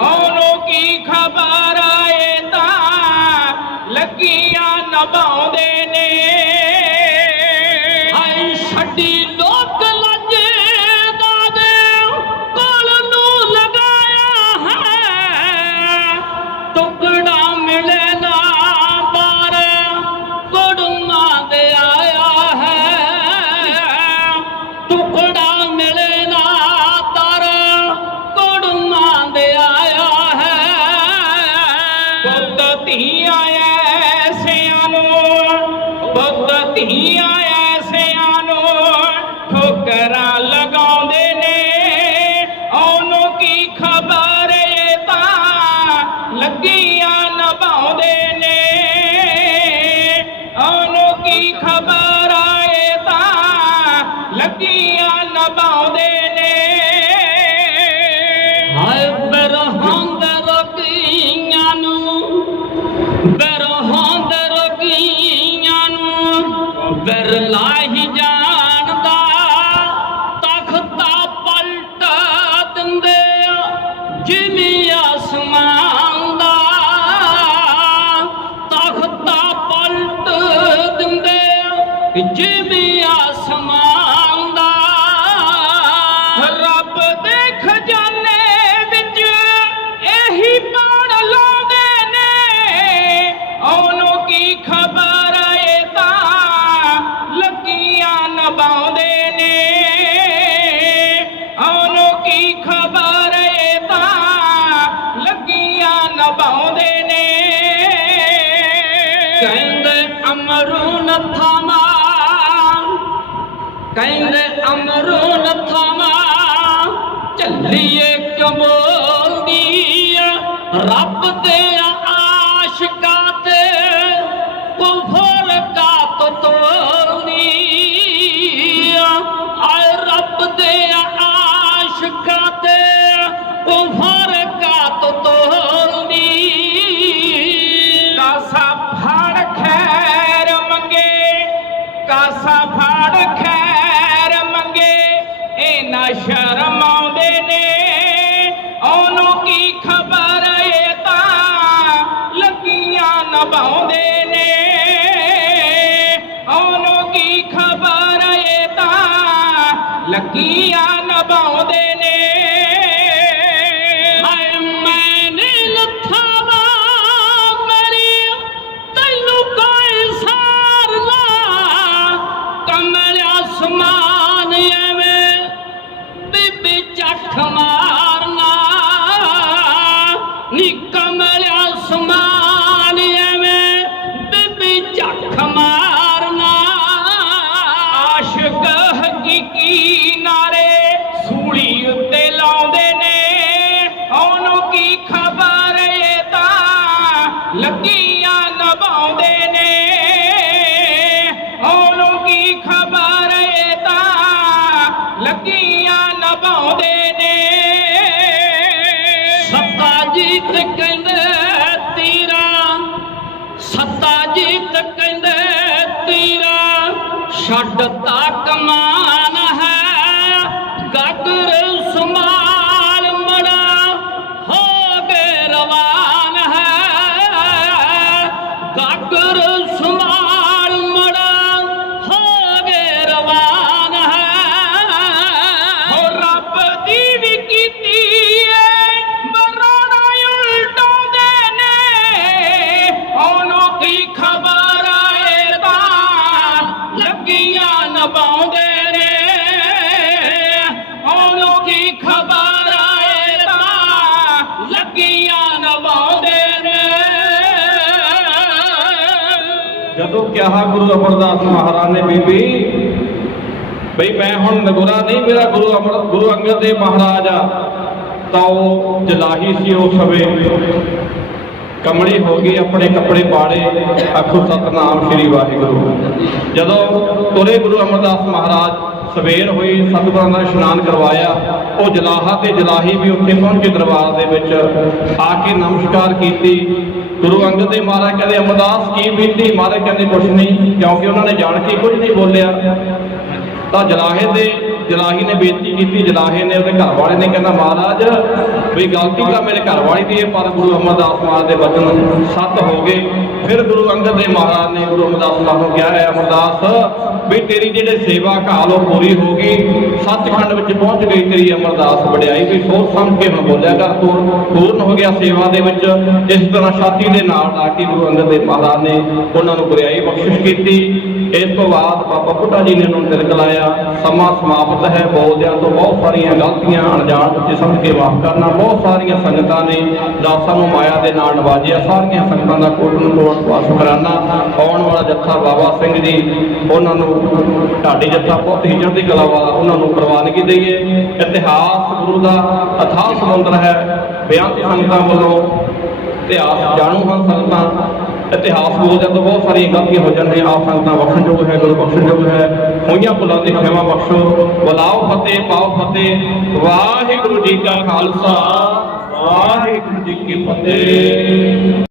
ਉਹਨੂੰ ਕੀ ਖਬਰ ਆਏ ਤਾਂ ਲੱਗੀਆਂ ਨਿਭਾਉਂਦੇ ਨੇ। ਹਾਏ ਛੱਡੀ ਲੋਕ ਲੱਜ ਦਾਗ ਕੋਲ ਨੂੰ ਲਗਾਇਆ ਹੈ, ਟੁਕੜਾ ਮਿਲੇ ਨਾ ਬਾਰ ਕੁੜਮਾਂ ਦੇ ਆਇਆ ਹੈ, ਟੁਕੜਾ ਮਿਲੇ ਨਾ ਤਾਰ ਕੁੜਮਾਂ ਦੇ ਆਇਆ ਹੈ। ਪੁੱਤ ਧੀਆਂ ਐਸਿਆਂ ਨੂੰ, ਪੁੱਤ ਧੀਆਂ ਐਸਿਆਂ ਨੂੰ ਠੋਕਰਾਂ ਲਗਾਉਂਦੇ ਨੇ, ਉਹਨੂੰ ਕੀ ਖਬਰ ਏ ਤਾਂ ਲੱਗੀਆਂ ਨਿਭਾਉਂਦੇ ਨੇ, ਉਹਨੂੰ ਕੀ ਖਬਰ ਆਏ ਤਾਂ ਲੱਗੀਆਂ ਨਿਭਾਉਂਦੇ ਨੇ। ਹਾਏ ਬਿਰਹਾਂ ਦੇ ਰੋਗੀਆਂ ਨੂੰ, ਬਿਰਹਾਂ ਦੇ ਰੋਗੀਆਂ ਨੂੰ ਬਿਰਲਾ ਹੀ ਜਾਣਦਾ, ਤਖਤਾ ਪਲਟ ਦਿੰਦੇ ਜਿਵੇਂ ਆਸਮਾਨ ਦਾ, ਤਖਤਾ ਪਲਟ ਦਿੰਦੇ ਜਿਵੇਂ ਆਸਮਾਨ ਦਾ। ਰੱਬ ਦੇ ਖਜ਼ਾਨੇ ਵਿੱਚ ਇਹੀ ਪਾਣ ਲਾਉਂਦੇ ਨੇ, ਉਹਨੂੰ ਕੀ ਖਬਰ ਏ ਤਾਂ ਲੱਗੀਆਂ ਨਿਭਾਉਂਦੇ ਨੇ, ਉਹਨੂੰ ਕੀ ਖਬਰ ਏ ਤਾਂ ਲੱਗੀਆਂ ਨਿਭਾਉਂਦੇ ਨੇ। ਕਹਿੰਦੇ ਅਮਰੂਨ ਥਾਵਾਂ, ਕਹਿੰਦੇ ਅਮਰੂਨ ਥਾਵਾਂ ਚੱਲੀਏ ਕਬੋਲਦੀ, ਰੱਬ ਦੇ ਆਸ਼ਿਕਾਂ ਤੇ ਕੁਫਰ ਕਾ ਤੋਲਦੀ। ਆਏ ਰੱਬ ਦੇ ਆਸ਼ਿਕਾਂ ਤੇ ਕੁਫਰ ਕਾ ਤੋਲਦੀ। ਕਾਸਾ ਫੜ ਖੈਰ ਮੰਗੇ, ਕਾਸਾ ਫੜ ਖੈਰ ਮੰਗੇ, ਇਹ ਨਾ ਸ਼ਰਮਾਉਂਦੇ ਨੇ, ਉਹਨੂੰ ਕੀ ਖਬਰ ਏ ਤਾਂ ਲੱਗੀਆਂ ਨਿਭਾਉਂਦੇ ਨੇ, ਉਹਨੂੰ ਕੀ ਖਬਰ ਏ ਤਾਂ ਲੱਗੀਆਂ ਨਿਭਾਉਂਦੇ ਨੇ। ਹਾਏ ਮੈਨੇ ਲੱਥਾਵਾ ਮੇਰੀ ਤੈਨੂੰ ਕੋਈ ਸਾਰ ਲਾ, ਕਮਲਿਆ ਝੱਖ ਮਾਰਨਾ ਨੀ ਕਮਲਿਆ ਸਮਾਨ ਐਵੇਂ ਬੀਬੀ ਝੱਖ ਮਾਰਨਾ ਆਸ਼ਕ ਹਕੀਕੀ ਨਾਰੇ ਸੂਲੀ ਉੱਤੇ ਲਾਉਂਦੇ ਨੇ ਉਹਨੂੰ ਕੀ ਖਬਰ ਇਹ ਤਾਂ ਲੱਗੀਆਂ ਨਭਾਉਂਦੇ ਨੇ ਉਹਨੂੰ ਕੀ ਖਬਰ ਇਹ ਤਾਂ ਲੱਗੀਆਂ ਨਭਾਉਂਦੇ ਨੇ ਸੱਤਾਜੀਤ ਕਹਿੰਦੇ ਤੀਰਾ ਸੱਤਾਜੀਤ ਕਹਿੰਦੇ ਤੀਰਾ ਛੱਡਤਾ ਕਮਾਨ ਹੈ ਗਾਗਰ ਸੰਭਾਲ ਮੜਾ ਹੋ ਗਏ ਰਵਾਨ ਹੈ ਗਾਗਰ ਸੰਭਾਲ ਮੜਾ ਹੋ ਗਏ ਰਵਾਨ ਹੈ ਹੋ ਰੱਬ ਦੀ ਵੀ ਕੀਤੀ ਏ ਬਰਾੜਾ ਉਲਟਾਉਂਦੇ ਨੇ ਉਹਨੂੰ ਕੀ ਖਬਰ ਏ ਤਾਂ ਲੱਗੀਆਂ ਨਭਾਉਂਦੇ ਨੇ ਉਹਨੂੰ ਕੀ ਖਬਰ ਏ ਤਾਂ ਲੱਗੀਆਂ ਨਭਾਉਂਦੇ ਨੇ ਜਦੋਂ ਕਿਹਾ ਗੁਰੂ ਅਮਰਦਾਸ ਮਹਾਰਾਜ ਨੇ ਬੀਬੀ ਬਈ ਮੈਂ ਹੁਣ ਨਗੁਰਾ ਨਹੀਂ, ਮੇਰਾ ਗੁਰੂ ਅੰਗਦ ਦੇਵ ਮਹਾਰਾਜ ਆ, ਤਾਂ ਉਹ ਜਲਾਹੀ ਸੀ ਉਸ ਸਮੇਂ ਕਮਲੀ ਹੋ ਗਈ, ਆਪਣੇ ਕੱਪੜੇ ਪਾੜੇ, ਆਖੋ ਸਤਨਾਮ ਸ੍ਰੀ ਵਾਹਿਗੁਰੂ। ਜਦੋਂ ਤੁਰੇ ਗੁਰੂ ਅਮਰਦਾਸ ਮਹਾਰਾਜ ਸਵੇਰ ਹੋਈ, ਸਤਿਗੁਰਾਂ ਦਾ ਇਸ਼ਨਾਨ ਕਰਵਾਇਆ, ਉਹ ਜਲਾਹਾ ਤੇ ਜਲਾਹੀ ਵੀ ਉੱਥੇ ਪਹੁੰਚੇ ਦਰਬਾਰ ਦੇ ਵਿੱਚ ਆ ਕੇ ਨਮਸਕਾਰ ਕੀਤੀ। ਗੁਰੂ ਅੰਗਦ ਦੇਵ ਮਹਾਰਾਜ ਕਹਿੰਦੇ ਅਮਰਦਾਸ ਕੀ ਬੀਤੀ? ਮਹਾਰਾਜ ਕਹਿੰਦੇ ਕੁਛ ਨਹੀਂ, ਕਿਉਂਕਿ ਉਹਨਾਂ ਨੇ ਜਾਣ ਕੇ ਕੁਝ ਨਹੀਂ ਬੋਲਿਆ। ਤਾਂ ਜਲਾਹੀ ਨੇ ਬੇਨਤੀ ਕੀਤੀ, ਜਲਾਹੇ ਨੇ ਉਹਦੇ ਘਰ ਵਾਲੇ ਨੇ ਕਹਿੰਦਾ ਮਹਾਰਾਜ ਵੀ ਗਲਤੀ ਤਾਂ ਮੇਰੇ ਘਰ ਵਾਲੀ ਦੀ ਹੈ, ਪਰ ਗੁਰੂ ਅਮਰਦਾਸ ਮਹਾਰਾਜ ਦੇ ਬਚਨ ਸੱਤ ਹੋ ਗਏ। ਫਿਰ ਗੁਰੂ ਅੰਗਦ ਦੇਵ ਮਹਾਰਾਜ ਨੇ ਗੁਰੂ ਅਮਰਦਾਸ ਮਹਾਰਾਜ ਨੂੰ ਕਿਹਾ ਹੈ ਅਮਰਦਾਸ ਵੀ ਤੇਰੀ ਜਿਹੜੇ ਸੇਵਾ ਘਾਲ ਉਹ ਪੂਰੀ ਹੋ ਗਈ, ਸੱਚਖੰਡ ਵਿੱਚ ਪਹੁੰਚ ਗਈ ਤੇਰੀ ਅਮਰਦਾਸ ਵਡਿਆਈ, ਵੀ ਸੋਚ ਸਮਝ ਕੇ ਹੁਣ ਬੋਲਿਆ ਕਰ, ਤੂੰ ਪੂਰਨ ਹੋ ਗਿਆ ਸੇਵਾ ਦੇ ਵਿੱਚ। ਇਸ ਤਰ੍ਹਾਂ ਛਾਤੀ ਦੇ ਨਾਲ ਲਾ ਕੇ ਗੁਰੂ ਅੰਗਦ ਦੇਵ ਮਹਾਰਾਜ ਨੇ ਉਹਨਾਂ ਨੂੰ ਵਡਿਆਈ ਬਖਸ਼ਿਸ਼ ਕੀਤੀ। ਇਸ ਤੋਂ ਬਾਅਦ ਬਾਬਾ ਬੁੱਢਾ ਜੀ ਨੇ ਉਹਨੂੰ ਤਿਲਕ ਲਾਇਆ। ਸਮਾਂ ਸਮਾਪਤ ਹੈ, ਬੋਲਦਿਆਂ ਤੋਂ ਬਹੁਤ ਸਾਰੀਆਂ ਗਲਤੀਆਂ ਅਣਜਾਣ ਬੱਚੇ ਸਮਝ ਕੇ ਮਾਫ ਕਰਨਾ। ਬਹੁਤ ਸਾਰੀਆਂ ਸੰਗਤਾਂ ਨੇ ਦਾਸਾਂ ਨੂੰ ਮਾਇਆ ਦੇ ਨਾਲ ਨਵਾਜਿਆ, ਸਾਰੀਆਂ ਸੰਗਤਾਂ ਦਾ ਕੋਟ ਨੂੰ ਕੋਟ ਸ਼ੁਕਰਾਨਾ। ਆਉਣ ਵਾਲਾ ਜੱਥਾ ਬਾਬਾ ਸਿੰਘ ਜੀ, ਉਹਨਾਂ ਨੂੰ ਢਾਡੀ ਜੱਥਾ ਬਹੁਤ ਹੀ ਚੜ੍ਹਦੀ ਕਲਾ ਵਾਲਾ, ਉਹਨਾਂ ਨੂੰ ਪ੍ਰਵਾਨਗੀ ਦਈਏ। ਇਤਿਹਾਸ ਗੁਰੂ ਦਾ ਅਥਾਹ ਸਮੁੰਦਰ ਹੈ, ਬੇਅੰਤ ਸੰਗਤਾਂ ਵੱਲੋਂ ਇਤਿਹਾਸ ਜਾਣੂ ਹਨ ਸੰਗਤਾਂ। ਇਤਿਹਾਸ ਬੋਲਦਿਆਂ ਤੋਂ ਬਹੁਤ ਸਾਰੀਆਂ ਗਲਤੀਆਂ ਹੋ ਜਾਂਦੀਆਂ, ਆਪ ਸੰਗਤਾਂ ਬਖਸ਼ਣਯੋਗ ਹੈ, ਗੁਰੂ ਬਖਸ਼ਣਯੋਗ ਹੈ। ਹੋਈਆਂ ਭੁੱਲਾਂ ਦੀ ਖਿਮਾ ਬਖਸ਼ੋ। ਬੁਲਾਓ ਫਤਿਹ, ਪਾਓ ਫਤਿਹ। ਵਾਹਿਗੁਰੂ ਜੀ ਕਾ ਖਾਲਸਾ, ਵਾਹਿਗੁਰੂ ਜੀ ਕੀ ਫਤਿਹ।